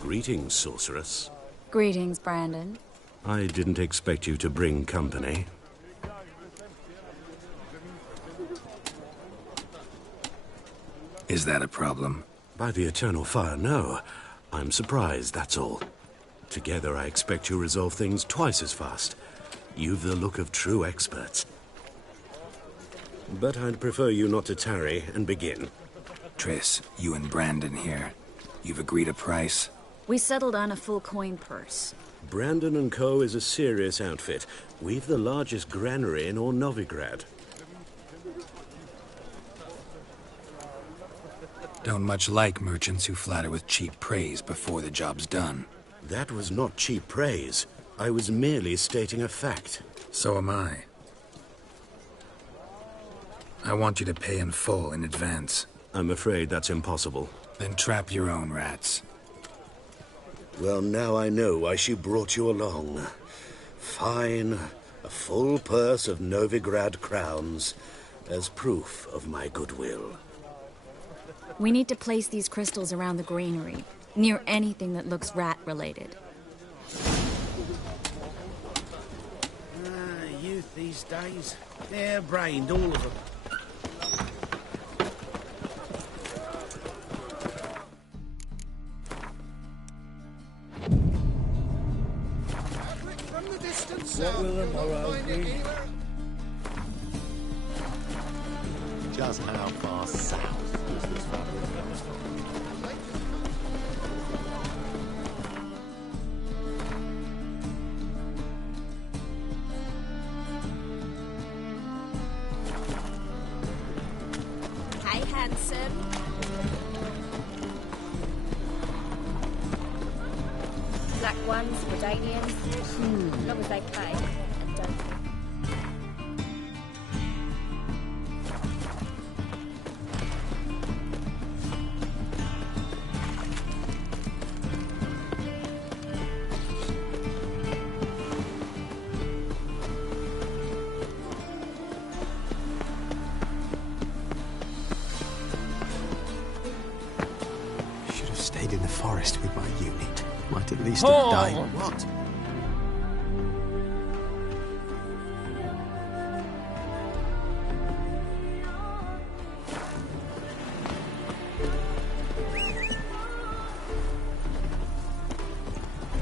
Greetings, sorceress. Greetings, Brandon. I didn't expect you to bring company. Is that a problem? By the eternal fire, no. I'm surprised, that's all. Together, I expect you resolve things twice as fast. You've the look of true experts. But I'd prefer you not to tarry and begin. Triss, you and Brandon here. You've agreed a price? We settled on a full coin purse. Brandon & Co. is a serious outfit. We've the largest granary in all Novigrad. Don't much like merchants who flatter with cheap praise before the job's done. That was not cheap praise. I was merely stating a fact. So am I. I want you to pay in full in advance. I'm afraid that's impossible. Then trap your own rats. Well, now I know why she brought you along. Fine. A full purse of Novigrad crowns as proof of my goodwill. We need to place these crystals around the granary, near anything that looks rat-related. Youth these days. Hair-brained, all of them. What will the morrow bring? Just how far south does this fabric come from? listen. Black ones, Jordanians, as long as they pay and don't. Should have stayed in the forest with my unit. Might at least have died. What?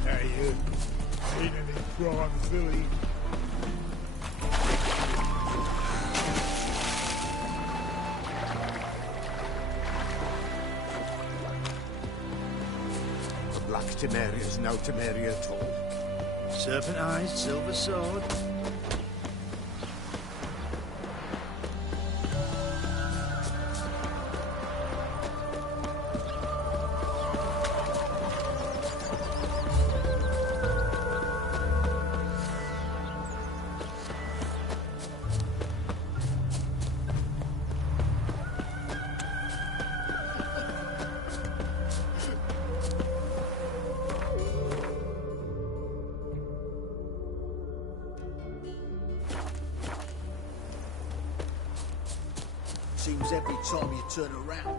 Hey, you. Seen any prime Philly? The black Temeria's no Temeria at all. Serpent eyes, silver sword. Seems every time you turn around.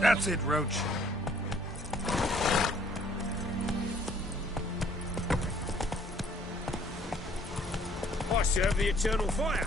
That's it, Roach. I serve the eternal fire.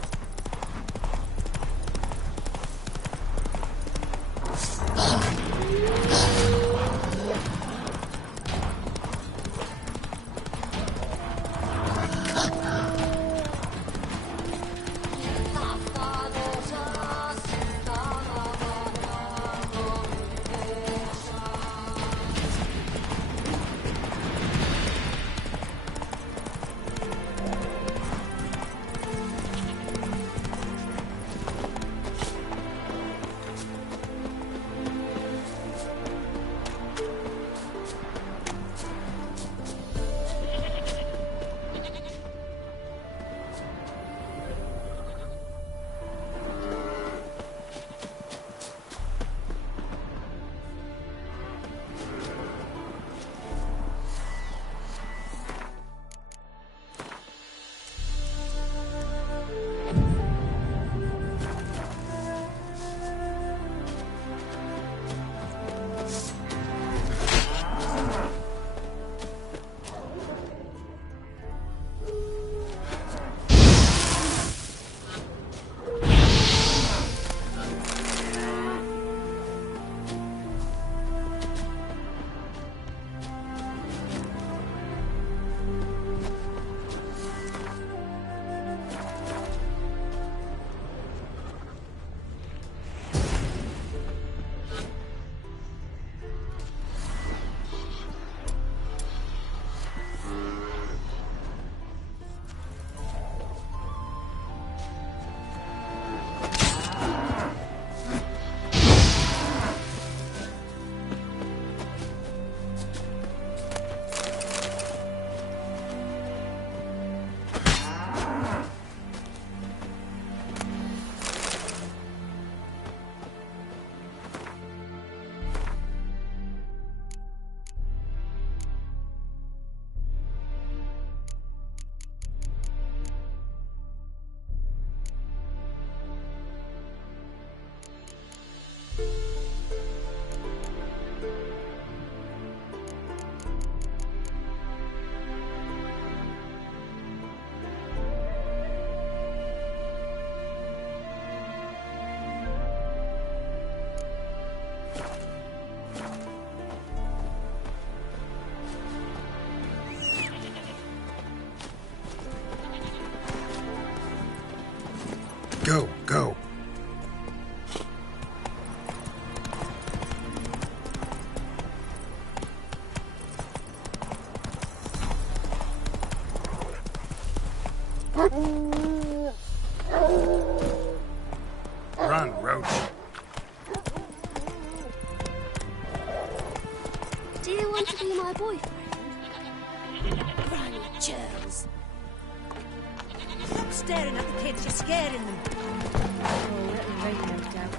Run, Roach. Do you want to be my boyfriend? Run, Charles. Stop staring at the kids, you're scaring them. Oh, let the radio down.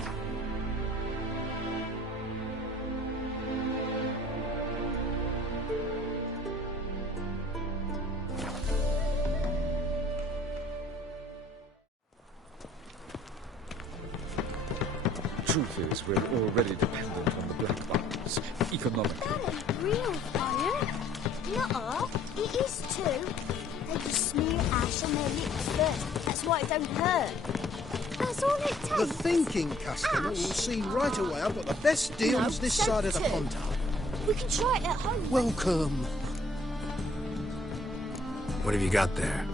Truth is, we're already dependent on the black markets, economically. That ain't real fire. Nuh-uh, it is too. They just smear ash on their lips first. That's why it don't hurt. That's all it takes. The thinking customer will see right away I've got the best deals this side of the pond. We can try it at home. Welcome. What have you got there?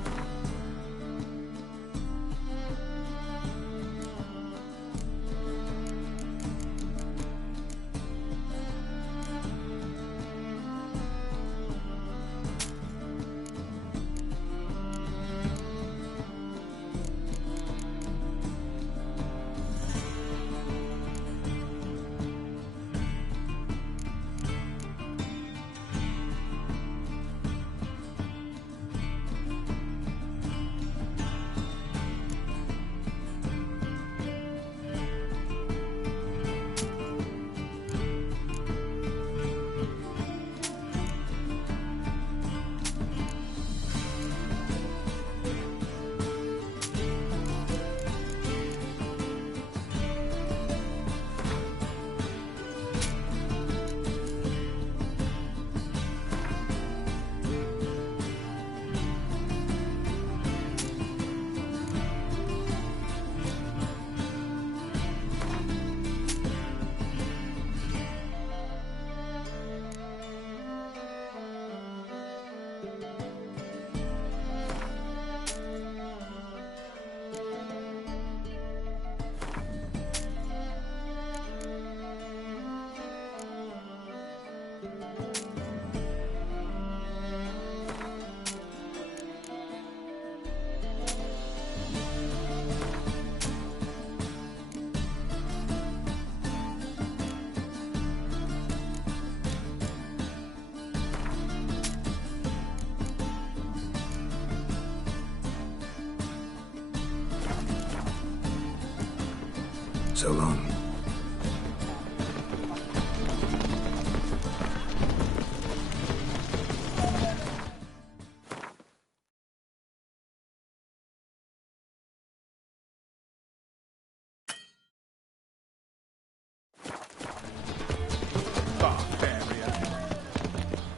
So long.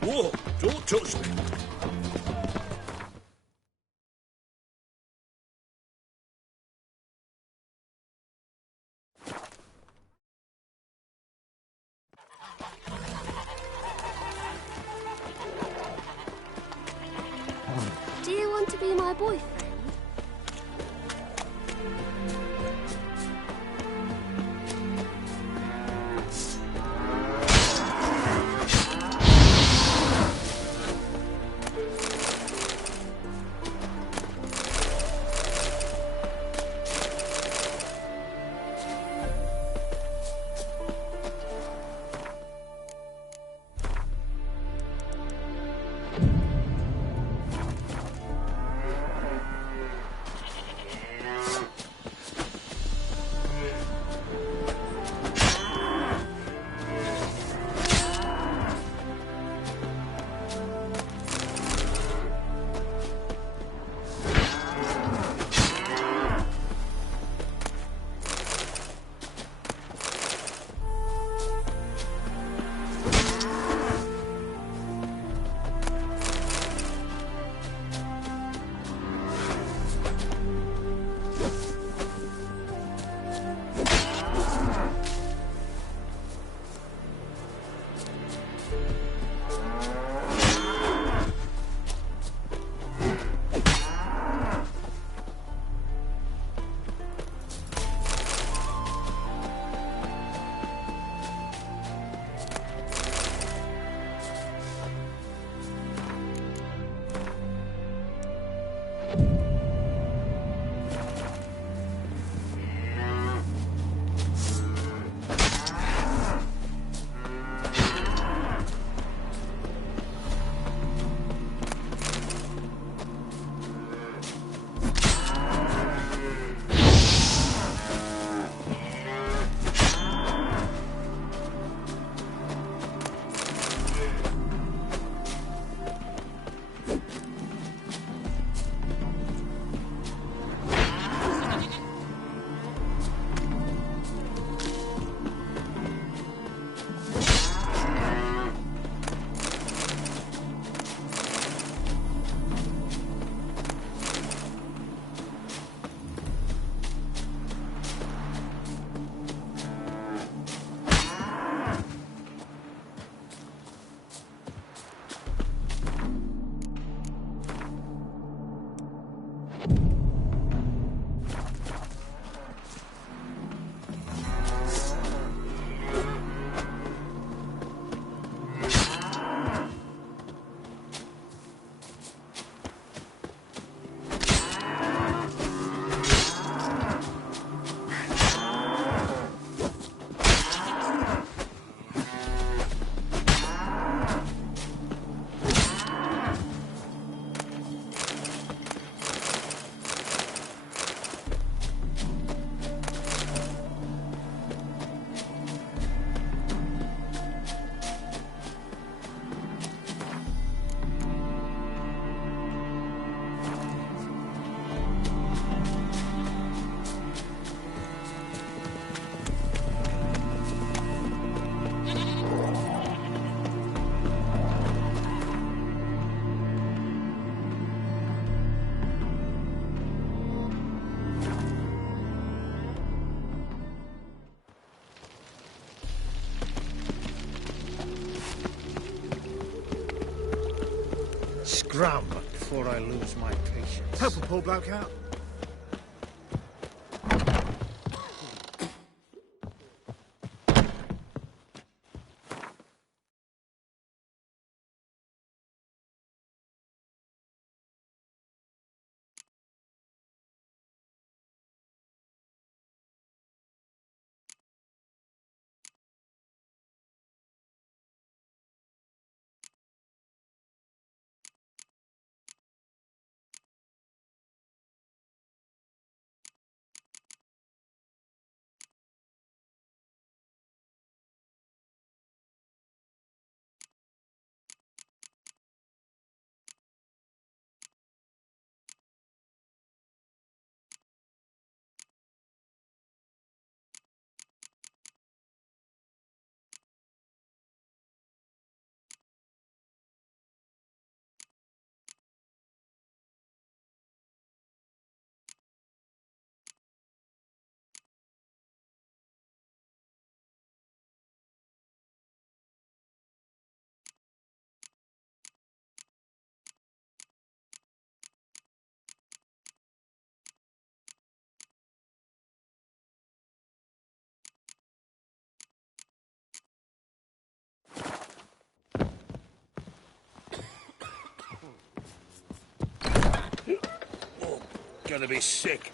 Whoa, don't touch me. Do you want to be my boyfriend? scram before I lose my patience. Help a poor bloke out. Gonna be sick.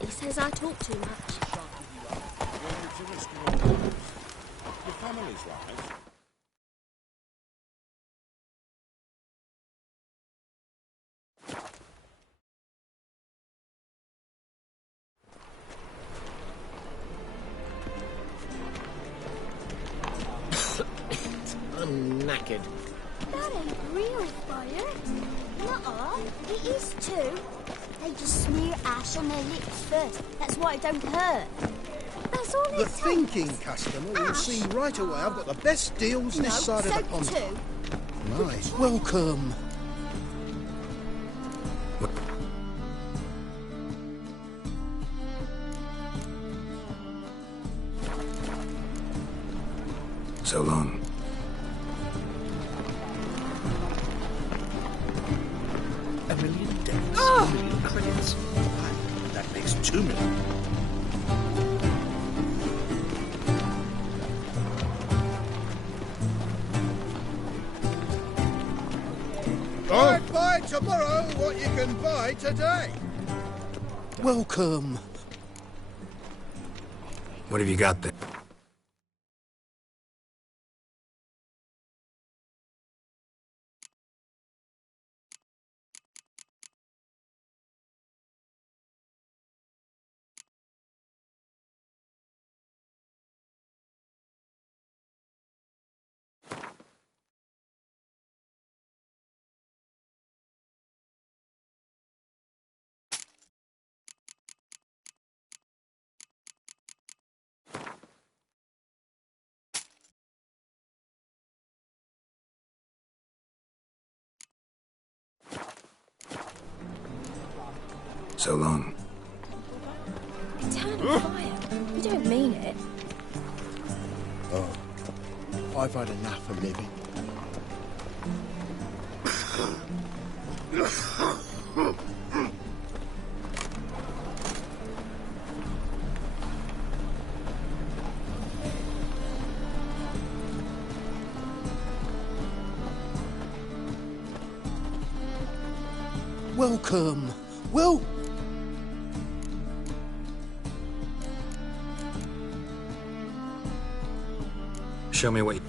He says I talk too much. Your family's lives. I'm knackered. That ain't real fire. Nuh-uh, it is too. They just smear ash on their lips first. That's why it don't hurt. That's all it The takes. thinking customer will see right away I've got the best deals this side of the soap pond. too. Nice. Welcome. So long. $1 million days, $1 million credits. That makes 2 million. Don't buy tomorrow what you can buy today. Welcome. What have you got there? So long. Eternal fire. You don't mean it. Oh, I've had enough of living. Welcome. Well... Show me what you...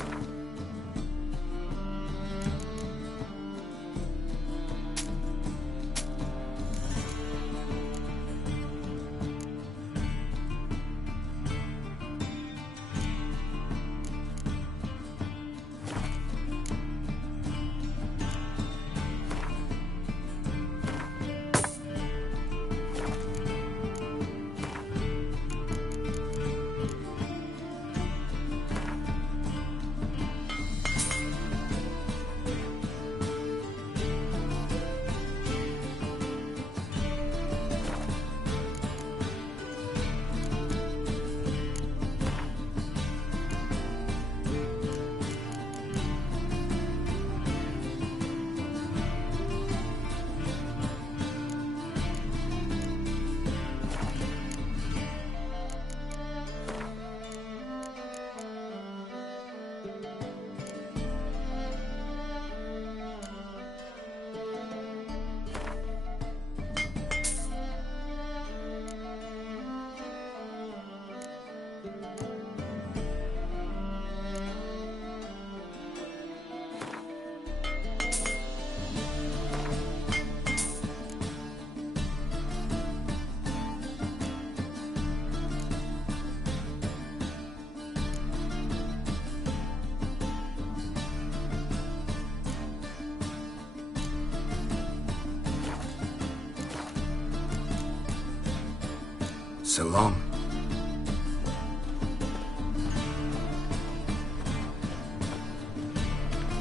So long.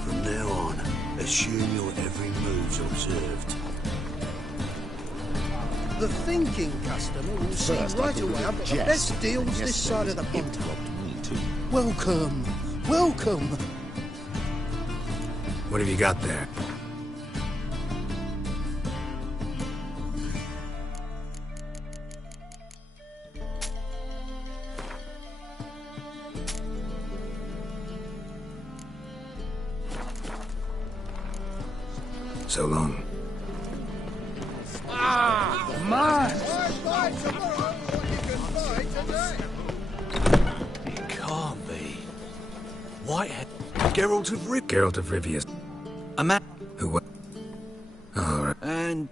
From now on, assume your every move's observed. The thinking customer will see First, right I away I've got the Jess, best deals and this side of the pond. interrupted me too. Welcome. Welcome. What have you got there? So long. Ah, man! Buy tomorrow Whitehead. Geralt of Rivia. Geralt of Rivia. A man. Who what? All right. And...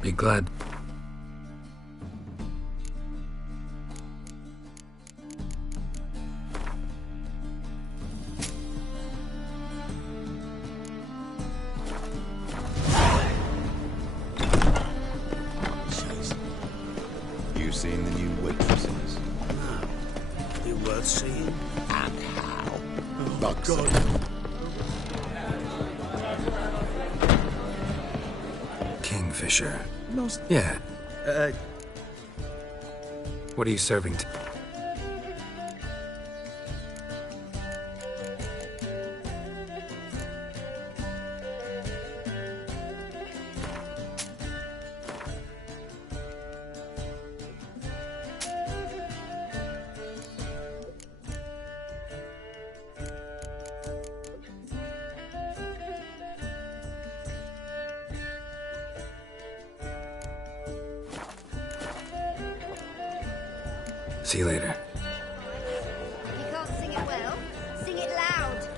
Be glad. You seen the new waitresses? No. They're worth seeing. And how? Oh, God. Kingfisher. No. Yeah. What are you serving? See you later. You can't sing it well. Sing it loud.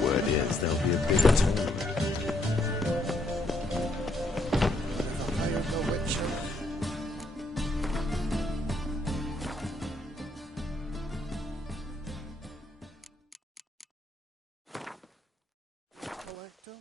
Word is there'll be a bigger tournament. Collector?